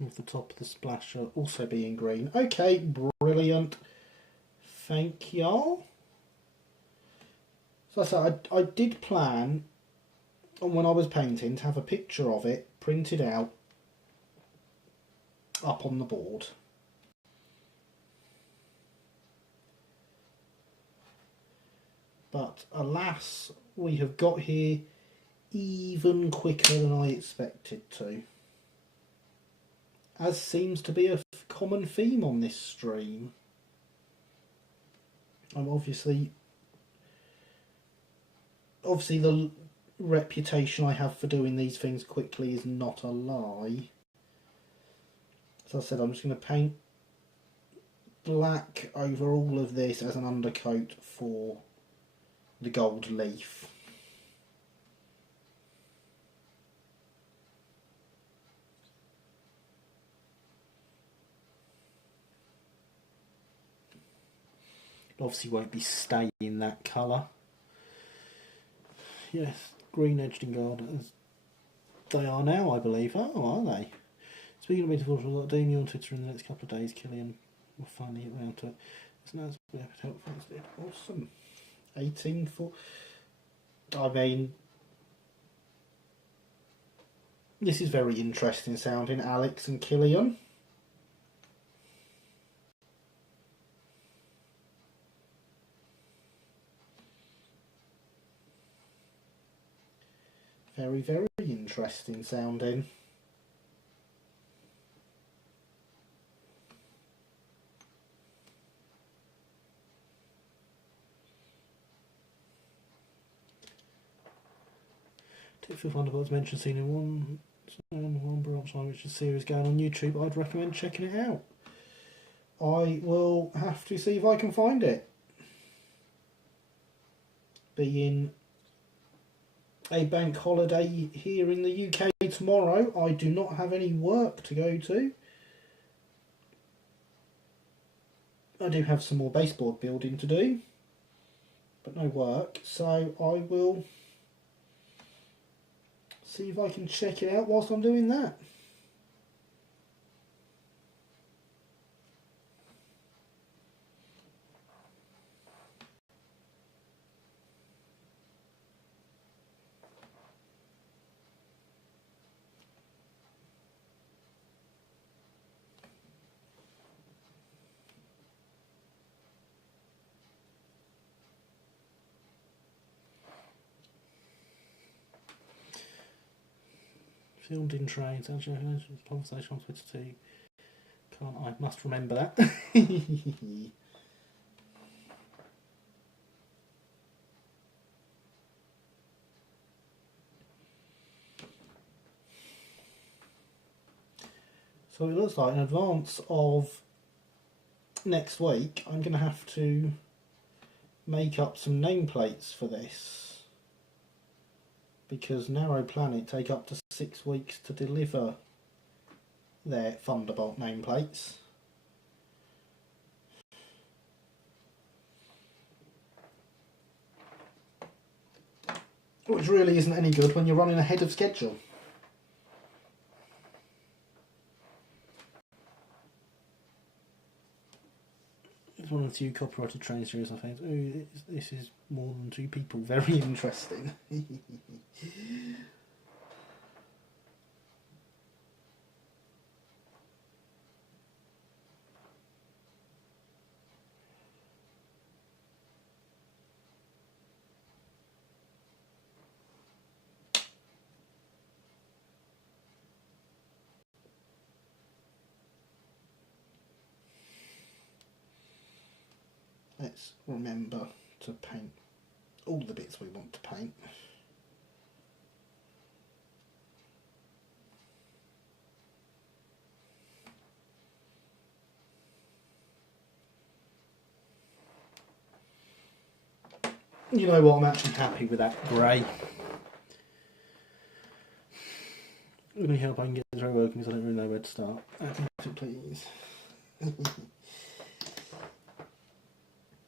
with the top of the splasher also being green. Okay, brilliant. Thank y'all. So I said I did plan on when I was painting to have a picture of it printed out up on the board. But alas, we have got here even quicker than I expected to. As seems to be a common theme on this stream. I'm obviously the reputation I have for doing these things quickly is not a lie. As I said, I'm just going to paint black over all of this as an undercoat for the gold leaf. It obviously won't be staying that colour. Yes, green edged in gold as they are now, I believe. Oh, are they? Speaking of beautiful, we've got Damien on Twitter in the next couple of days. Killian will finally get round to it. It's nice to be helpful. Awesome. 18 for. I mean, this is very interesting sounding, Alex and Killian. Very, very interesting sounding. Tip for Thunderbolt's mentioned seen in one branch line, which is a series going on YouTube. I'd recommend checking it out. I will have to see if I can find it. Being a bank holiday here in the UK tomorrow, I do not have any work to go to. I do have some more baseboard building to do, but no work, so I will see if I can check it out whilst I'm doing that. Filmed in trains, conversation on Twitter too. Can't I? Must remember that. So it looks like in advance of next week, I'm going to have to make up some nameplates for this. Because Narrow Planet take up to 6 weeks to deliver their Thunderbolt nameplates. Which really isn't any good when you're running ahead of schedule. It's one of the few copyrighted train series I found. Oh, this is more than 2 people. Very interesting. Let's remember to paint all the bits we want to paint. You know what, I'm actually happy with that grey. Let me help I can get this row open because I don't really know where to start. Please.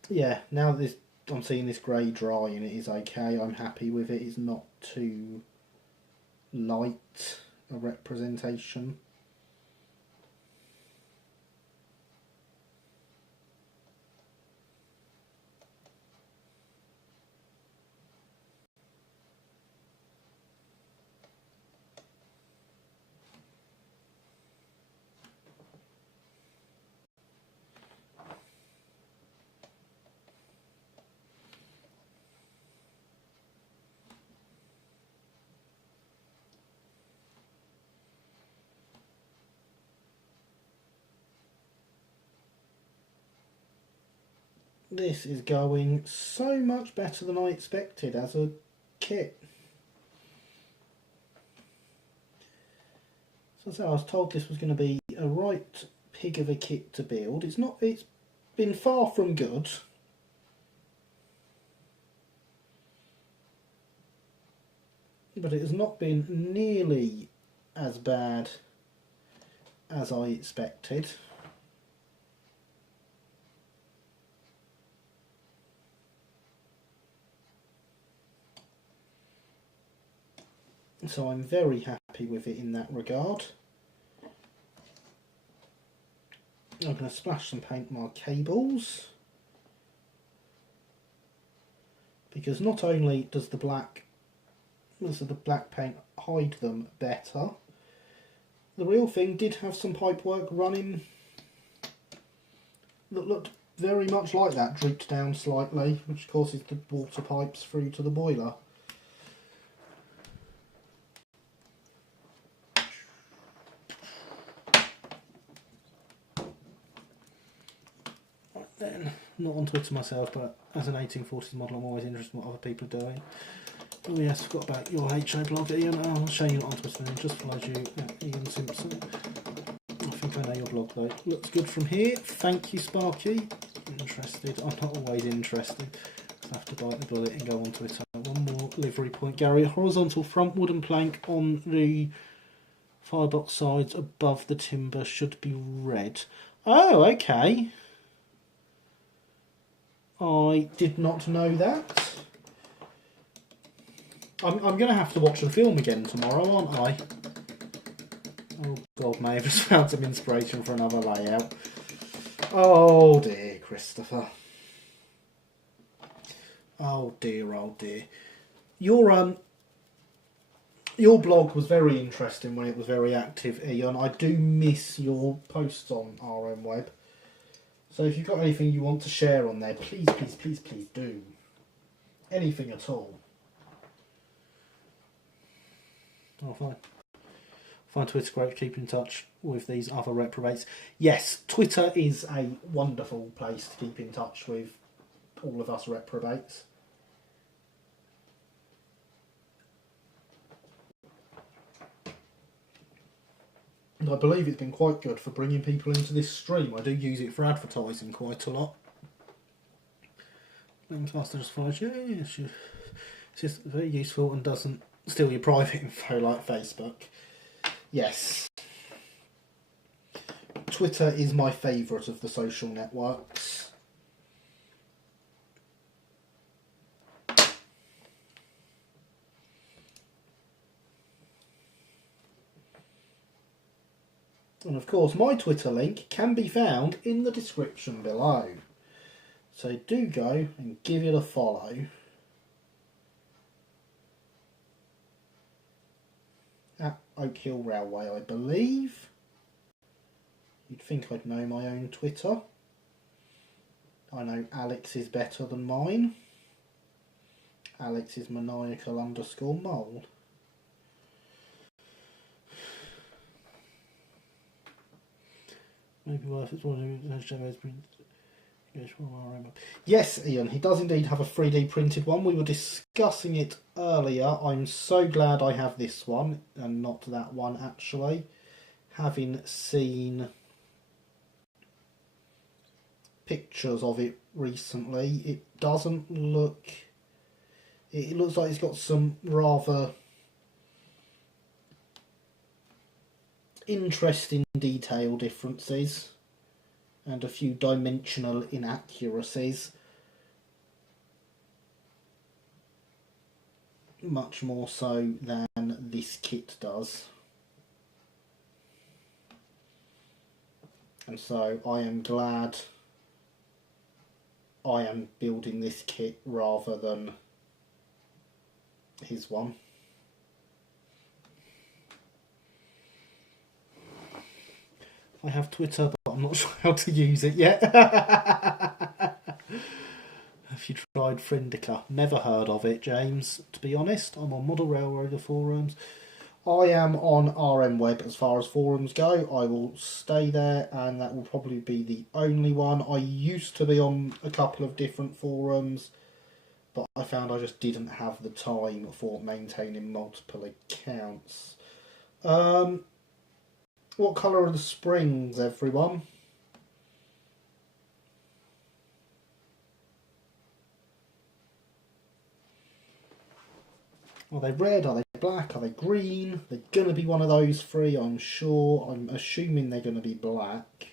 Yeah, now that I'm seeing this grey dry and it is okay, I'm happy with it. It's not too light a representation. This is going so much better than I expected as a kit. So I was told this was going to be a right pig of a kit to build. It's not. It's been far from good. But it has not been nearly as bad as I expected. So I'm very happy with it in that regard. I'm going to splash some paint on my cables, because not only does the black paint hide them better, the real thing did have some pipework running that looked very much like that, drooped down slightly, which causes the water pipes through to the boiler. Right then, not on Twitter myself, but as an 1840s model I'm always interested in what other people are doing. Oh yes, forgot about your HO blog, Ian. I'll show you not on Twitter then, just followed you, Ian Simpson. I think I know your blog though. Looks good from here. Thank you, Sparky. Interested. I'm not always interested. I have to bite the bullet and go on Twitter. One more livery point, Gary. Horizontal front wooden plank on the firebox sides above the timber should be red. Oh, okay. I did not know that. I'm going to have to watch the film again tomorrow, aren't I? Oh God, may have just found some inspiration for another layout. Oh dear, Christopher. Oh dear, oh dear. Your blog was very interesting when it was very active, Ian. I do miss your posts on RM Web. So if you've got anything you want to share on there, please, please, please, please do. Anything at all. Oh, fine. Find Twitter great to keep in touch with these other reprobates. Yes, Twitter is a wonderful place to keep in touch with all of us reprobates. And I believe it's been quite good for bringing people into this stream. I do use it for advertising quite a lot. And Faster just follows you. It's just very useful and doesn't steal your private info like Facebook. Yes. Twitter is my favourite of the social networks. And of course my Twitter link can be found in the description below. So do go and give it a follow. At Oak Hill Railway, I believe. You'd think I'd know my own Twitter. I know Alex is better than mine. Alex is maniacal_mole. Maybe worth it. Yes, Ian, he does indeed have a 3D printed one. We were discussing it earlier. I'm so glad I have this one and not that one, actually. Having seen pictures of it recently, it doesn't look... It looks like it's got some rather interesting detail differences and a few dimensional inaccuracies. Much more so than this kit does. And so I am glad I am building this kit rather than his one. I have Twitter, but I'm not sure how to use it yet. Have you tried Friendica? Never heard of it, James. To be honest, I'm on Model Railroader forums. I am on RM Web as far as forums go. I will stay there, and that will probably be the only one. I used to be on a couple of different forums, but I found I just didn't have the time for maintaining multiple accounts. What colour are the springs, everyone? Are they red? Are they black? Are they green? They're going to be one of those three, I'm sure. I'm assuming they're going to be black.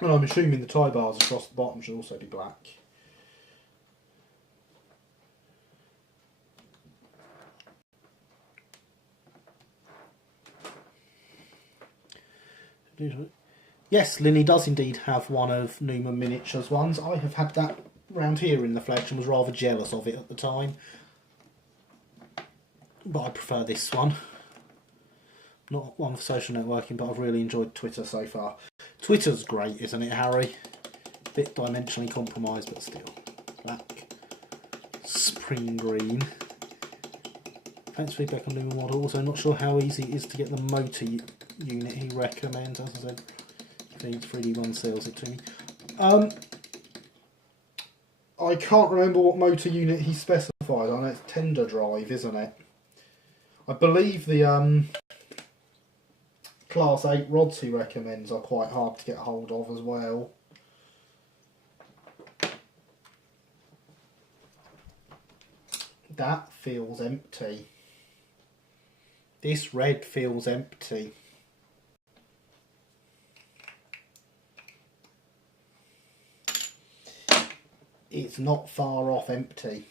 And I'm assuming the tie bars across the bottom should also be black. Yes, Linny does indeed have one of Newman Miniatures ones. I have had that round here in the flesh and was rather jealous of it at the time. But I prefer this one. Not one for social networking, but I've really enjoyed Twitter so far. Twitter's great, isn't it, Harry? Bit dimensionally compromised, but still. Black. Spring green. Thanks for feedback on Newman model. Also, not sure how easy it is to get the motor unit he recommends. As I said, if he 3D1 sells it to me. I can't remember what motor unit he specified. I know it's tender drive, isn't it? I believe the Class 8 rods he recommends are quite hard to get hold of as well. That feels empty. This red feels empty. It's not far off empty.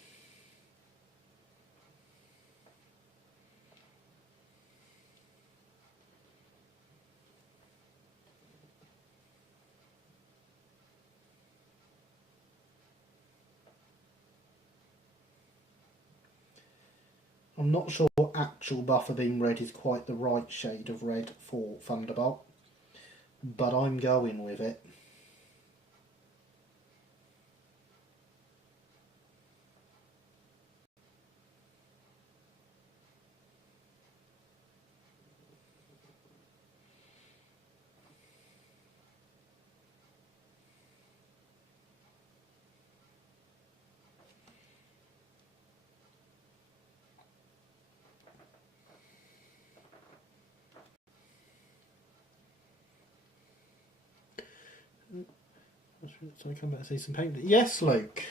I'm not sure actual buffer beam red is quite the right shade of red for Thunderbolt, but I'm going with it. So I come back to see some paint. Yes, Luke.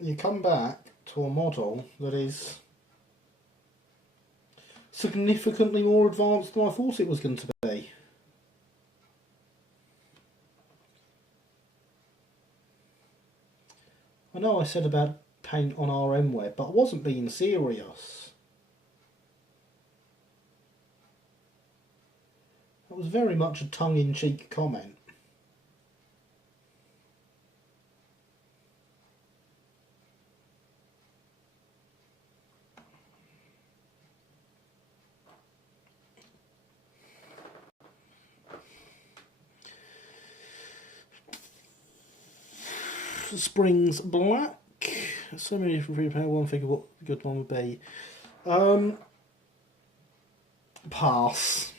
You come back to a model that is significantly more advanced than I thought it was going to be. I know I said about paint on RM Web, but I wasn't being serious. That was very much a tongue-in-cheek comment. Springs black. So many different repair. One figure, what a good one would be. Pass.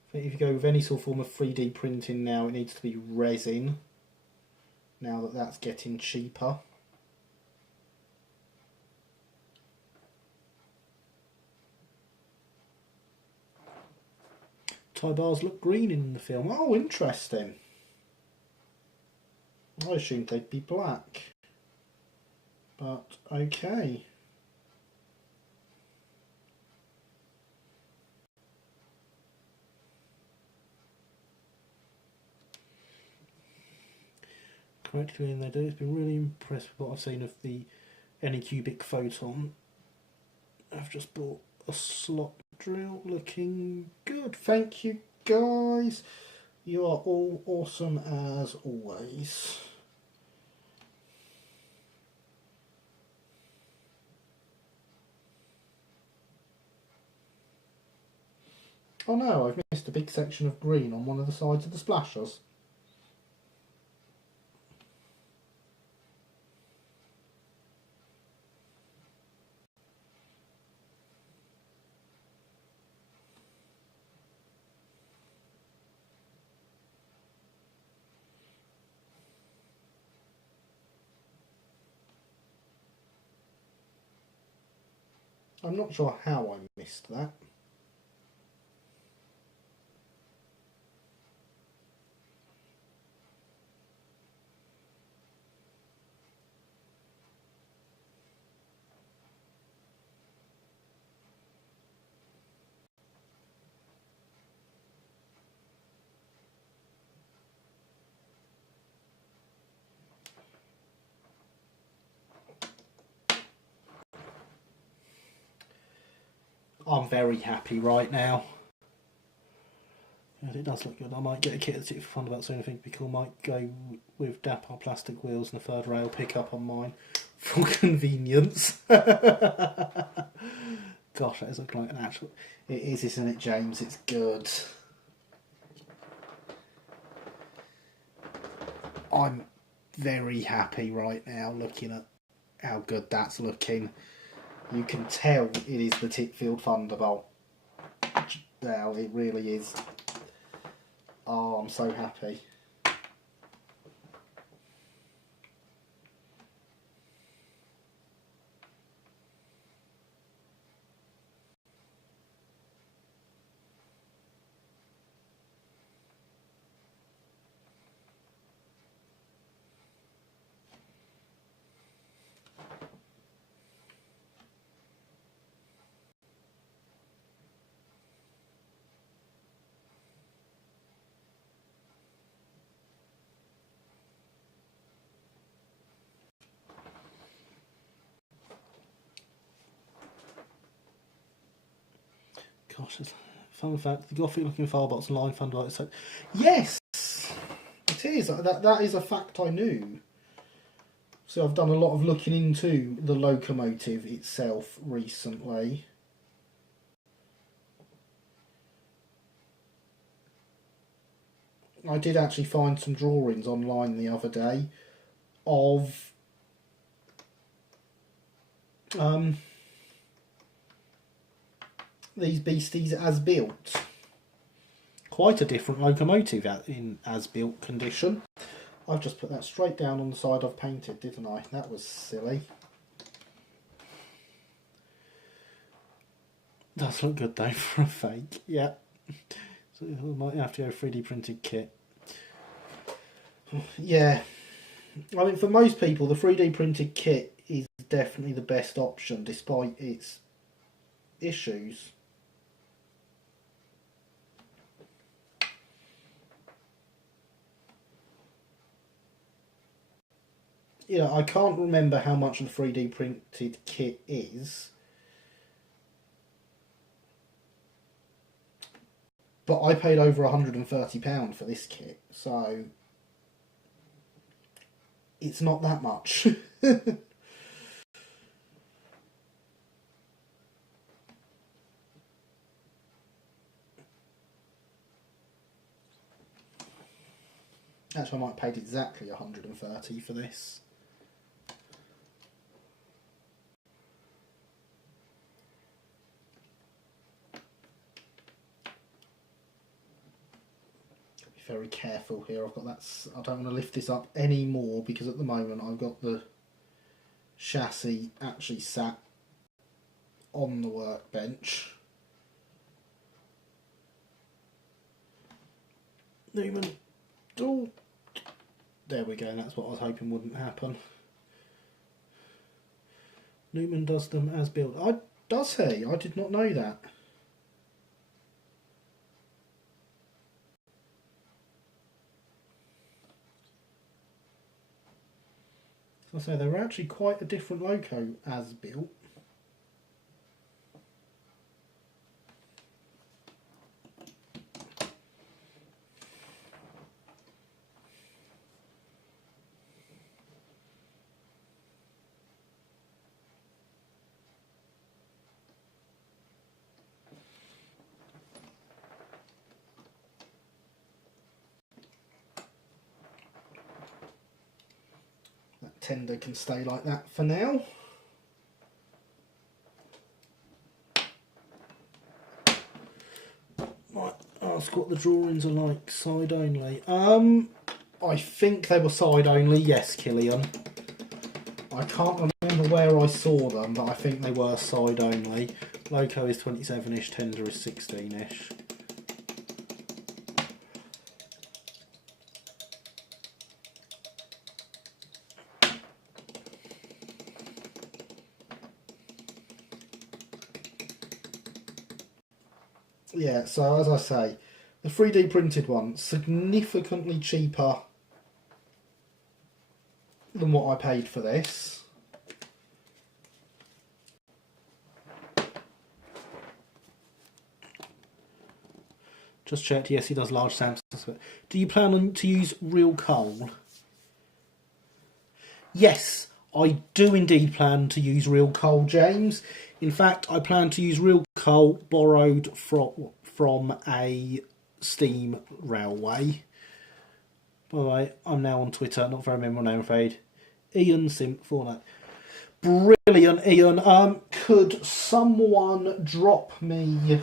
I think if you go with any sort of form of 3D printing now, it needs to be resin. Now that that's getting cheaper. Tie bars look green in the film. Oh, interesting. I assumed they'd be black. But, okay. Correctly, and they do. It's been really impressed with what I've seen of the any cubic photon. I've just bought a slot drill, looking good. Thank you guys. You are all awesome as always. Oh no, I've missed a big section of green on one of the sides of the splashers. I'm not sure how I missed that. I'm very happy right now. Yes, it does look good. I might get a kit that's for Thunderbolt soon. I think it'd be cool. Might go with Dapper plastic wheels and a third rail pickup on mine for convenience. Gosh, that is looking like an actual... It is, isn't it, James? It's good. I'm very happy right now looking at how good that's looking. You can tell it is the Titfield Thunderbolt. Now, it really is. Oh, I'm so happy. Gosh, fun fact, the Gothic looking firebots and line Thunderbolt is so... Yes! It is. That is a fact I knew. So I've done a lot of looking into the locomotive itself recently. I did actually find some drawings online the other day of these beasties as built. Quite a different locomotive in as built condition. I've just put that straight down on the side I've painted, didn't I? That was silly. Does look good though for a fake. Yeah. So we might have to go 3D printed kit. Yeah. I mean, for most people, the 3D printed kit is definitely the best option, despite its issues. You know, I can't remember how much the 3D printed kit is, but I paid over £130 for this kit, so it's not that much. Actually, I might have paid exactly £130 for this. Very careful here. I've got that. I don't want to lift this up anymore because at the moment I've got the chassis actually sat on the workbench. Newman, oh, there we go. That's what I was hoping wouldn't happen. Newman does them as built. Does he? I did not know that. So I say they were actually quite a different loco as built. That tender can stay like that for now. Right, ask what the drawings are like, side only. I think they were side only, yes, Killian. I can't remember where I saw them, but I think they were side only. Loco is 27-ish, tender is 16-ish. Yeah, so as I say, the 3D printed one, significantly cheaper than what I paid for this. Just checked, yes, he does large samples. Do you plan on to use real coal? Yes, I do indeed plan to use real coal, James. In fact, I plan to use real coal borrowed from a steam railway. By the way, I'm now on Twitter, not very memorable name, I'm afraid. Ian Simp for that. Brilliant, Ian. Could someone drop me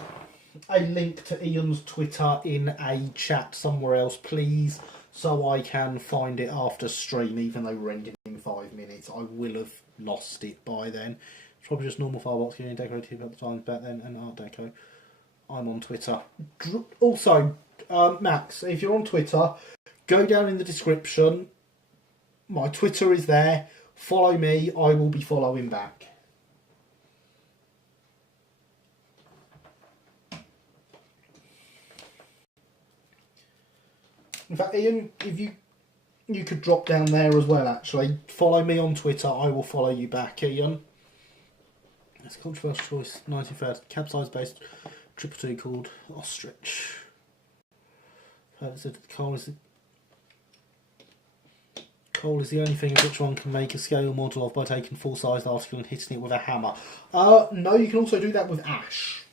a link to Ian's Twitter in a chat somewhere else, please, so I can find it after stream, even though we're ending in 5 minutes. I will have lost it by then. It's probably just normal firebox getting decorated at the times back then, and Art Deco. I'm on Twitter. Also, Max, if you're on Twitter, go down in the description. My Twitter is there. Follow me. I will be following back. In fact, Ian, if you could drop down there as well, actually. Follow me on Twitter. I will follow you back, Ian. It's a controversial choice. 1930 capsize based 222 called Ostrich. Coal is the only thing which one can make a scale model of by taking full-sized article and hitting it with a hammer. No, you can also do that with ash.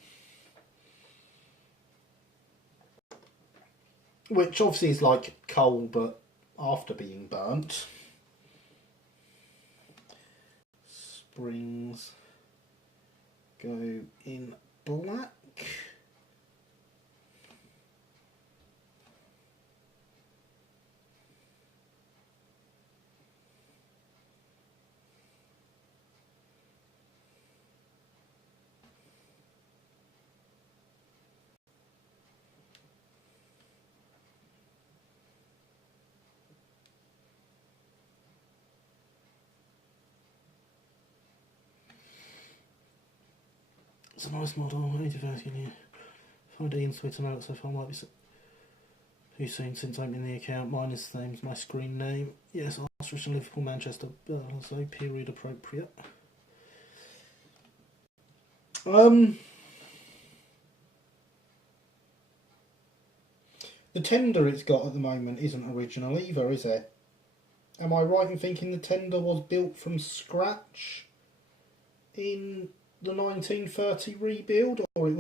Which obviously is like coal, but after being burnt. Springs go in black. It's a nice model. 5D in Twitter now so far might be too soon since opening the account. Mine is the same as my screen name. Yes, Ostrich and Liverpool, Manchester, also period appropriate. The tender it's got at the moment isn't original either, is it? Am I right in thinking the tender was built from scratch in the 1930 rebuild, or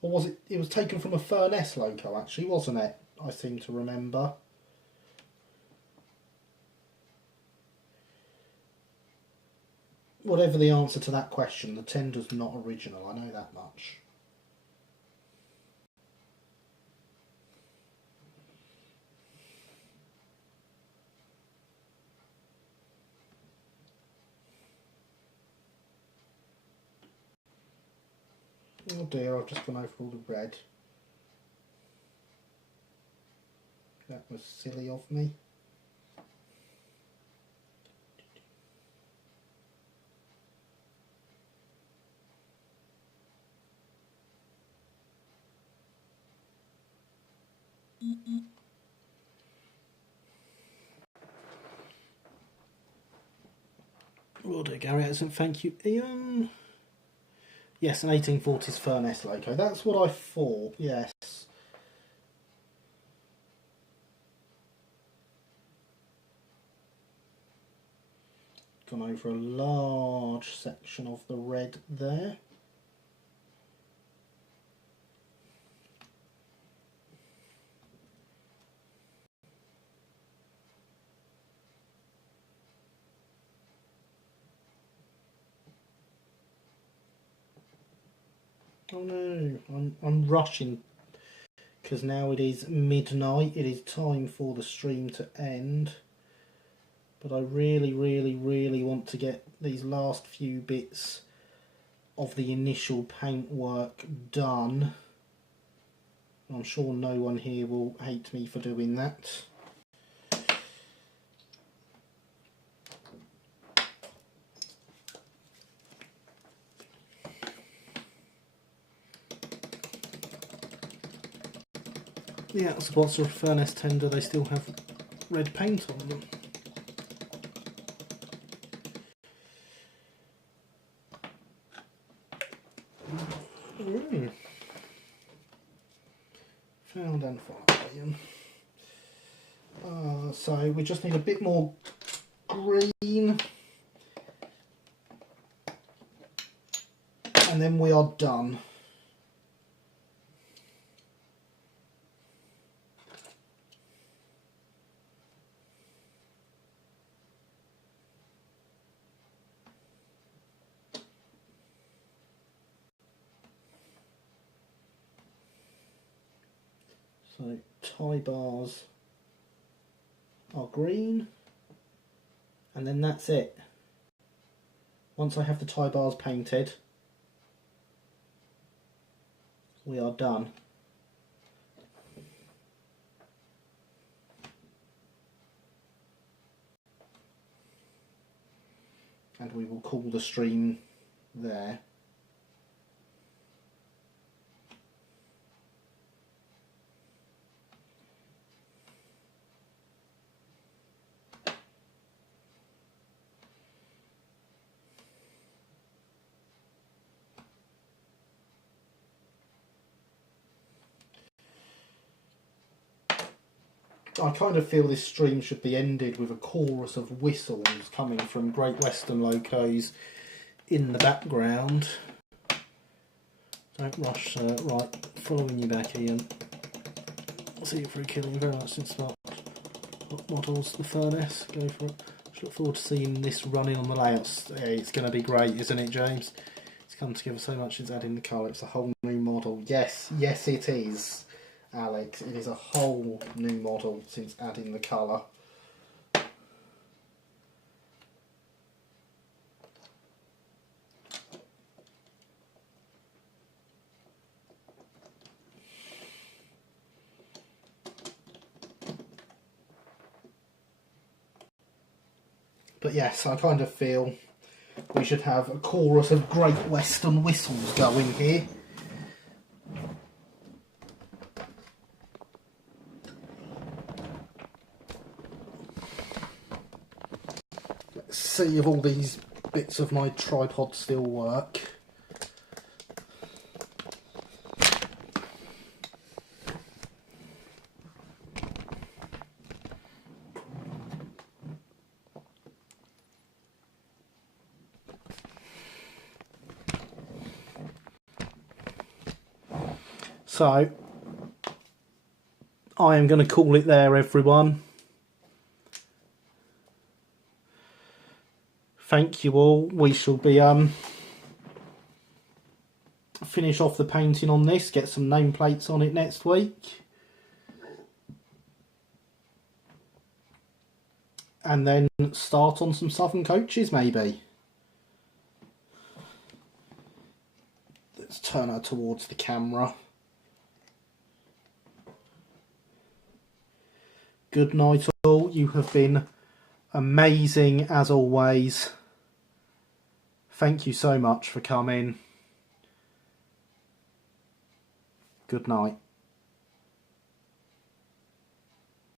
was it taken from a Furness loco actually, wasn't it? I seem to remember. Whatever the answer to that question, the tender's not original, I know that much. Oh dear, I've just gone over all the red. That was silly of me. Will do, Gary. Excellent. Thank you, Ian. Yes, an 1840s furnace loco. That's what I thought, yes. Gone over a large section of the red there. Oh no, I'm rushing because now it is midnight. It is time for the stream to end. But I really, really, really want to get these last few bits of the initial paintwork done. I'm sure no one here will hate me for doing that. The outer spots of a furnace tender, they still have red paint on them. Found and fire. So we just need a bit more green, and then we are done. So tie bars are green, and then that's it. Once I have the tie bars painted, we are done. And we will call the stream there. I kind of feel this stream should be ended with a chorus of whistles coming from Great Western locos in the background. Don't rush, right, following you back, Ian. See you through killing very much since smart models, the furnace, go for it. Just look forward to seeing this running on the layouts. It's going to be great, isn't it, James? It's come together so much, it's adding the colour, it's a whole new model. Yes, yes it is. Alex, it is a whole new model since adding the colour. But yes, I kind of feel we should have a chorus of Great Western whistles going here. See if all these bits of my tripod still work. So I am going to call it there, everyone. Thank you all. We shall be finish off the painting on this, get some nameplates on it next week, and then start on some Southern coaches maybe. Let's turn her towards the camera. Good night all. You have been amazing as always. Thank you so much for coming. Good night.